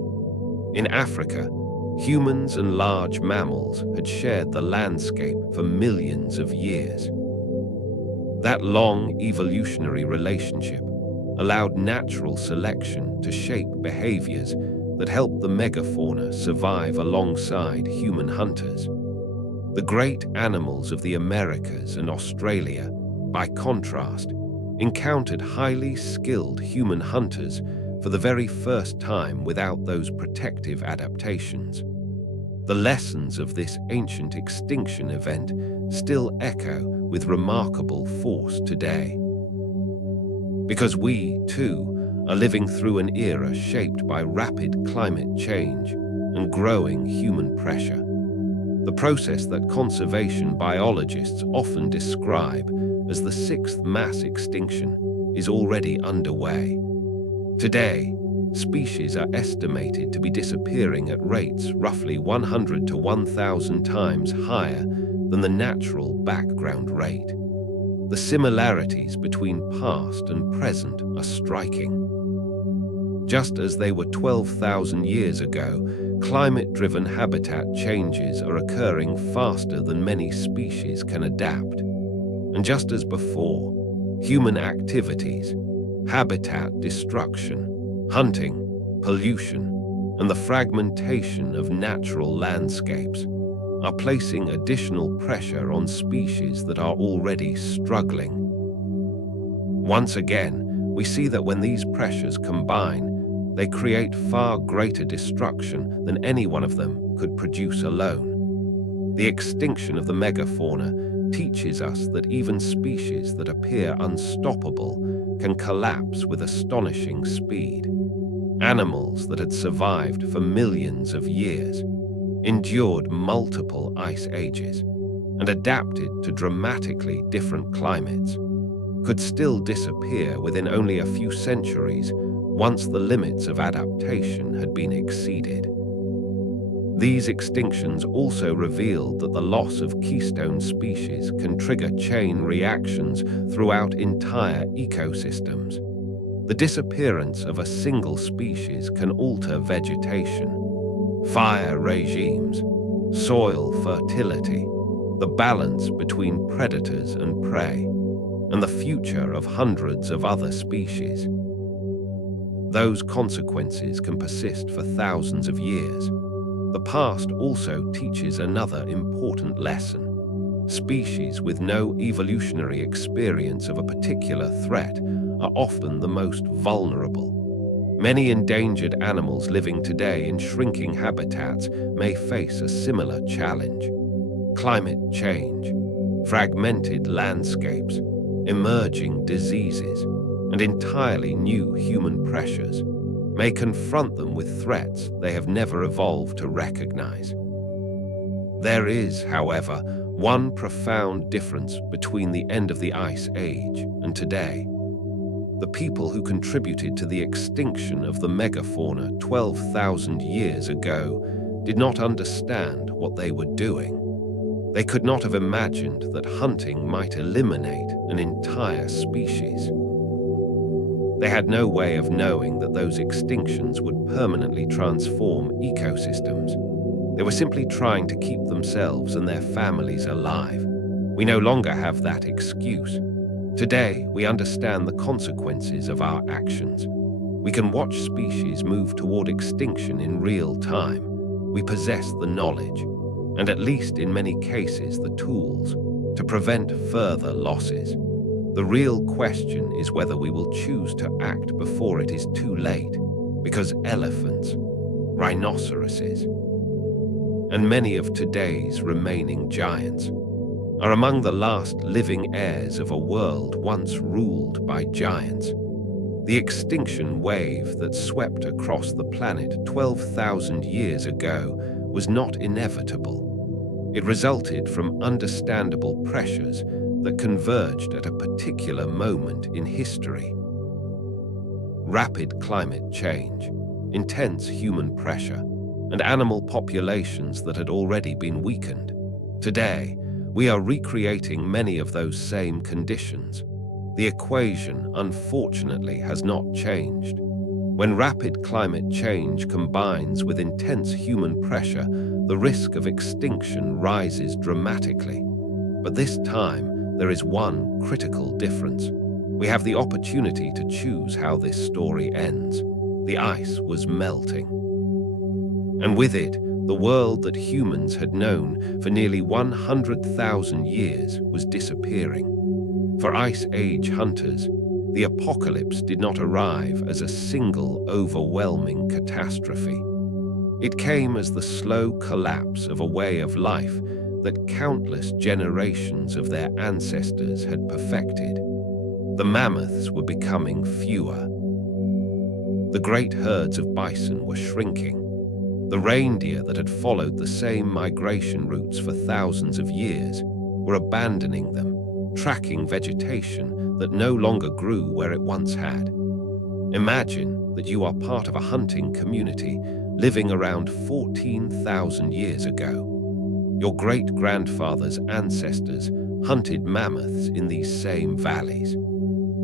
In Africa, humans and large mammals had shared the landscape for millions of years. That long evolutionary relationship allowed natural selection to shape behaviors that helped the megafauna survive alongside human hunters. The great animals of the Americas and Australia, by contrast, encountered highly skilled human hunters for the very first time without those protective adaptations. The lessons of this ancient extinction event still echo with remarkable force today. Because we, too, are living through an era shaped by rapid climate change and growing human pressure. The process that conservation biologists often describe as the sixth mass extinction is already underway. Today, species are estimated to be disappearing at rates roughly 100 to 1,000 times higher than the natural background rate. The similarities between past and present are striking. Just as they were 12,000 years ago, climate-driven habitat changes are occurring faster than many species can adapt. And just as before, human activities, habitat destruction, hunting, pollution, and the fragmentation of natural landscapes are placing additional pressure on species that are already struggling. Once again, we see that when these pressures combine, they create far greater destruction than any one of them could produce alone. The extinction of the megafauna teaches us that even species that appear unstoppable can collapse with astonishing speed. Animals that had survived for millions of years, endured multiple ice ages, and adapted to dramatically different climates, could still disappear within only a few centuries once the limits of adaptation had been exceeded. These extinctions also revealed that the loss of keystone species can trigger chain reactions throughout entire ecosystems. The disappearance of a single species can alter vegetation, fire regimes, soil fertility, the balance between predators and prey, and the future of hundreds of other species. Those consequences can persist for thousands of years. The past also teaches another important lesson. Species with no evolutionary experience of a particular threat are often the most vulnerable. Many endangered animals living today in shrinking habitats may face a similar challenge. Climate change, fragmented landscapes, emerging diseases, and entirely new human pressures may confront them with threats they have never evolved to recognize. There is, however, one profound difference between the end of the Ice Age and today. The people who contributed to the extinction of the megafauna 12,000 years ago did not understand what they were doing. They could not have imagined that hunting might eliminate an entire species. They had no way of knowing that those extinctions would permanently transform ecosystems. They were simply trying to keep themselves and their families alive. We no longer have that excuse. Today, we understand the consequences of our actions. We can watch species move toward extinction in real time. We possess the knowledge, and at least in many cases the tools, to prevent further losses. The real question is whether we will choose to act before it is too late, because elephants, rhinoceroses, and many of today's remaining giants are among the last living heirs of a world once ruled by giants. The extinction wave that swept across the planet 12,000 years ago was not inevitable. It resulted from understandable pressures that converged at a particular moment in history. Rapid climate change, intense human pressure, and animal populations that had already been weakened. Today, we are recreating many of those same conditions. The equation, unfortunately, has not changed. When rapid climate change combines with intense human pressure, the risk of extinction rises dramatically. But this time, there is one critical difference. We have the opportunity to choose how this story ends. The ice was melting. And with it, the world that humans had known for nearly 100,000 years was disappearing. For Ice Age hunters, the apocalypse did not arrive as a single overwhelming catastrophe. It came as the slow collapse of a way of life that countless generations of their ancestors had perfected. The mammoths were becoming fewer. The great herds of bison were shrinking. The reindeer that had followed the same migration routes for thousands of years were abandoning them, tracking vegetation that no longer grew where it once had. Imagine that you are part of a hunting community living around 14,000 years ago. Your great-grandfather's ancestors hunted mammoths in these same valleys.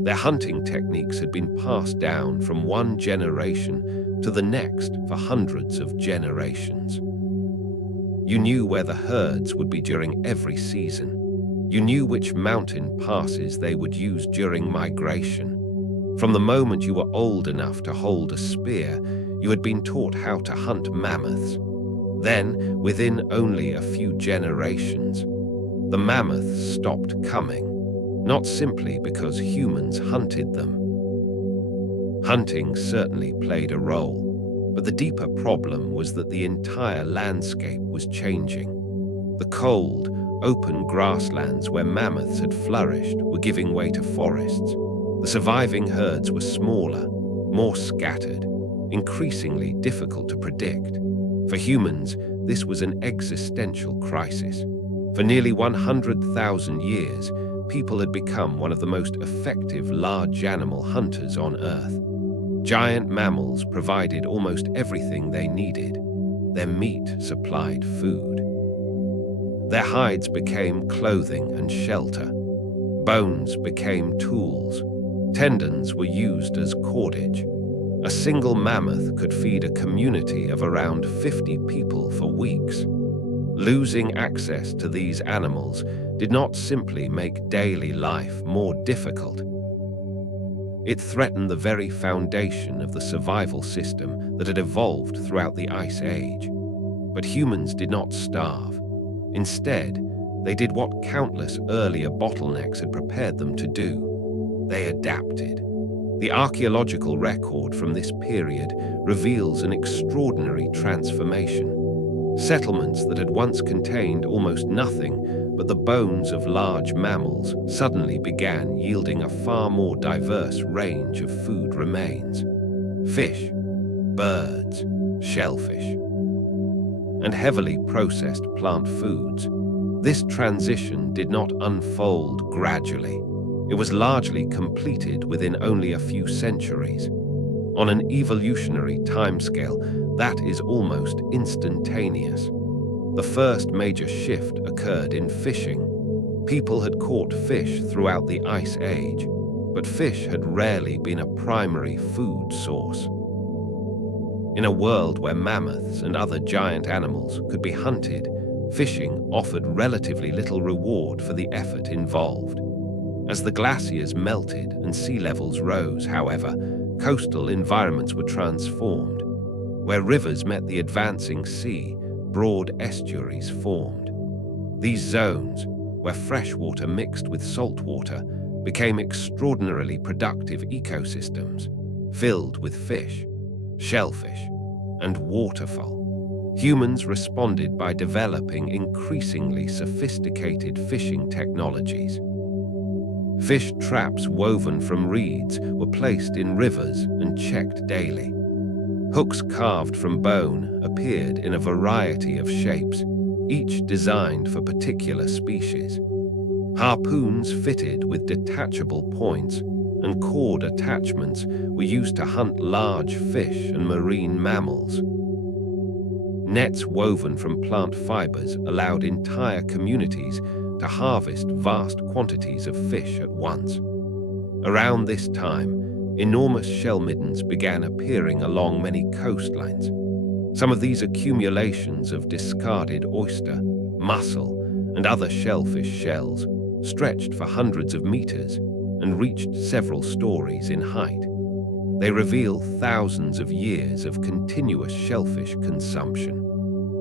Their hunting techniques had been passed down from one generation to the next for hundreds of generations. You knew where the herds would be during every season. You knew which mountain passes they would use during migration. From the moment you were old enough to hold a spear, you had been taught how to hunt mammoths. Then, within only a few generations, the mammoths stopped coming, not simply because humans hunted them. Hunting certainly played a role, but the deeper problem was that the entire landscape was changing. The cold, open grasslands where mammoths had flourished were giving way to forests. The surviving herds were smaller, more scattered, increasingly difficult to predict. For humans, this was an existential crisis. For nearly 100,000 years, people had become one of the most effective large animal hunters on Earth. Giant mammals provided almost everything they needed. Their meat supplied food. Their hides became clothing and shelter. Bones became tools. Tendons were used as cordage. A single mammoth could feed a community of around 50 people for weeks. Losing access to these animals did not simply make daily life more difficult. It threatened the very foundation of the survival system that had evolved throughout the Ice Age. But humans did not starve. Instead, they did what countless earlier bottlenecks had prepared them to do. They adapted. The archaeological record from this period reveals an extraordinary transformation. Settlements that had once contained almost nothing but the bones of large mammals suddenly began yielding a far more diverse range of food remains. Fish, birds, shellfish, and heavily processed plant foods. This transition did not unfold gradually. It was largely completed within only a few centuries. On an evolutionary timescale, that is almost instantaneous. The first major shift occurred in fishing. People had caught fish throughout the Ice Age, but fish had rarely been a primary food source. In a world where mammoths and other giant animals could be hunted, fishing offered relatively little reward for the effort involved. As the glaciers melted and sea levels rose, however, coastal environments were transformed. Where rivers met the advancing sea, broad estuaries formed. These zones, where fresh water mixed with salt water, became extraordinarily productive ecosystems, filled with fish, shellfish, and waterfowl. Humans responded by developing increasingly sophisticated fishing technologies. Fish traps woven from reeds were placed in rivers and checked daily. Hooks carved from bone appeared in a variety of shapes, each designed for particular species. Harpoons fitted with detachable points and cord attachments were used to hunt large fish and marine mammals. Nets woven from plant fibers allowed entire communities to harvest vast quantities of fish at once. Around this time, enormous shell middens began appearing along many coastlines. Some of these accumulations of discarded oyster, mussel, and other shellfish shells stretched for hundreds of meters and reached several stories in height. They reveal thousands of years of continuous shellfish consumption.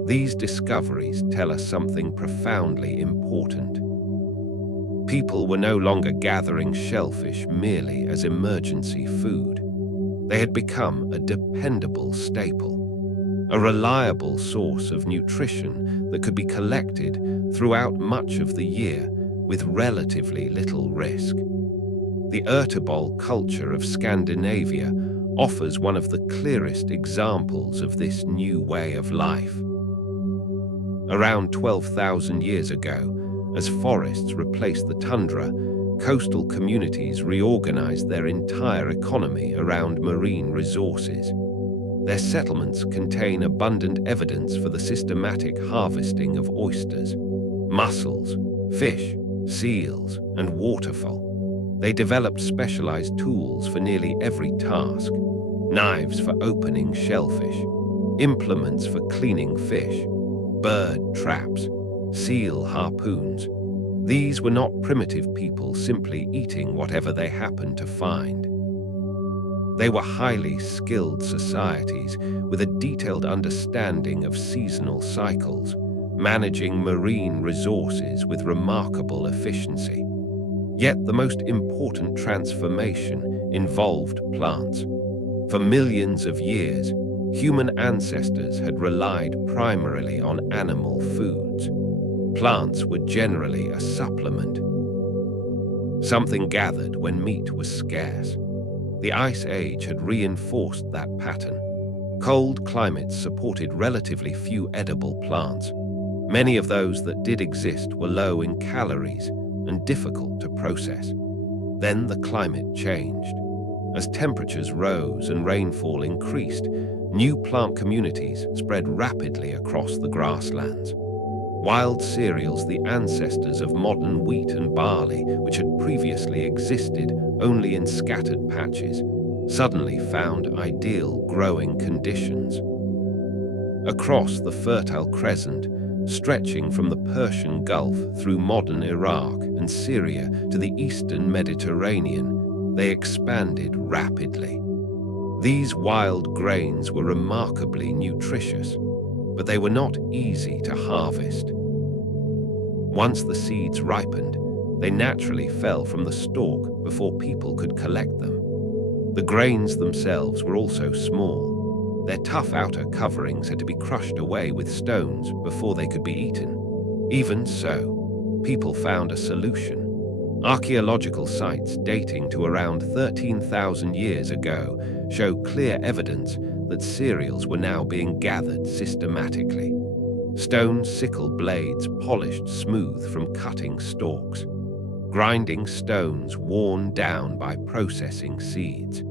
These discoveries tell us something profoundly important. People were no longer gathering shellfish merely as emergency food. They had become a dependable staple, a reliable source of nutrition that could be collected throughout much of the year with relatively little risk. The Ertebol culture of Scandinavia offers one of the clearest examples of this new way of life. Around 12,000 years ago, as forests replaced the tundra, coastal communities reorganized their entire economy around marine resources. Their settlements contain abundant evidence for the systematic harvesting of oysters, mussels, fish, seals, and waterfowl. They developed specialized tools for nearly every task: knives for opening shellfish, implements for cleaning fish, bird traps, seal harpoons. These were not primitive people simply eating whatever they happened to find. They were highly skilled societies with a detailed understanding of seasonal cycles, managing marine resources with remarkable efficiency. Yet the most important transformation involved plants. For millions of years, human ancestors had relied primarily on animal foods. Plants were generally a supplement, something gathered when meat was scarce. The Ice Age had reinforced that pattern. Cold climates supported relatively few edible plants. Many of those that did exist were low in calories and difficult to process. Then the climate changed. As temperatures rose and rainfall increased, new plant communities spread rapidly across the grasslands. Wild cereals, the ancestors of modern wheat and barley, which had previously existed only in scattered patches, suddenly found ideal growing conditions. Across the Fertile Crescent, stretching from the Persian Gulf through modern Iraq and Syria to the eastern Mediterranean, they expanded rapidly. These wild grains were remarkably nutritious, but they were not easy to harvest. Once the seeds ripened, they naturally fell from the stalk before people could collect them. The grains themselves were also small. Their tough outer coverings had to be crushed away with stones before they could be eaten. Even so, people found a solution. Archaeological sites dating to around 13,000 years ago show clear evidence that cereals were now being gathered systematically. Stone sickle blades polished smooth from cutting stalks, grinding stones worn down by processing seeds.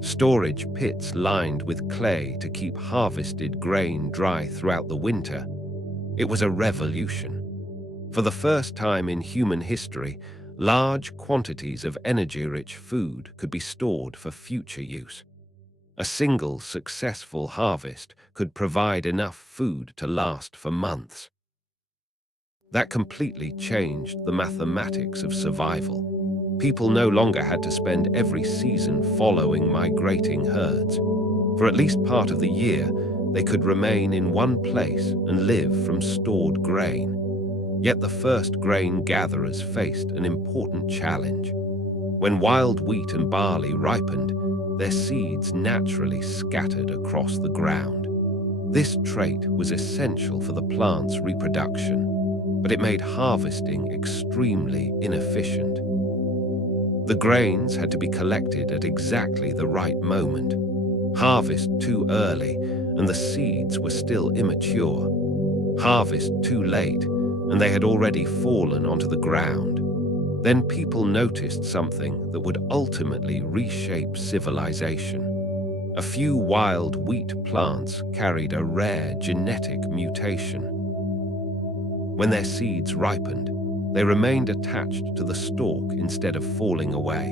Storage pits lined with clay to keep harvested grain dry throughout the winter. It was a revolution. For the first time in human history, large quantities of energy-rich food could be stored for future use. A single successful harvest could provide enough food to last for months. That completely changed the mathematics of survival. People no longer had to spend every season following migrating herds. For at least part of the year, they could remain in one place and live from stored grain. Yet the first grain gatherers faced an important challenge. When wild wheat and barley ripened, their seeds naturally scattered across the ground. This trait was essential for the plant's reproduction, but it made harvesting extremely inefficient. The grains had to be collected at exactly the right moment. Harvest too early, and the seeds were still immature. Harvest too late, and they had already fallen onto the ground. Then people noticed something that would ultimately reshape civilization. A few wild wheat plants carried a rare genetic mutation. When their seeds ripened, they remained attached to the stalk instead of falling away.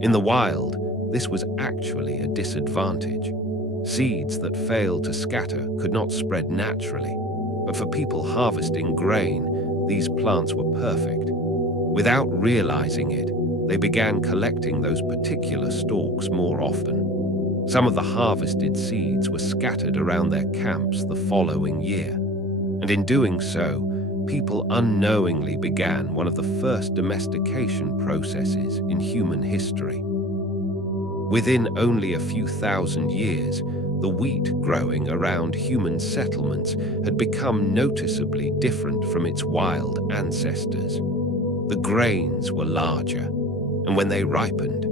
In the wild, this was actually a disadvantage. Seeds that failed to scatter could not spread naturally, but for people harvesting grain, these plants were perfect. Without realizing it, they began collecting those particular stalks more often. Some of the harvested seeds were scattered around their camps the following year, and in doing so, people unknowingly began one of the first domestication processes in human history. Within only a few thousand years, the wheat growing around human settlements had become noticeably different from its wild ancestors. The grains were larger, and when they ripened,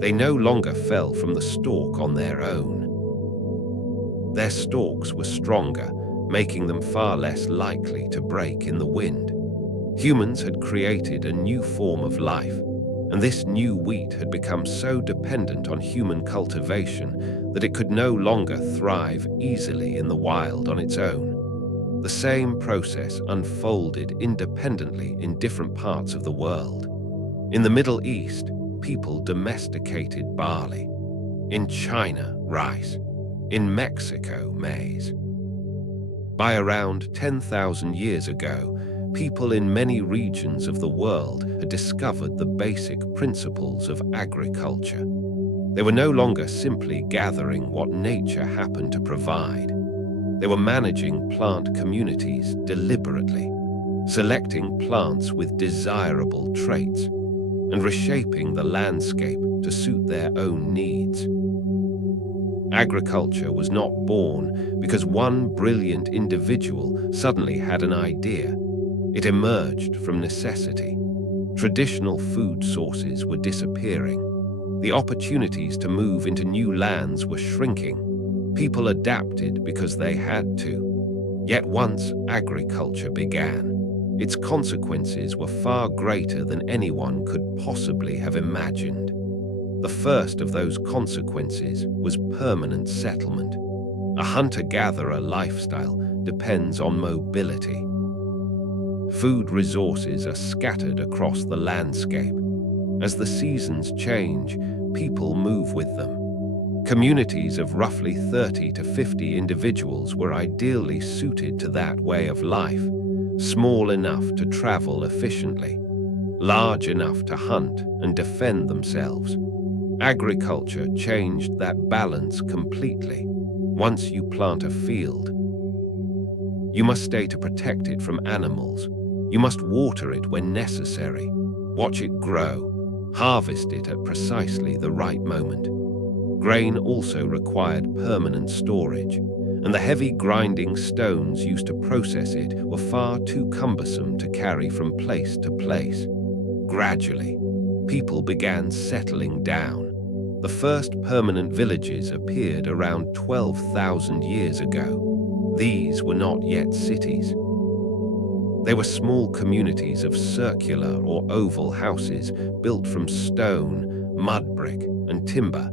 they no longer fell from the stalk on their own. Their stalks were stronger, making them far less likely to break in the wind. Humans had created a new form of life, and this new wheat had become so dependent on human cultivation that it could no longer thrive easily in the wild on its own. The same process unfolded independently in different parts of the world. In the Middle East, people domesticated barley. In China, rice. In Mexico, maize. By around 10,000 years ago, people in many regions of the world had discovered the basic principles of agriculture. They were no longer simply gathering what nature happened to provide. They were managing plant communities deliberately, selecting plants with desirable traits, and reshaping the landscape to suit their own needs. Agriculture was not born because one brilliant individual suddenly had an idea. It emerged from necessity. Traditional food sources were disappearing. The opportunities to move into new lands were shrinking. People adapted because they had to. Yet once agriculture began, its consequences were far greater than anyone could possibly have imagined. The first of those consequences was permanent settlement. A hunter-gatherer lifestyle depends on mobility. Food resources are scattered across the landscape. As the seasons change, people move with them. Communities of roughly 30 to 50 individuals were ideally suited to that way of life, small enough to travel efficiently, large enough to hunt and defend themselves. Agriculture changed that balance completely. Once you plant a field, you must stay to protect it from animals. You must water it when necessary, watch it grow, harvest it at precisely the right moment. Grain also required permanent storage, and the heavy grinding stones used to process it were far too cumbersome to carry from place to place. Gradually, people began settling down. The first permanent villages appeared around 12,000 years ago. These were not yet cities. They were small communities of circular or oval houses built from stone, mud brick, and timber.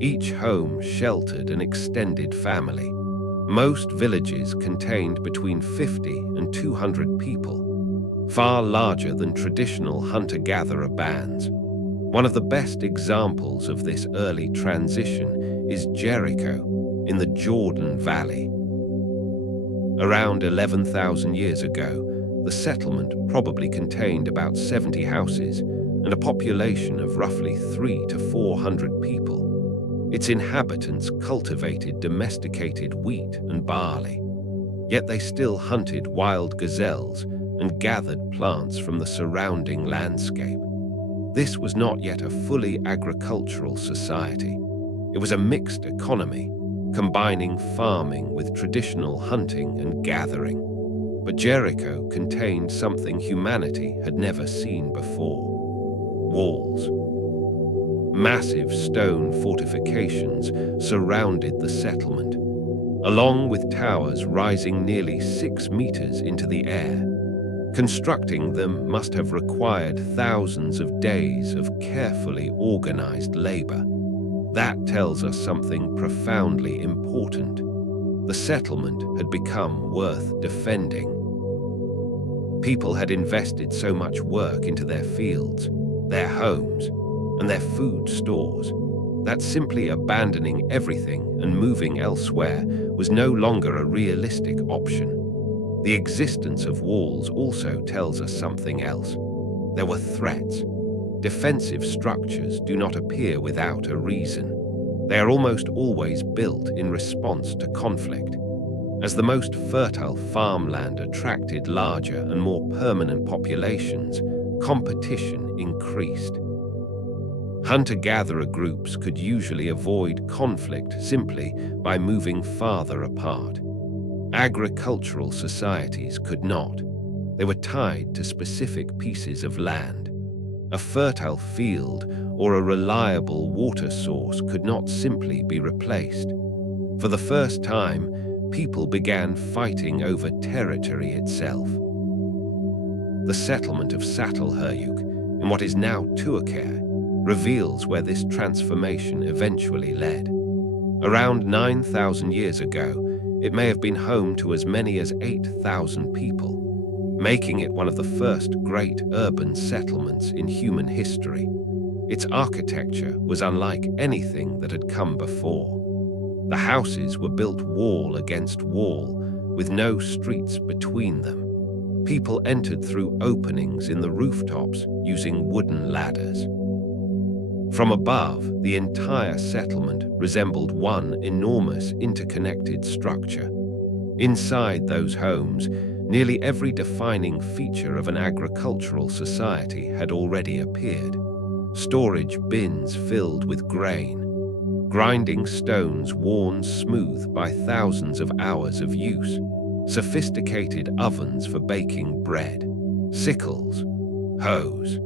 Each home sheltered an extended family. Most villages contained between 50 and 200 people, far larger than traditional hunter-gatherer bands. One of the best examples of this early transition is Jericho in the Jordan Valley. Around 11,000 years ago, the settlement probably contained about 70 houses and a population of roughly 300 to 400 people. Its inhabitants cultivated domesticated wheat and barley, yet they still hunted wild gazelles and gathered plants from the surrounding landscape. This was not yet a fully agricultural society. It was a mixed economy, combining farming with traditional hunting and gathering. But Jericho contained something humanity had never seen before: walls. Massive stone fortifications surrounded the settlement, along with towers rising nearly 6 meters into the air. Constructing them must have required thousands of days of carefully organized labor. That tells us something profoundly important. The settlement had become worth defending. People had invested so much work into their fields, their homes, and their food stores that simply abandoning everything and moving elsewhere was no longer a realistic option. The existence of walls also tells us something else. There were threats. Defensive structures do not appear without a reason. They are almost always built in response to conflict. As the most fertile farmland attracted larger and more permanent populations, competition increased. Hunter-gatherer groups could usually avoid conflict simply by moving farther apart. Agricultural societies could not. They were tied to specific pieces of land. A fertile field or a reliable water source could not simply be replaced. For the first time, people began fighting over territory itself. The settlement of Çatalhöyük, in what is now Turkey, reveals where this transformation eventually led. Around 9,000 years ago, it may have been home to as many as 8,000 people, making it one of the first great urban settlements in human history. Its architecture was unlike anything that had come before. The houses were built wall against wall, with no streets between them. People entered through openings in the rooftops using wooden ladders. From above, the entire settlement resembled one enormous interconnected structure. Inside those homes, nearly every defining feature of an agricultural society had already appeared. Storage bins filled with grain, grinding stones worn smooth by thousands of hours of use, sophisticated ovens for baking bread, sickles, hoes,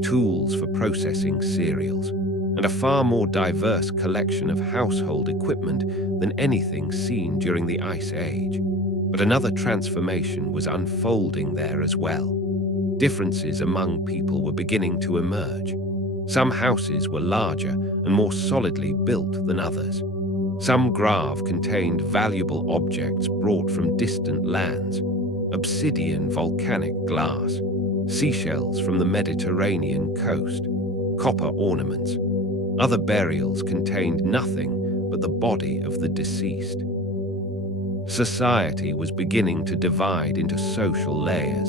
tools for processing cereals, and a far more diverse collection of household equipment than anything seen during the Ice Age. But another transformation was unfolding there as well. Differences among people were beginning to emerge. Some houses were larger and more solidly built than others. Some grave contained valuable objects brought from distant lands: obsidian volcanic glass, seashells from the Mediterranean coast, copper ornaments. Other burials contained nothing but the body of the deceased. Society was beginning to divide into social layers.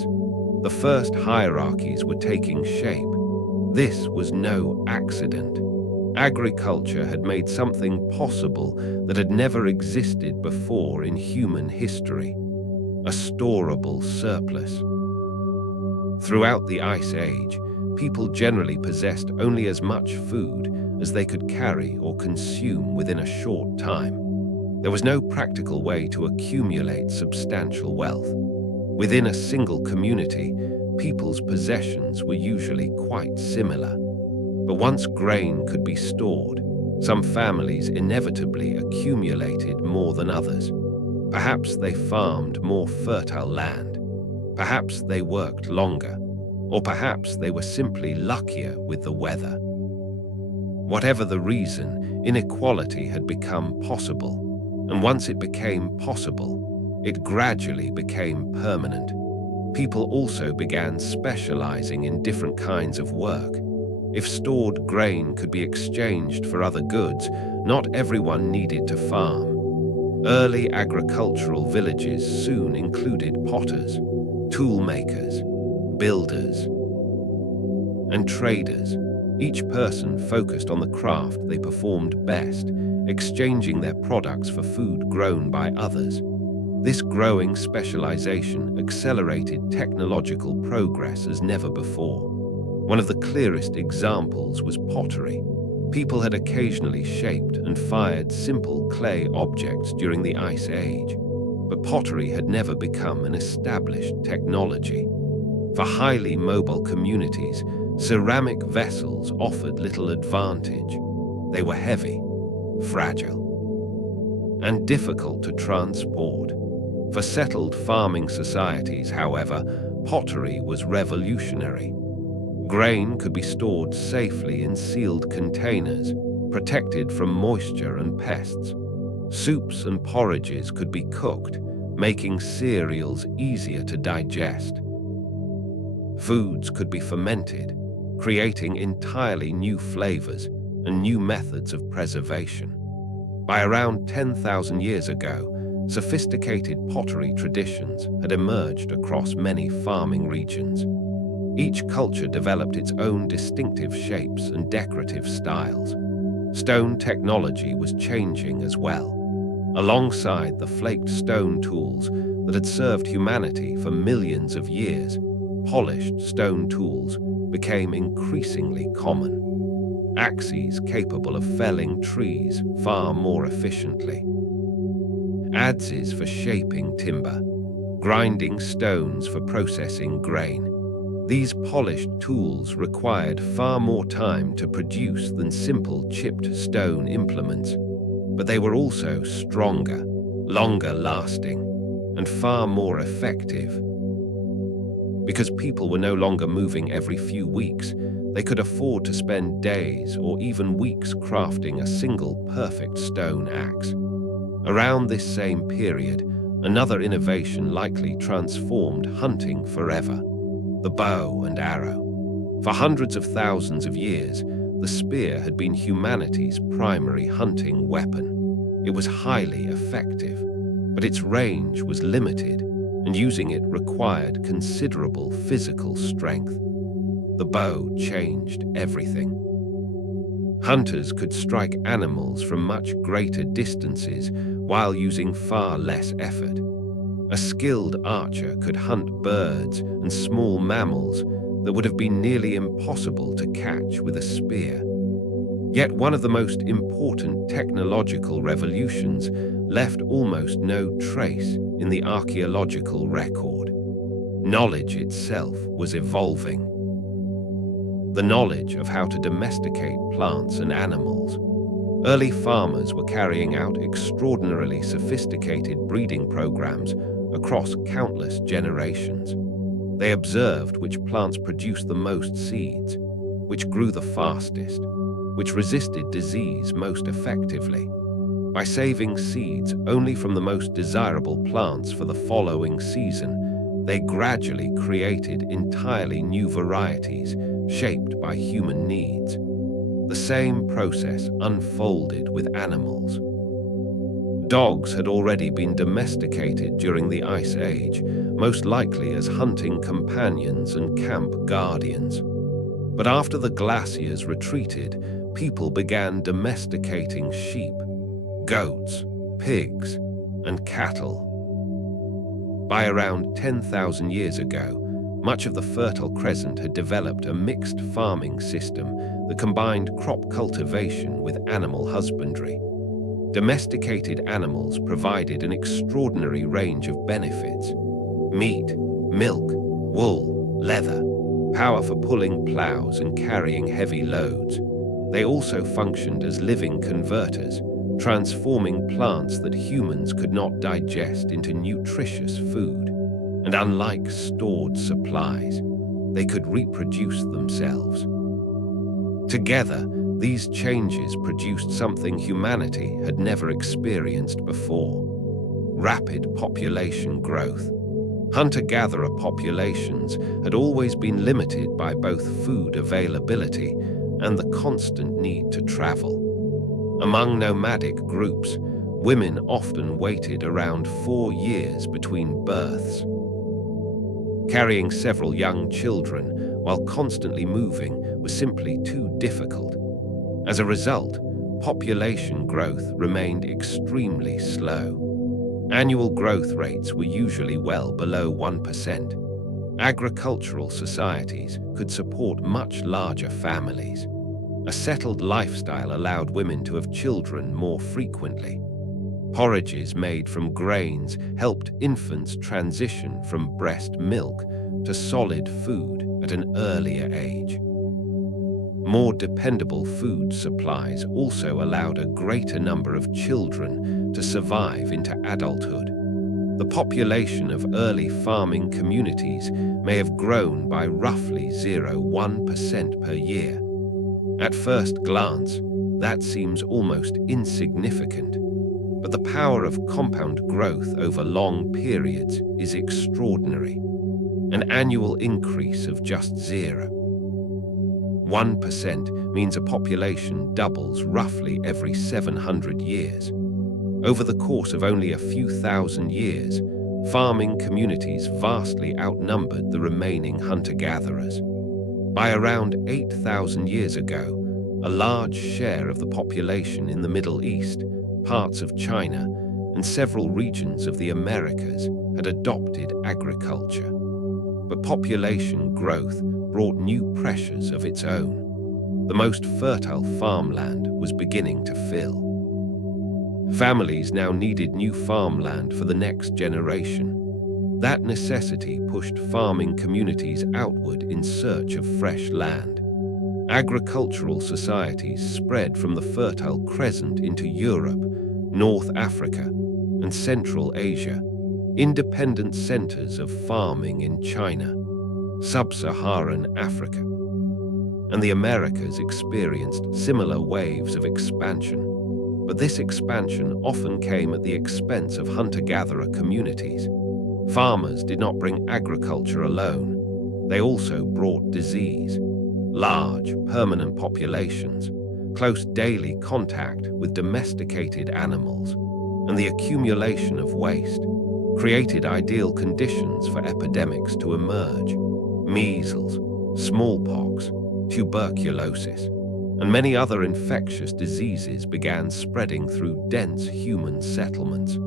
The first hierarchies were taking shape. This was no accident. Agriculture had made something possible that had never existed before in human history: a storable surplus. Throughout the Ice Age, people generally possessed only as much food as they could carry or consume within a short time. There was no practical way to accumulate substantial wealth. Within a single community, people's possessions were usually quite similar. But once grain could be stored, some families inevitably accumulated more than others. Perhaps they farmed more fertile land. Perhaps they worked longer. Or perhaps they were simply luckier with the weather. Whatever the reason, inequality had become possible. And once it became possible, it gradually became permanent. People also began specializing in different kinds of work. If stored grain could be exchanged for other goods, not everyone needed to farm. Early agricultural villages soon included potters, tool makers, builders, and traders. Each person focused on the craft they performed best, exchanging their products for food grown by others. This growing specialization accelerated technological progress as never before. One of the clearest examples was pottery. People had occasionally shaped and fired simple clay objects during the Ice Age, but pottery had never become an established technology. For highly mobile communities, ceramic vessels offered little advantage. They were heavy, fragile, and difficult to transport. For settled farming societies, however, pottery was revolutionary. Grain could be stored safely in sealed containers, protected from moisture and pests. Soups and porridges could be cooked, making cereals easier to digest. Foods could be fermented, creating entirely new flavors and new methods of preservation. By around 10,000 years ago, sophisticated pottery traditions had emerged across many farming regions. Each culture developed its own distinctive shapes and decorative styles. Stone technology was changing as well. Alongside the flaked stone tools that had served humanity for millions of years, polished stone tools became increasingly common. Axes capable of felling trees far more efficiently. Adzes for shaping timber, grinding stones for processing grain. These polished tools required far more time to produce than simple chipped stone implements, but they were also stronger, longer lasting, and far more effective. Because people were no longer moving every few weeks, they could afford to spend days or even weeks crafting a single perfect stone axe. Around this same period, another innovation likely transformed hunting forever: the bow and arrow. For hundreds of thousands of years, the spear had been humanity's primary hunting weapon. It was highly effective, but its range was limited, and using it required considerable physical strength. The bow changed everything. Hunters could strike animals from much greater distances while using far less effort. A skilled archer could hunt birds and small mammals that would have been nearly impossible to catch with a spear. Yet one of the most important technological revolutions left almost no trace in the archaeological record. Knowledge itself was evolving. The knowledge of how to domesticate plants and animals. Early farmers were carrying out extraordinarily sophisticated breeding programs across countless generations. They observed which plants produced the most seeds, which grew the fastest, which resisted disease most effectively. By saving seeds only from the most desirable plants for the following season, they gradually created entirely new varieties shaped by human needs. The same process unfolded with animals. Dogs had already been domesticated during the Ice Age, most likely as hunting companions and camp guardians. But after the glaciers retreated, people began domesticating sheep, goats, pigs, and cattle. By around 10,000 years ago, much of the Fertile Crescent had developed a mixed farming system that combined crop cultivation with animal husbandry. Domesticated animals provided an extraordinary range of benefits: meat, milk, wool, leather, power for pulling plows and carrying heavy loads. They also functioned as living converters, transforming plants that humans could not digest into nutritious food. And unlike stored supplies, they could reproduce themselves. Together, these changes produced something humanity had never experienced before: rapid population growth. Hunter-gatherer populations had always been limited by both food availability and the constant need to travel. Among nomadic groups, women often waited around 4 years between births. Carrying several young children while constantly moving was simply too difficult. As a result, population growth remained extremely slow. Annual growth rates were usually well below 1%. Agricultural societies could support much larger families. A settled lifestyle allowed women to have children more frequently. Porridges made from grains helped infants transition from breast milk to solid food at an earlier age. More dependable food supplies also allowed a greater number of children to survive into adulthood. The population of early farming communities may have grown by roughly 0.1% per year. At first glance, that seems almost insignificant, but the power of compound growth over long periods is extraordinary. An annual increase of just 0.1% means a population doubles roughly every 700 years. Over the course of only a few thousand years, farming communities vastly outnumbered the remaining hunter-gatherers. By around 8,000 years ago, a large share of the population in the Middle East, parts of China, and several regions of the Americas had adopted agriculture. But population growth brought new pressures of its own. The most fertile farmland was beginning to fill. Families now needed new farmland for the next generation. That necessity pushed farming communities outward in search of fresh land. Agricultural societies spread from the Fertile Crescent into Europe, North Africa, and Central Asia, independent centers of farming in China, Sub-Saharan Africa, and the Americas experienced similar waves of expansion. But this expansion often came at the expense of hunter-gatherer communities. Farmers did not bring agriculture alone. They also brought disease, large, permanent populations, close daily contact with domesticated animals, and the accumulation of waste created ideal conditions for epidemics to emerge: measles, smallpox, tuberculosis, and many other infectious diseases began spreading through dense human settlements.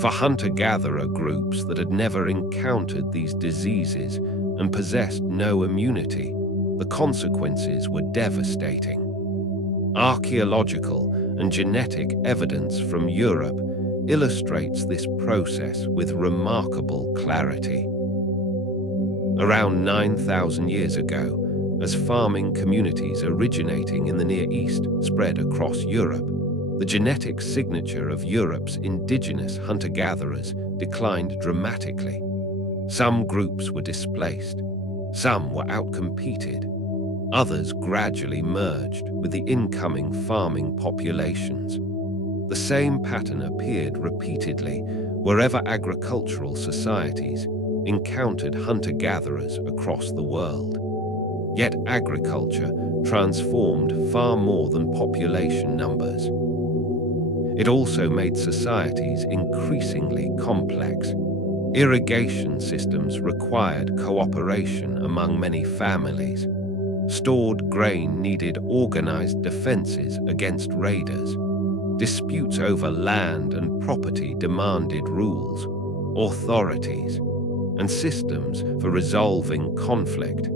For hunter-gatherer groups that had never encountered these diseases and possessed no immunity, the consequences were devastating. Archaeological and genetic evidence from Europe illustrates this process with remarkable clarity. Around 9,000 years ago, as farming communities originating in the Near East spread across Europe, the genetic signature of Europe's indigenous hunter-gatherers declined dramatically. Some groups were displaced, some were outcompeted, others gradually merged with the incoming farming populations. The same pattern appeared repeatedly wherever agricultural societies encountered hunter-gatherers across the world. Yet agriculture transformed far more than population numbers. It also made societies increasingly complex. Irrigation systems required cooperation among many families. Stored grain needed organized defenses against raiders. Disputes over land and property demanded rules, authorities, and systems for resolving conflict.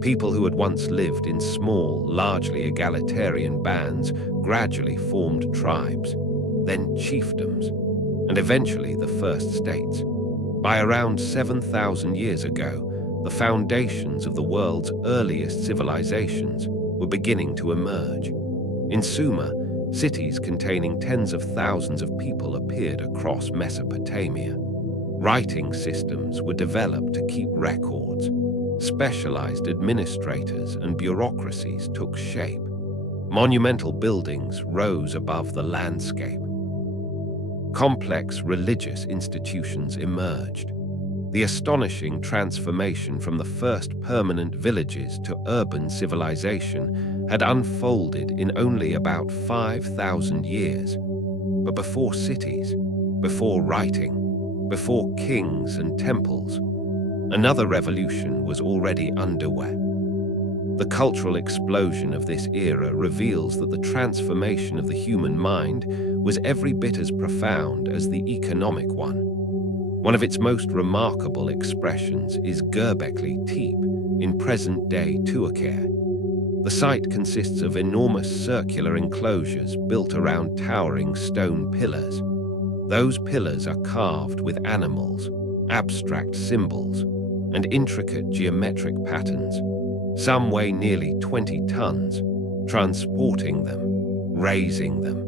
People who had once lived in small, largely egalitarian bands gradually formed tribes, then chiefdoms, and eventually the first states. By around 7,000 years ago, the foundations of the world's earliest civilizations were beginning to emerge. In Sumer, cities containing tens of thousands of people appeared across Mesopotamia. Writing systems were developed to keep records. Specialized administrators and bureaucracies took shape. Monumental buildings rose above the landscape. Complex religious institutions emerged. The astonishing transformation from the first permanent villages to urban civilization had unfolded in only about 5,000 years. But before cities, before writing, before kings and temples, another revolution was already underway. The cultural explosion of this era reveals that the transformation of the human mind was every bit as profound as the economic one. One of its most remarkable expressions is Göbekli Tepe in present-day Turkey. The site consists of enormous circular enclosures built around towering stone pillars. Those pillars are carved with animals, abstract symbols, and intricate geometric patterns. Some weigh nearly 20 tons, transporting them, raising them,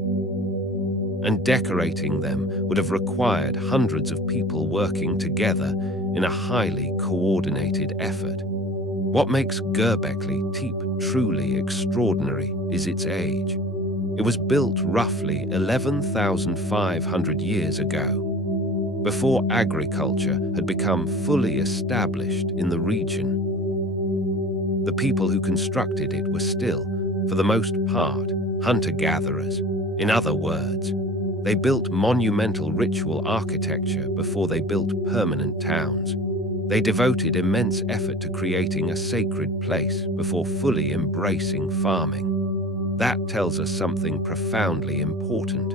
and decorating them would have required hundreds of people working together in a highly coordinated effort. What makes Göbekli Tepe truly extraordinary is its age. It was built roughly 11,500 years ago, before agriculture had become fully established in the region. The people who constructed it were still, for the most part, hunter-gatherers. In other words, they built monumental ritual architecture before they built permanent towns. They devoted immense effort to creating a sacred place before fully embracing farming. That tells us something profoundly important.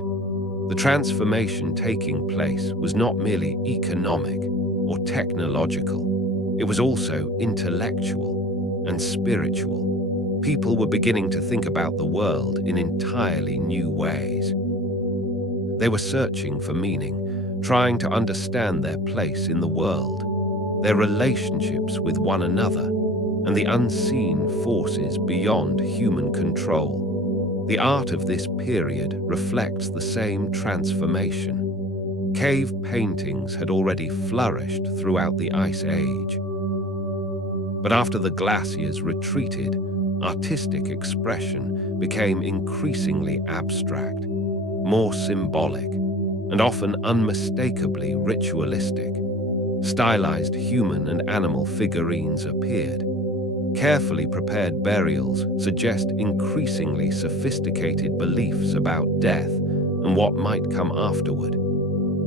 The transformation taking place was not merely economic or technological. It was also intellectual and spiritual. People were beginning to think about the world in entirely new ways. They were searching for meaning, trying to understand their place in the world, their relationships with one another, and the unseen forces beyond human control. The art of this period reflects the same transformation. Cave paintings had already flourished throughout the Ice Age. But after the glaciers retreated, artistic expression became increasingly abstract, more symbolic, and often unmistakably ritualistic. Stylized human and animal figurines appeared. Carefully prepared burials suggest increasingly sophisticated beliefs about death and what might come afterward.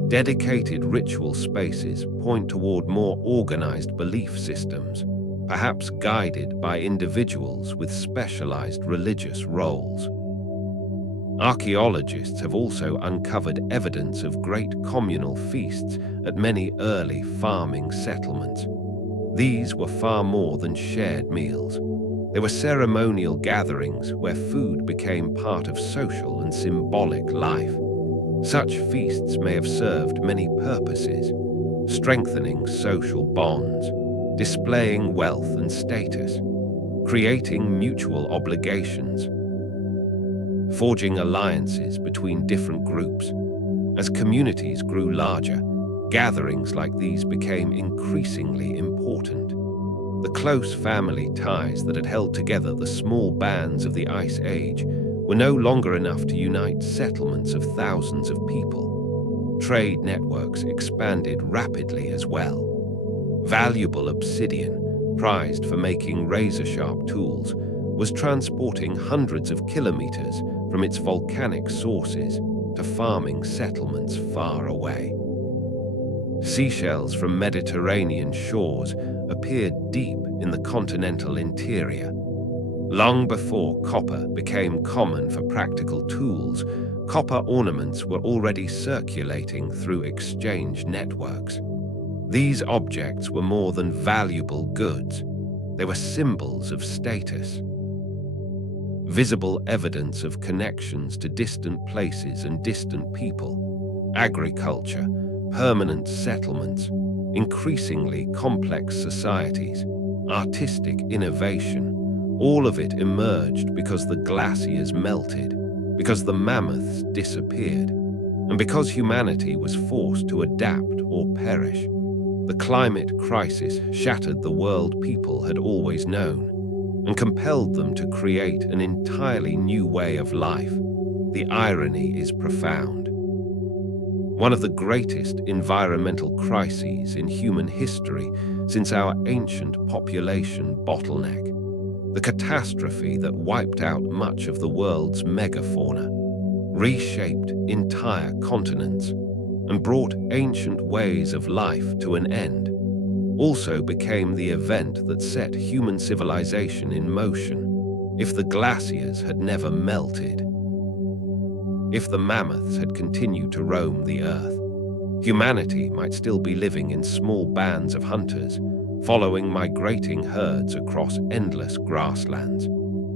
Dedicated ritual spaces point toward more organized belief systems. perhaps guided by individuals with specialized religious roles. Archaeologists have also uncovered evidence of great communal feasts at many early farming settlements. These were far more than shared meals. They were ceremonial gatherings where food became part of social and symbolic life. Such feasts may have served many purposes, strengthening social bonds, displaying wealth and status, creating mutual obligations, forging alliances between different groups. As communities grew larger, gatherings like these became increasingly important. The close family ties that had held together the small bands of the Ice Age were no longer enough to unite settlements of thousands of people. Trade networks expanded rapidly as well. Valuable obsidian, prized for making razor-sharp tools, was transporting hundreds of kilometers from its volcanic sources to farming settlements far away. Seashells from Mediterranean shores appeared deep in the continental interior. Long before copper became common for practical tools, copper ornaments were already circulating through exchange networks. These objects were more than valuable goods. They were symbols of status. Visible evidence of connections to distant places and distant people, agriculture, permanent settlements, increasingly complex societies, artistic innovation, all of it emerged because the glaciers melted, because the mammoths disappeared, and because humanity was forced to adapt or perish. The climate crisis shattered the world people had always known and compelled them to create an entirely new way of life. The irony is profound. One of the greatest environmental crises in human history since our ancient population bottleneck, the catastrophe that wiped out much of the world's megafauna, reshaped entire continents, and brought ancient ways of life to an end, also became the event that set human civilization in motion. If the glaciers had never melted, if the mammoths had continued to roam the earth, humanity might still be living in small bands of hunters, following migrating herds across endless grasslands.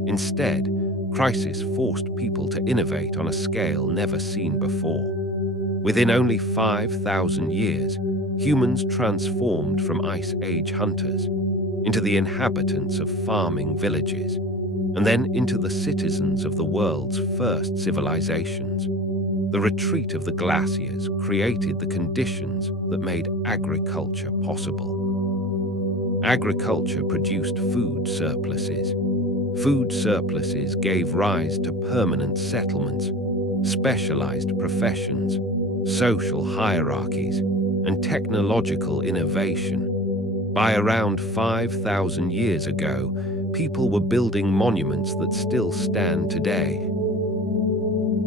Instead, crisis forced people to innovate on a scale never seen before. Within only 5,000 years, humans transformed from Ice Age hunters into the inhabitants of farming villages, and then into the citizens of the world's first civilizations. The retreat of the glaciers created the conditions that made agriculture possible. Agriculture produced food surpluses. Food surpluses gave rise to permanent settlements, specialized professions, social hierarchies, and technological innovation. By around 5,000 years ago, people were building monuments that still stand today.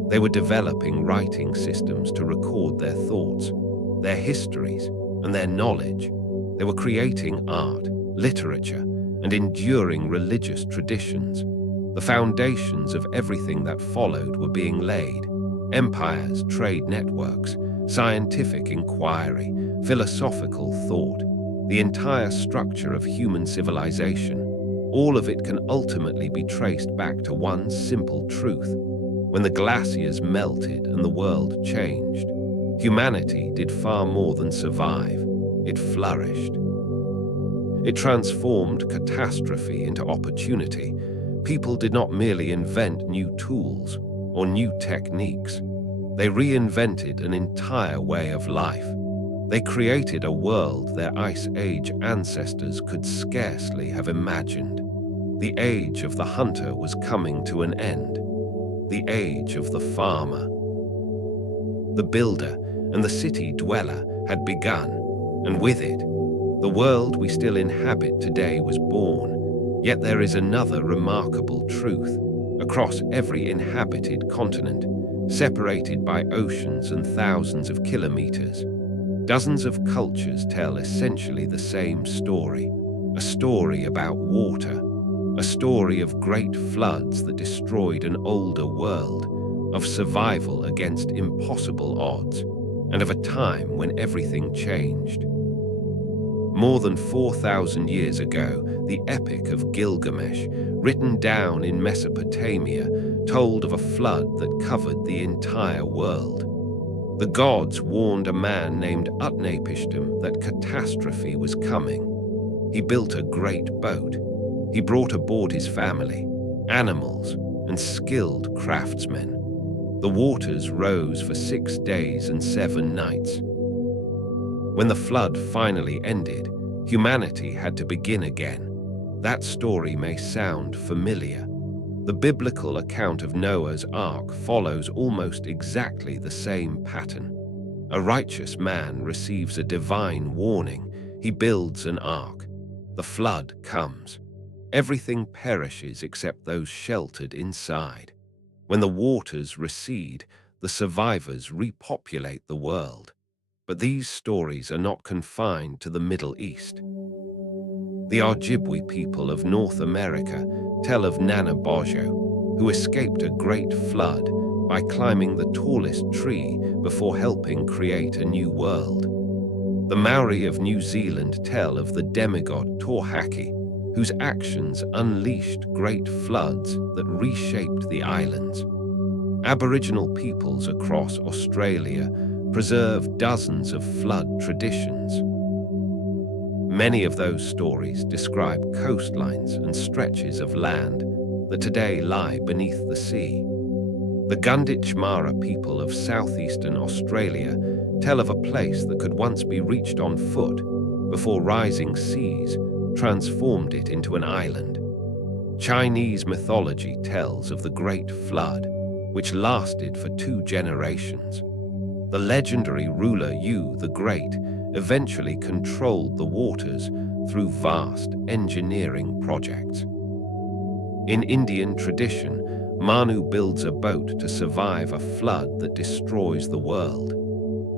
They were developing writing systems to record their thoughts, their histories, and their knowledge. They were creating art, literature, and enduring religious traditions. The foundations of everything that followed were being laid. Empires, trade networks, scientific inquiry, philosophical thought, the entire structure of human civilization, all of it can ultimately be traced back to one simple truth. When the glaciers melted and the world changed, humanity did far more than survive. It flourished. It transformed catastrophe into opportunity. People did not merely invent new tools or new techniques. They reinvented an entire way of life. They created a world their Ice Age ancestors could scarcely have imagined. The age of the hunter was coming to an end. The age of the farmer, the builder, and the city dweller had begun, and with it, the world we still inhabit today was born. Yet there is another remarkable truth. Across every inhabited continent, separated by oceans and thousands of kilometers, dozens of cultures tell essentially the same story, a story about water, a story of great floods that destroyed an older world, of survival against impossible odds, and of a time when everything changed. More than 4,000 years ago, the Epic of Gilgamesh, written down in Mesopotamia, told of a flood that covered the entire world. The gods warned a man named Utnapishtim that catastrophe was coming. He built a great boat. He brought aboard his family, animals, and skilled craftsmen. The waters rose for 6 days and 7 nights. When the flood finally ended, humanity had to begin again. That story may sound familiar. The biblical account of Noah's Ark follows almost exactly the same pattern. A righteous man receives a divine warning. He builds an ark. The flood comes. Everything perishes except those sheltered inside. When the waters recede, the survivors repopulate the world. But these stories are not confined to the Middle East. The Ojibwe people of North America tell of Nana Bojo, who escaped a great flood by climbing the tallest tree before helping create a new world. The Maori of New Zealand tell of the demigod Torhaki, whose actions unleashed great floods that reshaped the islands. Aboriginal peoples across Australia preserve dozens of flood traditions. Many of those stories describe coastlines and stretches of land that today lie beneath the sea. The Gunditjmara people of southeastern Australia tell of a place that could once be reached on foot before rising seas transformed it into an island. Chinese mythology tells of the Great Flood, which lasted for 2 generations. The legendary ruler Yu the Great eventually controlled the waters through vast engineering projects. In Indian tradition, Manu builds a boat to survive a flood that destroys the world.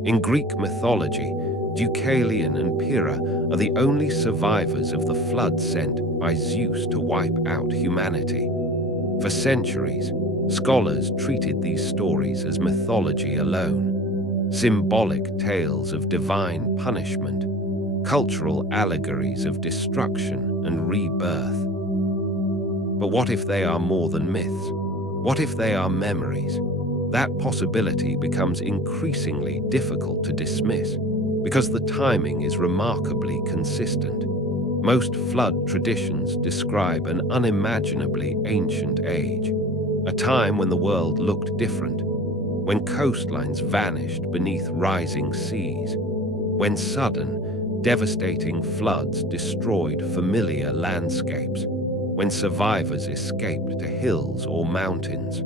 In Greek mythology, Deucalion and Pyrrha are the only survivors of the flood sent by Zeus to wipe out humanity. For centuries, scholars treated these stories as mythology alone, symbolic tales of divine punishment, cultural allegories of destruction and rebirth. But what if they are more than myths? What if they are memories? That possibility becomes increasingly difficult to dismiss because the timing is remarkably consistent. Most flood traditions describe an unimaginably ancient age, a time when the world looked different, when coastlines vanished beneath rising seas, when sudden, devastating floods destroyed familiar landscapes, when survivors escaped to hills or mountains.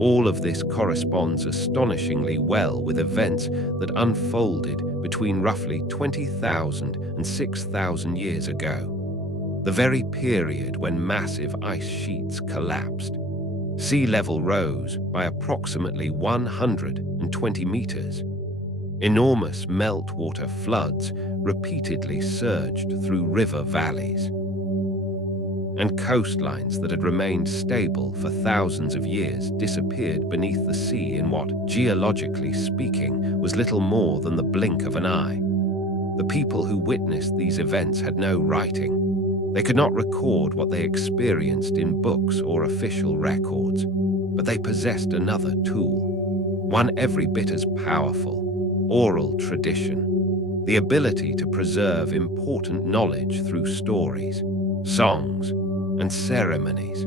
All of this corresponds astonishingly well with events that unfolded between roughly 20,000 and 6,000 years ago, the very period when massive ice sheets collapsed. Sea level rose by approximately 120 meters. Enormous meltwater floods repeatedly surged through river valleys. And coastlines that had remained stable for thousands of years disappeared beneath the sea in what, geologically speaking, was little more than the blink of an eye. The people who witnessed these events had no writing. They could not record what they experienced in books or official records, but they possessed another tool, one every bit as powerful: oral tradition, the ability to preserve important knowledge through stories, songs, and ceremonies,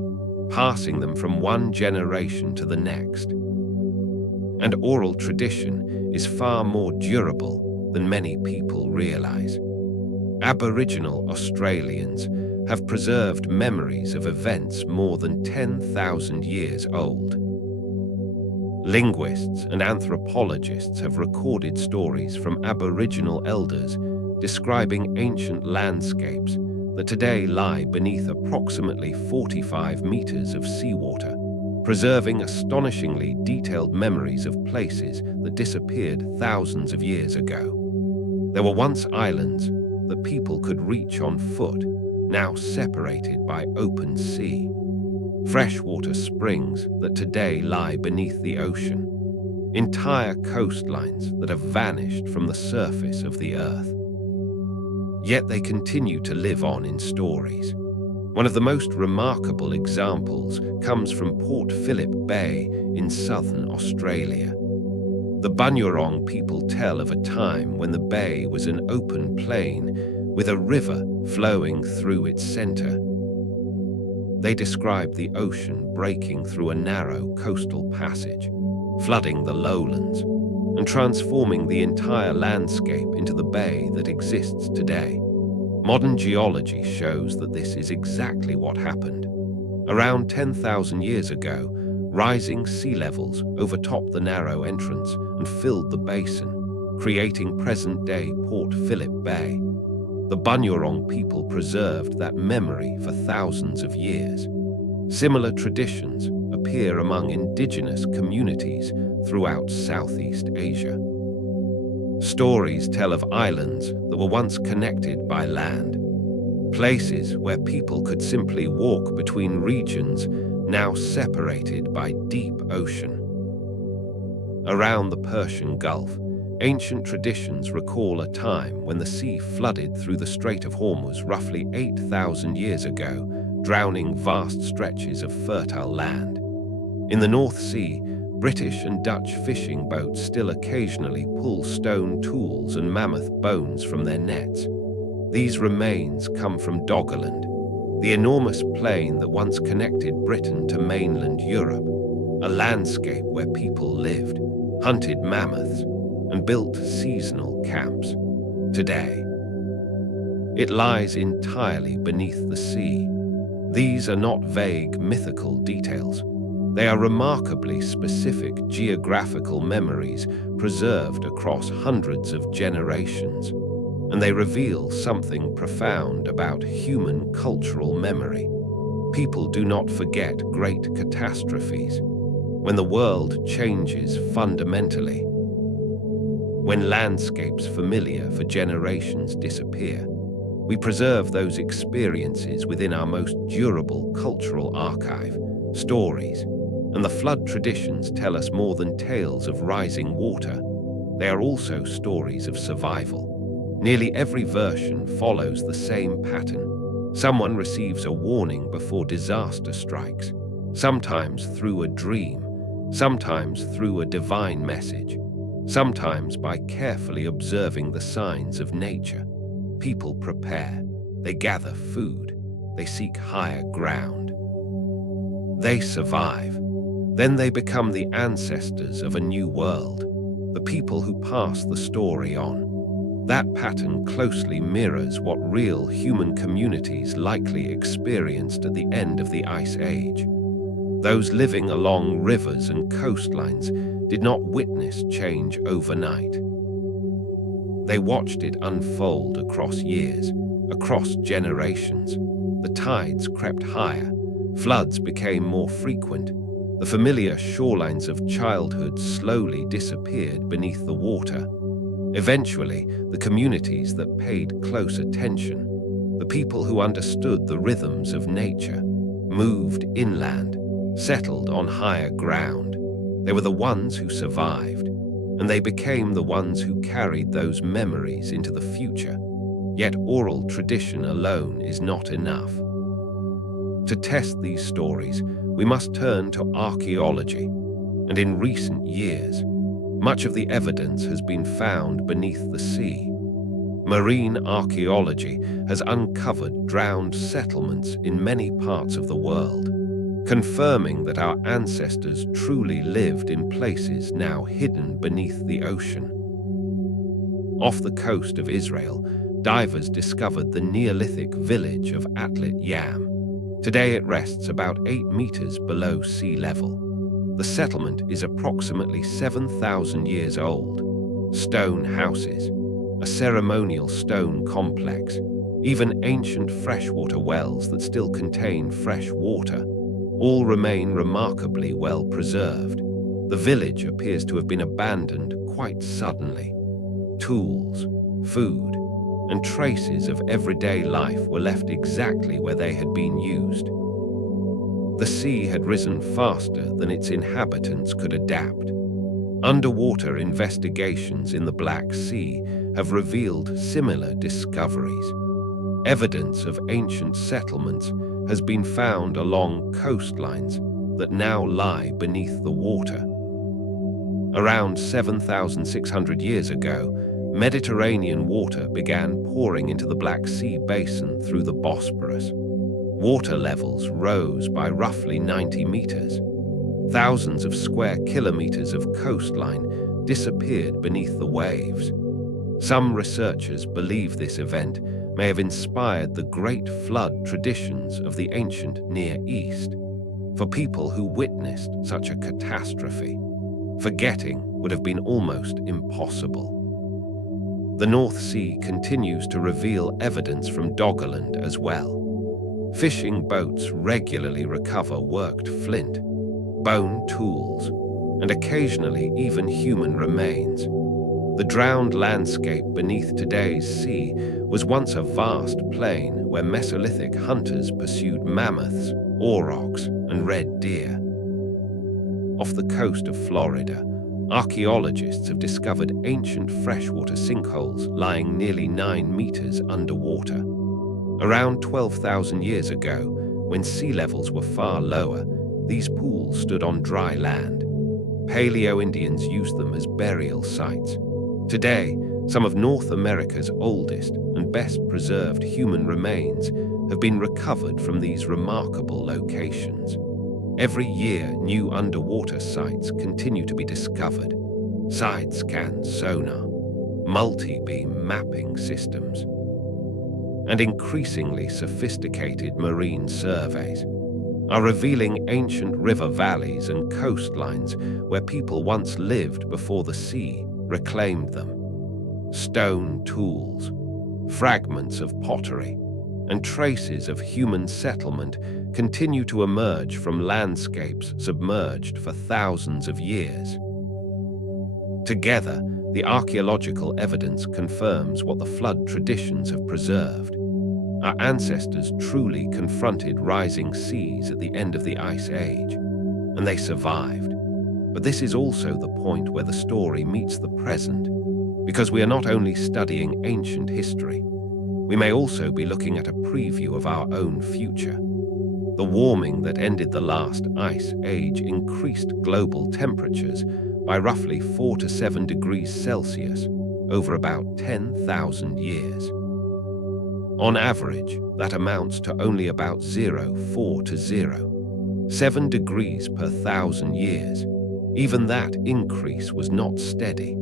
passing them from one generation to the next. And oral tradition is far more durable than many people realize. Aboriginal Australians have preserved memories of events more than 10,000 years old. Linguists and anthropologists have recorded stories from Aboriginal elders describing ancient landscapes that today lie beneath approximately 45 meters of seawater, preserving astonishingly detailed memories of places that disappeared thousands of years ago. There were once islands, that people could reach on foot, now separated by open sea. Freshwater springs that today lie beneath the ocean. Entire coastlines that have vanished from the surface of the earth. Yet they continue to live on in stories. One of the most remarkable examples comes from Port Phillip Bay in southern Australia. The Bunurong people tell of a time when the bay was an open plain with a river flowing through its center. They describe the ocean breaking through a narrow coastal passage, flooding the lowlands, and transforming the entire landscape into the bay that exists today. Modern geology shows that this is exactly what happened. Around 10,000 years ago, rising sea levels overtopped the narrow entrance and filled the basin, creating present-day Port Phillip Bay. The Bunurong people preserved that memory for thousands of years. Similar traditions appear among indigenous communities throughout Southeast Asia. Stories tell of islands that were once connected by land, places where people could simply walk between regions now separated by deep ocean. Around the Persian Gulf, ancient traditions recall a time when the sea flooded through the Strait of Hormuz roughly 8,000 years ago, drowning vast stretches of fertile land. In the North Sea, British and Dutch fishing boats still occasionally pull stone tools and mammoth bones from their nets. These remains come from Doggerland, the enormous plain that once connected Britain to mainland Europe, a landscape where people lived, hunted mammoths, and built seasonal camps. Today, it lies entirely beneath the sea. These are not vague mythical details. They are remarkably specific geographical memories preserved across hundreds of generations, and they reveal something profound about human cultural memory. People do not forget great catastrophes. When the world changes fundamentally, when landscapes familiar for generations disappear, we preserve those experiences within our most durable cultural archive, stories. And the flood traditions tell us more than tales of rising water. They are also stories of survival. Nearly every version follows the same pattern. Someone receives a warning before disaster strikes, sometimes through a dream, sometimes through a divine message, sometimes by carefully observing the signs of nature. People prepare, they gather food, they seek higher ground. They survive. Then they become the ancestors of a new world, the people who pass the story on. That pattern closely mirrors what real human communities likely experienced at the end of the Ice Age. Those living along rivers and coastlines did not witness change overnight. They watched it unfold across years, across generations. The tides crept higher, floods became more frequent. The familiar shorelines of childhood slowly disappeared beneath the water. Eventually, the communities that paid close attention, the people who understood the rhythms of nature, moved inland, settled on higher ground. They were the ones who survived, and they became the ones who carried those memories into the future. Yet oral tradition alone is not enough. To test these stories, we must turn to archaeology, and in recent years, much of the evidence has been found beneath the sea. Marine archaeology has uncovered drowned settlements in many parts of the world, confirming that our ancestors truly lived in places now hidden beneath the ocean. Off the coast of Israel, divers discovered the Neolithic village of Atlit Yam. Today it rests about 8 meters below sea level. The settlement is approximately 7,000 years old. Stone houses, a ceremonial stone complex, even ancient freshwater wells that still contain fresh water, all remain remarkably well preserved. The village appears to have been abandoned quite suddenly. Tools, food, and traces of everyday life were left exactly where they had been used. The sea had risen faster than its inhabitants could adapt. Underwater investigations in the Black Sea have revealed similar discoveries. Evidence of ancient settlements has been found along coastlines that now lie beneath the water. Around 7,600 years ago, Mediterranean water began pouring into the Black Sea basin through the Bosporus. Water levels rose by roughly 90 meters. Thousands of square kilometers of coastline disappeared beneath the waves. Some researchers believe this event may have inspired the Great Flood traditions of the ancient Near East. For people who witnessed such a catastrophe, forgetting would have been almost impossible. The North Sea continues to reveal evidence from Doggerland as well. Fishing boats regularly recover worked flint, bone tools, and occasionally even human remains. The drowned landscape beneath today's sea was once a vast plain where Mesolithic hunters pursued mammoths, aurochs, and red deer. Off the coast of Florida, archaeologists have discovered ancient freshwater sinkholes lying nearly 9 meters underwater. Around 12,000 years ago, when sea levels were far lower, these pools stood on dry land. Paleo-Indians used them as burial sites. Today, some of North America's oldest and best preserved human remains have been recovered from these remarkable locations. Every year, new underwater sites continue to be discovered. Side-scan sonar, multi-beam mapping systems, and increasingly sophisticated marine surveys are revealing ancient river valleys and coastlines where people once lived before the sea reclaimed them. Stone tools, fragments of pottery, and traces of human settlement continue to emerge from landscapes submerged for thousands of years. Together, the archaeological evidence confirms what the flood traditions have preserved. Our ancestors truly confronted rising seas at the end of the Ice Age, and they survived. But this is also the point where the story meets the present, because we are not only studying ancient history, we may also be looking at a preview of our own future. The warming that ended the last Ice Age increased global temperatures by roughly 4 to 7 degrees Celsius over about 10,000 years. On average, that amounts to only about 0.4 to 0.7 degrees per 1,000 years. Even that increase was not steady.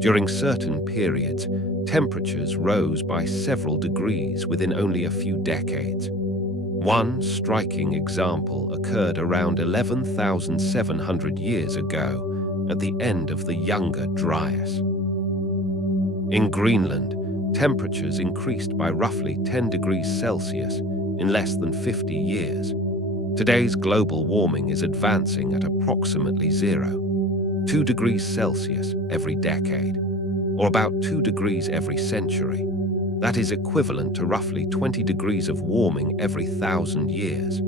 During certain periods, temperatures rose by several degrees within only a few decades. One striking example occurred around 11,700 years ago at the end of the Younger Dryas. In Greenland, temperatures increased by roughly 10 degrees Celsius in less than 50 years. Today's global warming is advancing at approximately 0.2 degrees Celsius every decade, or about 2 degrees every century. That is equivalent to roughly 20 degrees of warming every 1,000 years,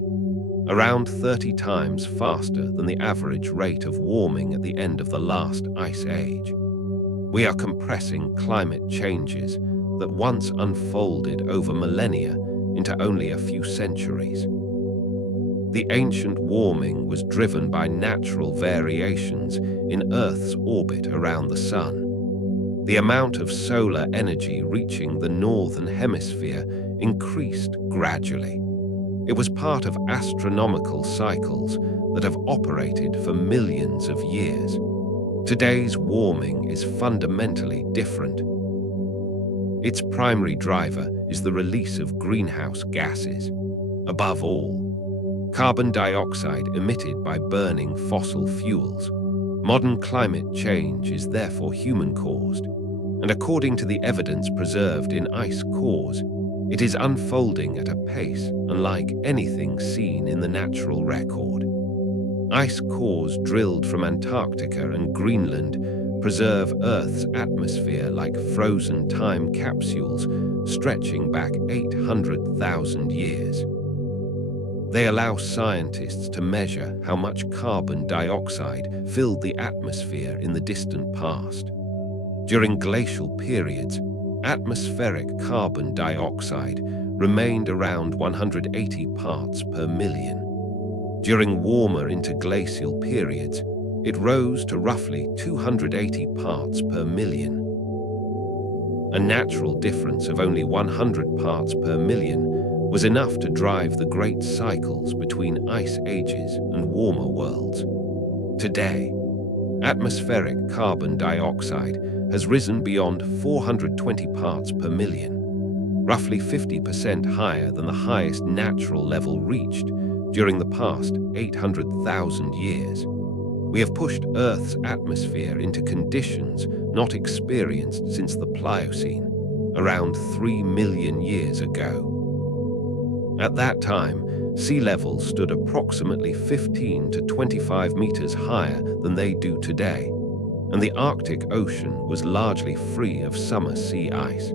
around 30 times faster than the average rate of warming at the end of the last Ice Age. We are compressing climate changes that once unfolded over millennia into only a few centuries. The ancient warming was driven by natural variations in Earth's orbit around the Sun. The amount of solar energy reaching the northern hemisphere increased gradually. It was part of astronomical cycles that have operated for millions of years. Today's warming is fundamentally different. Its primary driver is the release of greenhouse gases. Above all, carbon dioxide emitted by burning fossil fuels. Modern climate change is therefore human-caused, and according to the evidence preserved in ice cores, it is unfolding at a pace unlike anything seen in the natural record. Ice cores drilled from Antarctica and Greenland preserve Earth's atmosphere like frozen time capsules stretching back 800,000 years. They allow scientists to measure how much carbon dioxide filled the atmosphere in the distant past. During glacial periods, atmospheric carbon dioxide remained around 180 parts per million. During warmer interglacial periods, it rose to roughly 280 parts per million. A natural difference of only 100 parts per million was enough to drive the great cycles between ice ages and warmer worlds. Today, atmospheric carbon dioxide has risen beyond 420 parts per million, roughly 50% higher than the highest natural level reached during the past 800,000 years. We have pushed Earth's atmosphere into conditions not experienced since the Pliocene, around 3 million years ago. At that time, sea levels stood approximately 15 to 25 meters higher than they do today, and the Arctic Ocean was largely free of summer sea ice.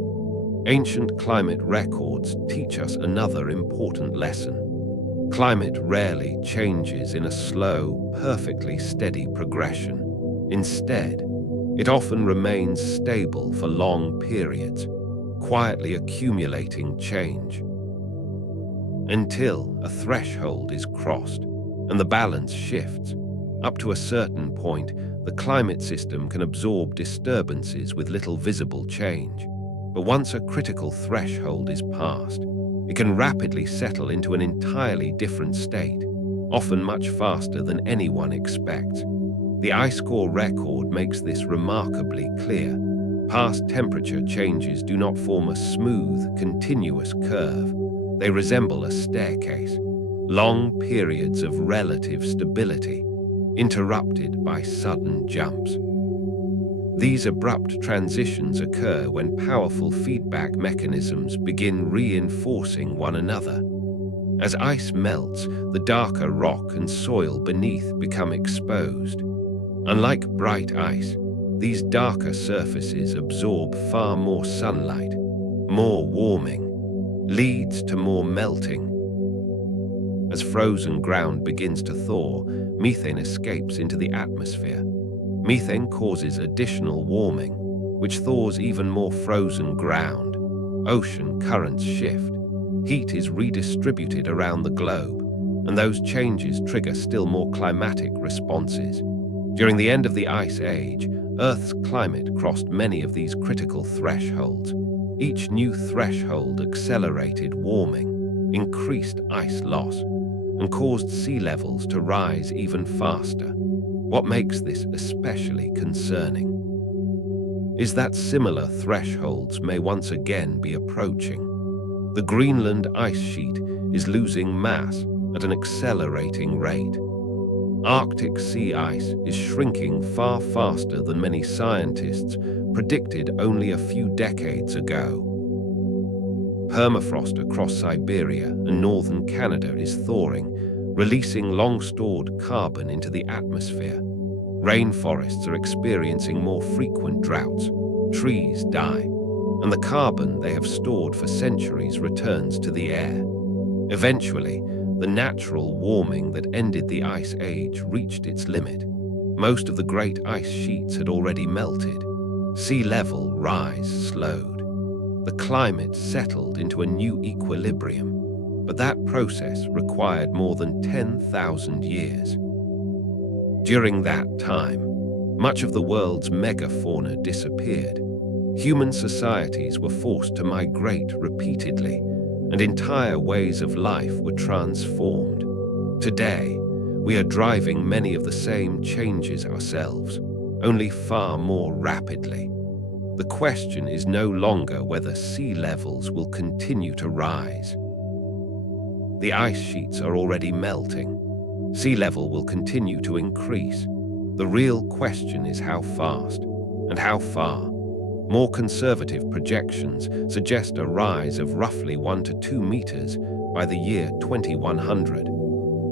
Ancient climate records teach us another important lesson. Climate rarely changes in a slow, perfectly steady progression. Instead, it often remains stable for long periods, quietly accumulating change. Until a threshold is crossed and the balance shifts. Up to a certain point, the climate system can absorb disturbances with little visible change. But once a critical threshold is passed, it can rapidly settle into an entirely different state, often much faster than anyone expects. The ice core record makes this remarkably clear. Past temperature changes do not form a smooth, continuous curve. They resemble a staircase, long periods of relative stability, interrupted by sudden jumps. These abrupt transitions occur when powerful feedback mechanisms begin reinforcing one another. As ice melts, the darker rock and soil beneath become exposed. Unlike bright ice, these darker surfaces absorb far more sunlight. More warming leads to more melting. As frozen ground begins to thaw, methane escapes into the atmosphere. Methane causes additional warming, which thaws even more frozen ground. Ocean currents shift. Heat is redistributed around the globe, and those changes trigger still more climatic responses. During the end of the Ice Age, Earth's climate crossed many of these critical thresholds. Each new threshold accelerated warming, increased ice loss, and caused sea levels to rise even faster. What makes this especially concerning is that similar thresholds may once again be approaching. The Greenland ice sheet is losing mass at an accelerating rate. Arctic sea ice is shrinking far faster than many scientists predicted only a few decades ago. Permafrost across Siberia and northern Canada is thawing, releasing long-stored carbon into the atmosphere. Rainforests are experiencing more frequent droughts. Trees die, and the carbon they have stored for centuries returns to the air. Eventually, the natural warming that ended the Ice Age reached its limit. Most of the great ice sheets had already melted. Sea level rise slowed. The climate settled into a new equilibrium, but that process required more than 10,000 years. During that time, much of the world's megafauna disappeared. Human societies were forced to migrate repeatedly, and entire ways of life were transformed. Today, we are driving many of the same changes ourselves, only far more rapidly. The question is no longer whether sea levels will continue to rise. The ice sheets are already melting. Sea level will continue to increase. The real question is how fast and how far. More conservative projections suggest a rise of roughly 1 to 2 meters by the year 2100.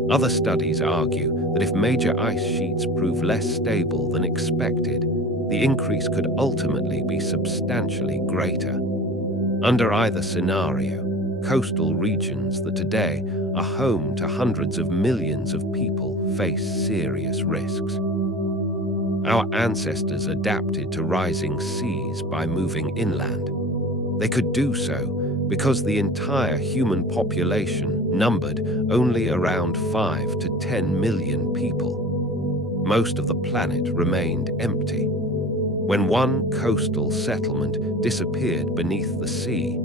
Other studies argue that if major ice sheets prove less stable than expected, the increase could ultimately be substantially greater. Under either scenario, coastal regions that today are home to hundreds of millions of people face serious risks. Our ancestors adapted to rising seas by moving inland. They could do so because the entire human population numbered only around 5 to 10 million people. Most of the planet remained empty. When one coastal settlement disappeared beneath the sea,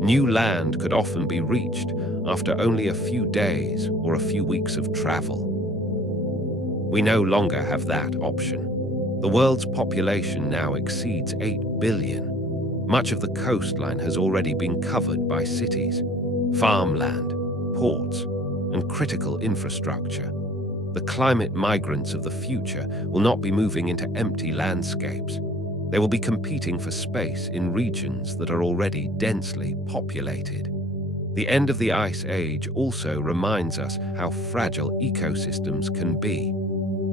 new land could often be reached after only a few days or a few weeks of travel. We no longer have that option. The world's population now exceeds 8 billion. Much of the coastline has already been covered by cities, farmland, ports, and critical infrastructure. The climate migrants of the future will not be moving into empty landscapes. They will be competing for space in regions that are already densely populated. The end of the Ice Age also reminds us how fragile ecosystems can be.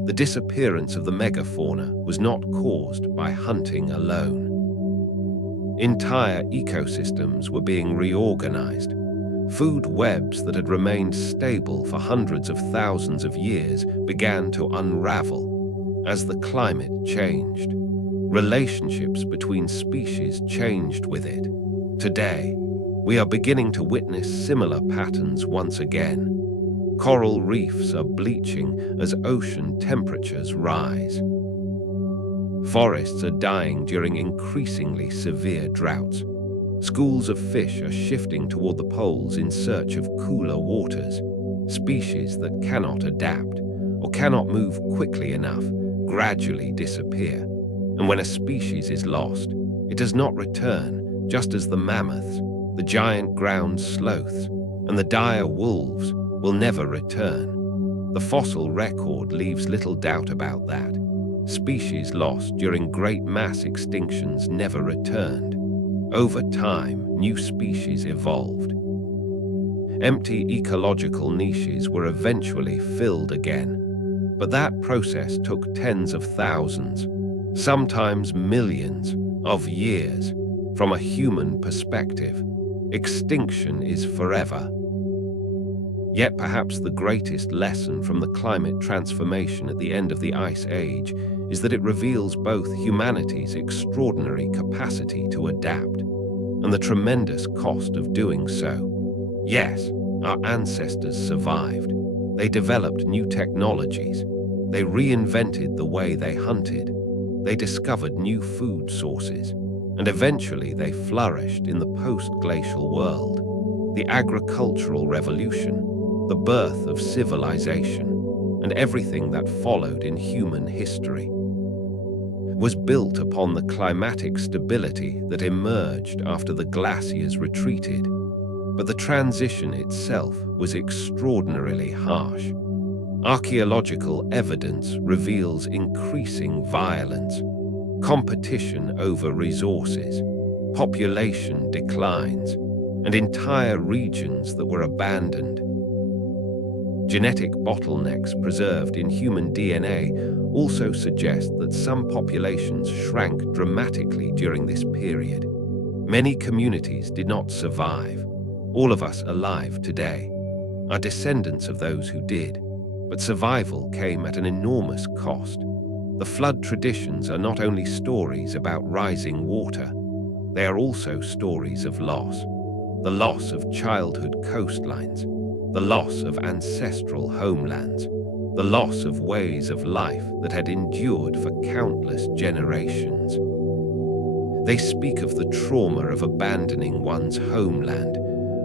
The disappearance of the megafauna was not caused by hunting alone. Entire ecosystems were being reorganized. Food webs that had remained stable for hundreds of thousands of years began to unravel as the climate changed. Relationships between species changed with it. Today, we are beginning to witness similar patterns once again. Coral reefs are bleaching as ocean temperatures rise. Forests are dying during increasingly severe droughts. Schools of fish are shifting toward the poles in search of cooler waters. Species that cannot adapt or cannot move quickly enough gradually disappear. And when a species is lost, it does not return, just as the mammoths, the giant ground sloths, and the dire wolves will never return. The fossil record leaves little doubt about that. Species lost during great mass extinctions never returned. Over time, new species evolved. Empty ecological niches were eventually filled again, but that process took tens of thousands, sometimes millions, of years. From a human perspective, extinction is forever. Yet perhaps the greatest lesson from the climate transformation at the end of the Ice Age is that it reveals both humanity's extraordinary capacity to adapt and the tremendous cost of doing so. Yes, our ancestors survived. They developed new technologies. They reinvented the way they hunted. They discovered new food sources. And eventually they flourished in the post-glacial world. The agricultural revolution, the birth of civilization, and everything that followed in human history was built upon the climatic stability that emerged after the glaciers retreated. But the transition itself was extraordinarily harsh. Archaeological evidence reveals increasing violence, competition over resources, population declines, and entire regions that were abandoned. Genetic bottlenecks preserved in human DNA also suggest that some populations shrank dramatically during this period. Many communities did not survive. All of us alive today are descendants of those who did, but survival came at an enormous cost. The flood traditions are not only stories about rising water, they are also stories of loss. The loss of childhood coastlines, the loss of ancestral homelands, the loss of ways of life that had endured for countless generations. They speak of the trauma of abandoning one's homeland,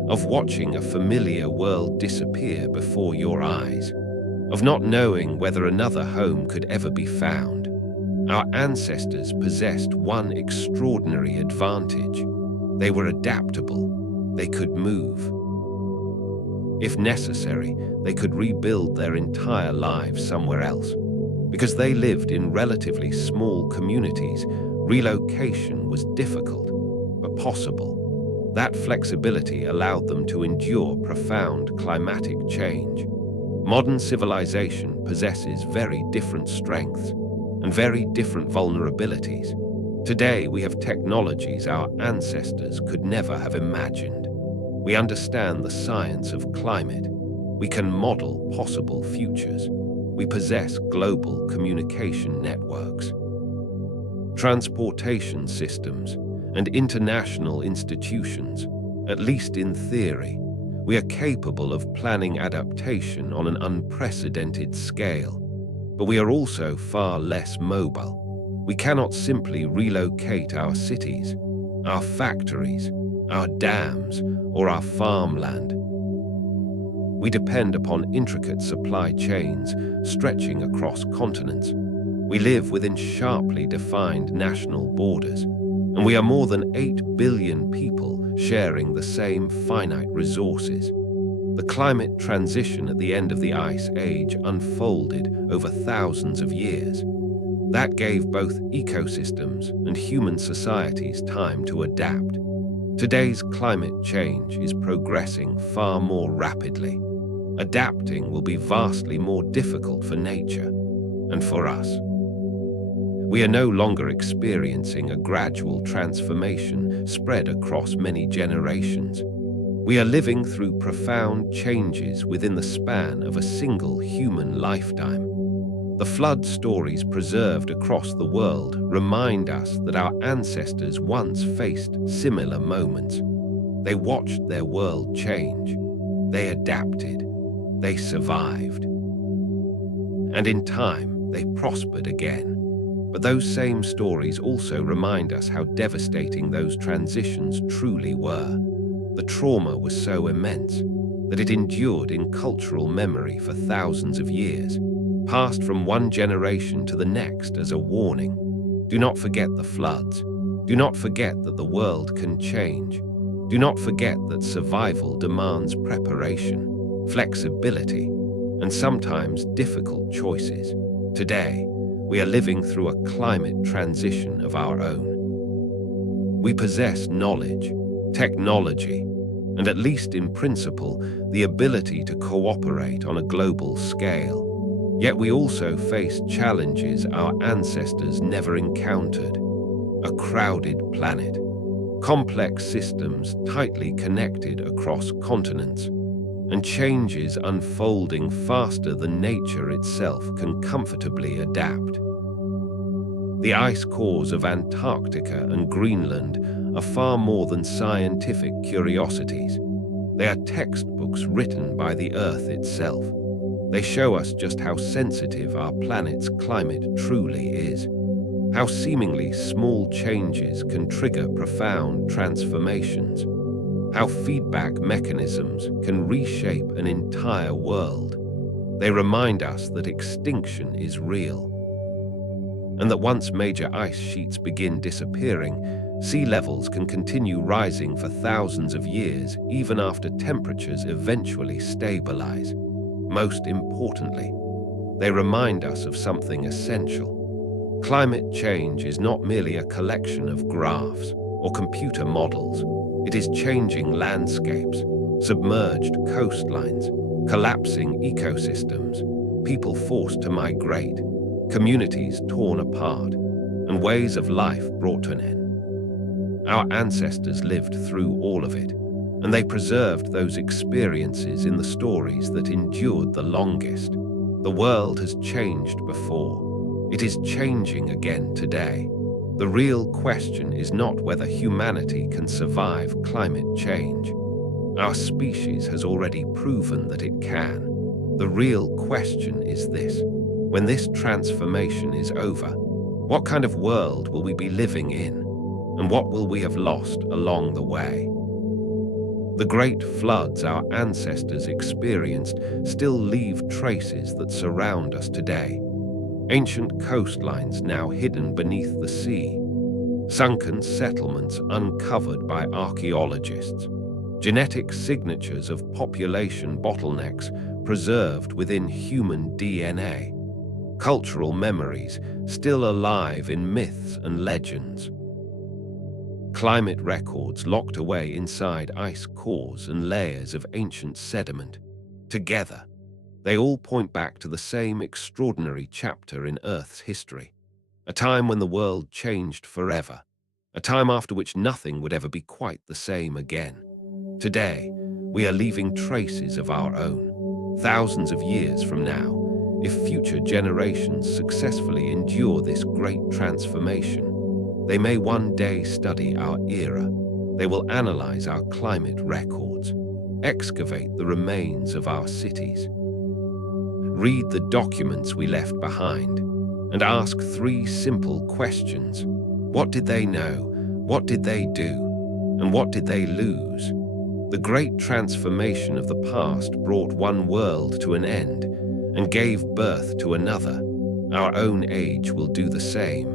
of watching a familiar world disappear before your eyes, of not knowing whether another home could ever be found. Our ancestors possessed one extraordinary advantage. They were adaptable. They could move. If necessary, they could rebuild their entire lives somewhere else. Because they lived in relatively small communities, relocation was difficult, but possible. That flexibility allowed them to endure profound climatic change. Modern civilization possesses very different strengths. and very different vulnerabilities. Today, we have technologies our ancestors could never have imagined. We understand the science of climate. We can model possible futures. We possess global communication networks, transportation systems, and international institutions. At least in theory, we are capable of planning adaptation on an unprecedented scale. But we are also far less mobile. We cannot simply relocate our cities, our factories, our dams, or our farmland. We depend upon intricate supply chains stretching across continents. We live within sharply defined national borders, and we are more than 8 billion people sharing the same finite resources. The climate transition at the end of the Ice Age unfolded over thousands of years. That gave both ecosystems and human societies time to adapt. Today's climate change is progressing far more rapidly. Adapting will be vastly more difficult for nature and for us. We are no longer experiencing a gradual transformation spread across many generations. We are living through profound changes within the span of a single human lifetime. The flood stories preserved across the world remind us that our ancestors once faced similar moments. They watched their world change. They adapted. They survived. And in time, they prospered again. But those same stories also remind us how devastating those transitions truly were. The trauma was so immense that it endured in cultural memory for thousands of years, passed from one generation to the next as a warning. Do not forget the floods. Do not forget that the world can change. Do not forget that survival demands preparation, flexibility, and sometimes difficult choices. Today, we are living through a climate transition of our own. We possess knowledge, technology, and at least in principle, the ability to cooperate on a global scale. Yet we also face challenges our ancestors never encountered. A crowded planet, complex systems tightly connected across continents, and changes unfolding faster than nature itself can comfortably adapt. The ice cores of Antarctica and Greenland are far more than scientific curiosities. They are textbooks written by the Earth itself. They show us just how sensitive our planet's climate truly is, how seemingly small changes can trigger profound transformations, how feedback mechanisms can reshape an entire world. They remind us that extinction is real, and that once major ice sheets begin disappearing, sea levels can continue rising for thousands of years even after temperatures eventually stabilize. Most importantly, they remind us of something essential. Climate change is not merely a collection of graphs or computer models. It is changing landscapes, submerged coastlines, collapsing ecosystems, people forced to migrate, communities torn apart, and ways of life brought to an end. Our ancestors lived through all of it, and they preserved those experiences in the stories that endured the longest. The world has changed before. It is changing again today. The real question is not whether humanity can survive climate change. Our species has already proven that it can. The real question is this: when this transformation is over, what kind of world will we be living in? And what will we have lost along the way? The great floods our ancestors experienced still leave traces that surround us today. Ancient coastlines now hidden beneath the sea, sunken settlements uncovered by archaeologists, genetic signatures of population bottlenecks preserved within human DNA, cultural memories still alive in myths and legends, climate records locked away inside ice cores and layers of ancient sediment. Together, they all point back to the same extraordinary chapter in Earth's history. a time when the world changed forever, a time after which nothing would ever be quite the same again. Today, we are leaving traces of our own. Thousands of years from now, if future generations successfully endure this great transformation, they may one day study our era. They will analyze our climate records, excavate the remains of our cities, read the documents we left behind, and ask three simple questions. What did they know? What did they do? And what did they lose? The great transformation of the past brought one world to an end and gave birth to another. Our own age will do the same.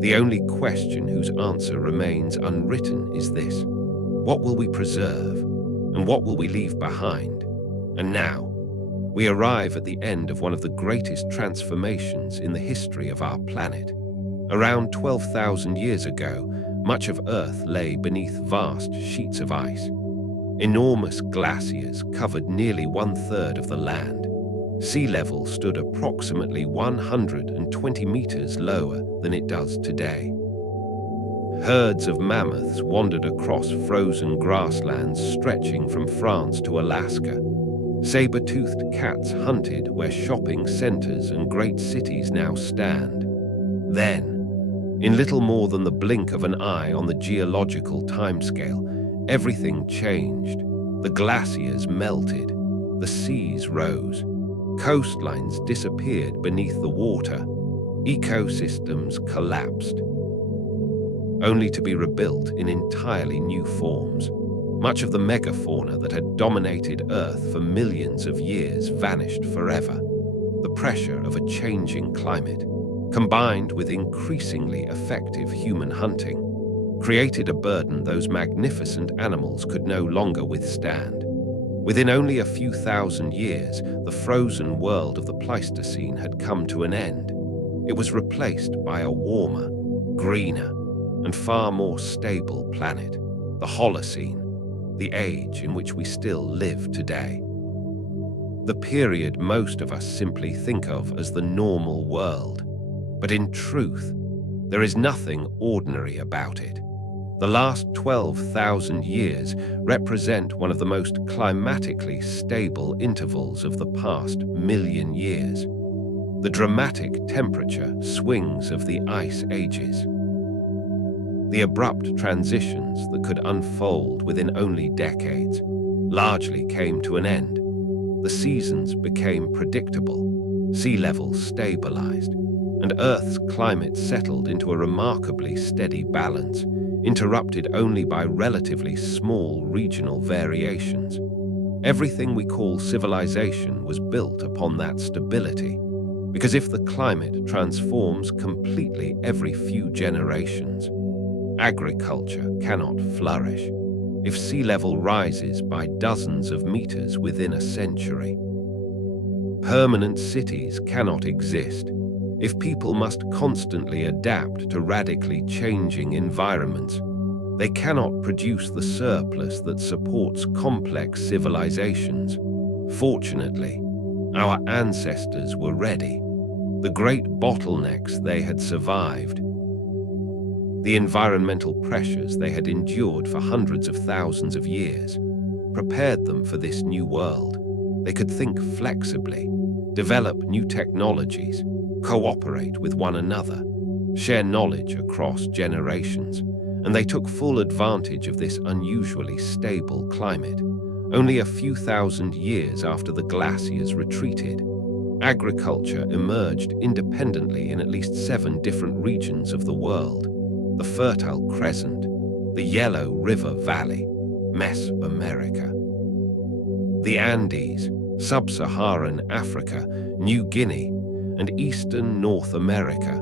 The only question whose answer remains unwritten is this: what will we preserve, and what will we leave behind? And now, we arrive at the end of one of the greatest transformations in the history of our planet. Around 12,000 years ago, much of Earth lay beneath vast sheets of ice. Enormous glaciers covered nearly 1/3 of the land. Sea level stood approximately 120 meters lower than it does today. Herds of mammoths wandered across frozen grasslands stretching from France to Alaska. Saber-toothed cats hunted where shopping centers and great cities now stand. Then, in little more than the blink of an eye on the geological timescale, everything changed. The glaciers melted, the seas rose, coastlines disappeared beneath the water, ecosystems collapsed, only to be rebuilt in entirely new forms. Much of the megafauna that had dominated Earth for millions of years vanished forever. The pressure of a changing climate, combined with increasingly effective human hunting, created a burden those magnificent animals could no longer withstand. Within only a few thousand years, the frozen world of the Pleistocene had come to an end. It was replaced by a warmer, greener, and far more stable planet, the Holocene, the age in which we still live today. The period most of us simply think of as the normal world. But in truth, there is nothing ordinary about it. The last 12,000 years represent one of the most climatically stable intervals of the past million years. The dramatic temperature swings of the ice ages, the abrupt transitions that could unfold within only decades, largely came to an end. The seasons became predictable, sea levels stabilized, and Earth's climate settled into a remarkably steady balance, interrupted only by relatively small regional variations. Everything we call civilization was built upon that stability, because if the climate transforms completely every few generations, agriculture cannot flourish. If sea level rises by dozens of meters within a century, permanent cities cannot exist. If people must constantly adapt to radically changing environments, they cannot produce the surplus that supports complex civilizations. Fortunately, our ancestors were ready. The great bottlenecks they had survived, the environmental pressures they had endured for hundreds of thousands of years, prepared them for this new world. They could think flexibly, develop new technologies, cooperate with one another, share knowledge across generations, and they took full advantage of this unusually stable climate. Only a few thousand years after the glaciers retreated, agriculture emerged independently in at least 7 different regions of the world: the Fertile Crescent, the Yellow River Valley, Mesoamerica, the Andes, Sub-Saharan Africa, New Guinea, and Eastern North America.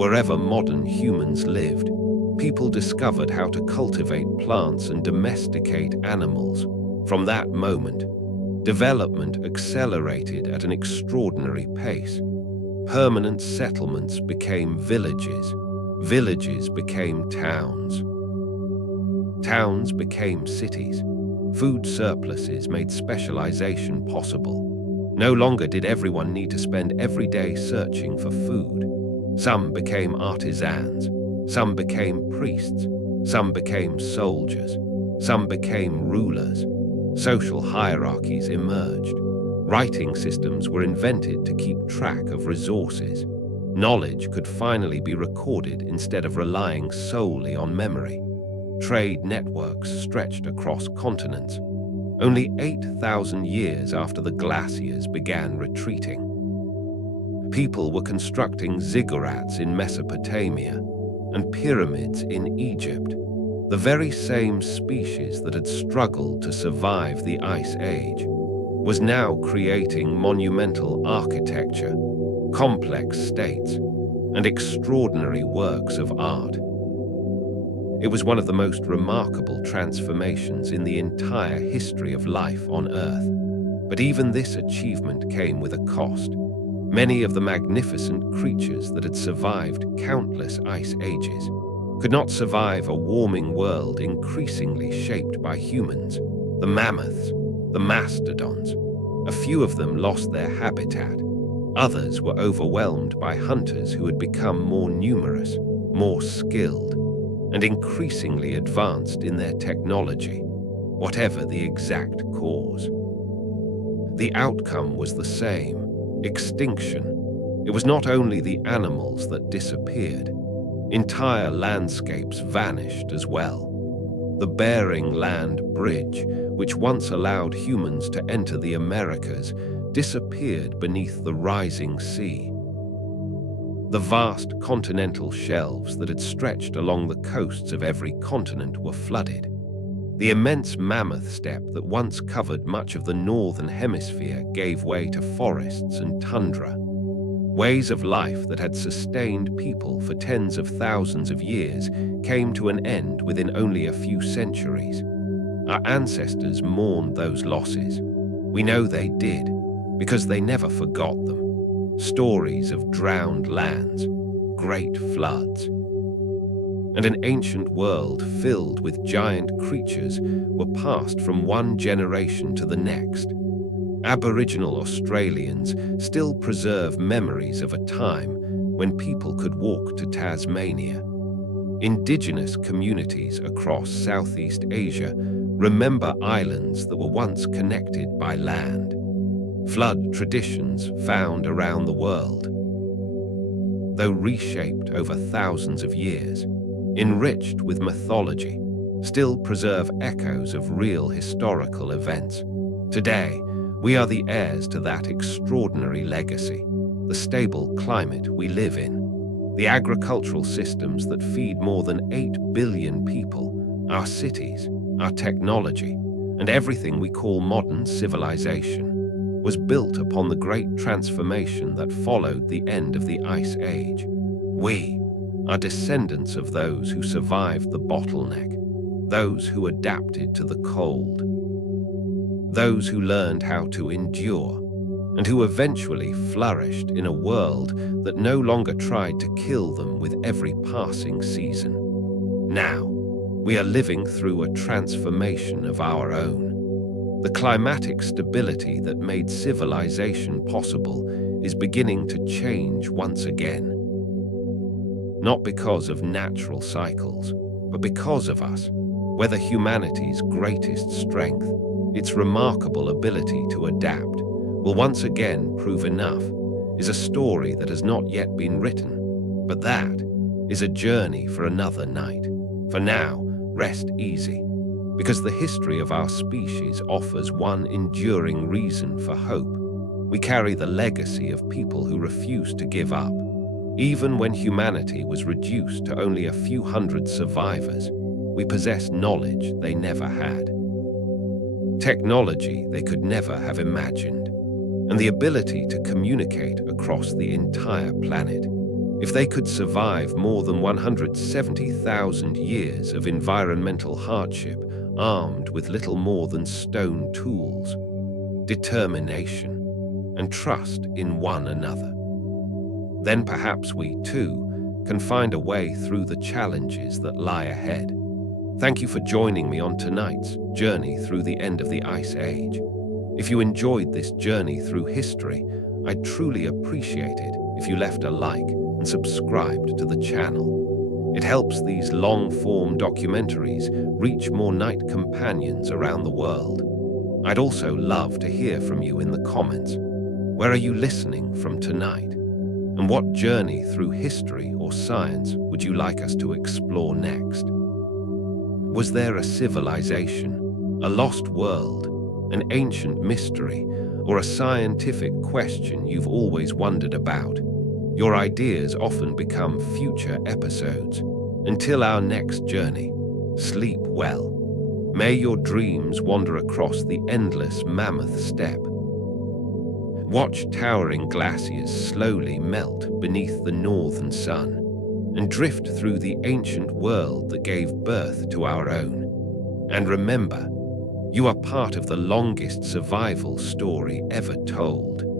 Wherever modern humans lived, people discovered how to cultivate plants and domesticate animals. From that moment, development accelerated at an extraordinary pace. Permanent settlements became villages, villages became towns, towns became cities. Food surpluses made specialization possible. No longer did everyone need to spend every day searching for food. Some became artisans, some became priests, some became soldiers, some became rulers. Social hierarchies emerged. Writing systems were invented to keep track of resources. Knowledge could finally be recorded instead of relying solely on memory. Trade networks stretched across continents. Only 8,000 years after the glaciers began retreating, people were constructing ziggurats in Mesopotamia and pyramids in Egypt. The very same species that had struggled to survive the Ice Age was now creating monumental architecture, complex states, and extraordinary works of art. It was one of the most remarkable transformations in the entire history of life on Earth. But even this achievement came with a cost. Many of the magnificent creatures that had survived countless ice ages could not survive a warming world increasingly shaped by humans. The mammoths, the mastodons. A few of them lost their habitat. Others were overwhelmed by hunters who had become more numerous, more skilled, and increasingly advanced in their technology, whatever the exact cause. The outcome was the same: extinction. It was not only the animals that disappeared. Entire landscapes vanished as well. The Bering Land Bridge, which once allowed humans to enter the Americas, disappeared beneath the rising sea. The vast continental shelves that had stretched along the coasts of every continent were flooded. The immense mammoth steppe that once covered much of the northern hemisphere gave way to forests and tundra. Ways of life that had sustained people for tens of thousands of years came to an end within only a few centuries. Our ancestors mourned those losses. We know they did, because they never forgot them. Stories of drowned lands, great floods, and an ancient world filled with giant creatures were passed from one generation to the next. Aboriginal Australians still preserve memories of a time when people could walk to Tasmania. Indigenous communities across Southeast Asia remember islands that were once connected by land. Flood traditions found around the world, though reshaped over thousands of years, enriched with mythology, still preserve echoes of real historical events. Today, we are the heirs to that extraordinary legacy, the stable climate we live in, the agricultural systems that feed more than 8 billion people, our cities, our technology, and everything we call modern civilization was built upon the great transformation that followed the end of the Ice Age. We are descendants of those who survived the bottleneck, those who adapted to the cold, those who learned how to endure, and who eventually flourished in a world that no longer tried to kill them with every passing season. Now, we are living through a transformation of our own. The climatic stability that made civilization possible is beginning to change once again. Not because of natural cycles, but because of us. Whether humanity's greatest strength, its remarkable ability to adapt, will once again prove enough, is a story that has not yet been written. But that is a journey for another night. For now, rest easy, because the history of our species offers one enduring reason for hope. We carry the legacy of people who refused to give up. Even when humanity was reduced to only a few hundred survivors, we possess knowledge they never had, technology they could never have imagined, and the ability to communicate across the entire planet. If they could survive more than 170,000 years of environmental hardship armed with little more than stone tools, determination, and trust in one another, then perhaps we too can find a way through the challenges that lie ahead. Thank you for joining me on tonight's journey through the end of the Ice Age. If you enjoyed this journey through history, I'd truly appreciate it if you left a like and and subscribed to the channel. It helps these long-form documentaries reach more night companions around the world. I'd also love to hear from you in the comments. Where are you listening from tonight? And what journey through history or science would you like us to explore next? Was there a civilization, a lost world, an ancient mystery, or a scientific question you've always wondered about? Your ideas often become future episodes. Until our next journey, sleep well. May your dreams wander across the endless mammoth steppe. Watch towering glaciers slowly melt beneath the northern sun and drift through the ancient world that gave birth to our own. And remember, you are part of the longest survival story ever told.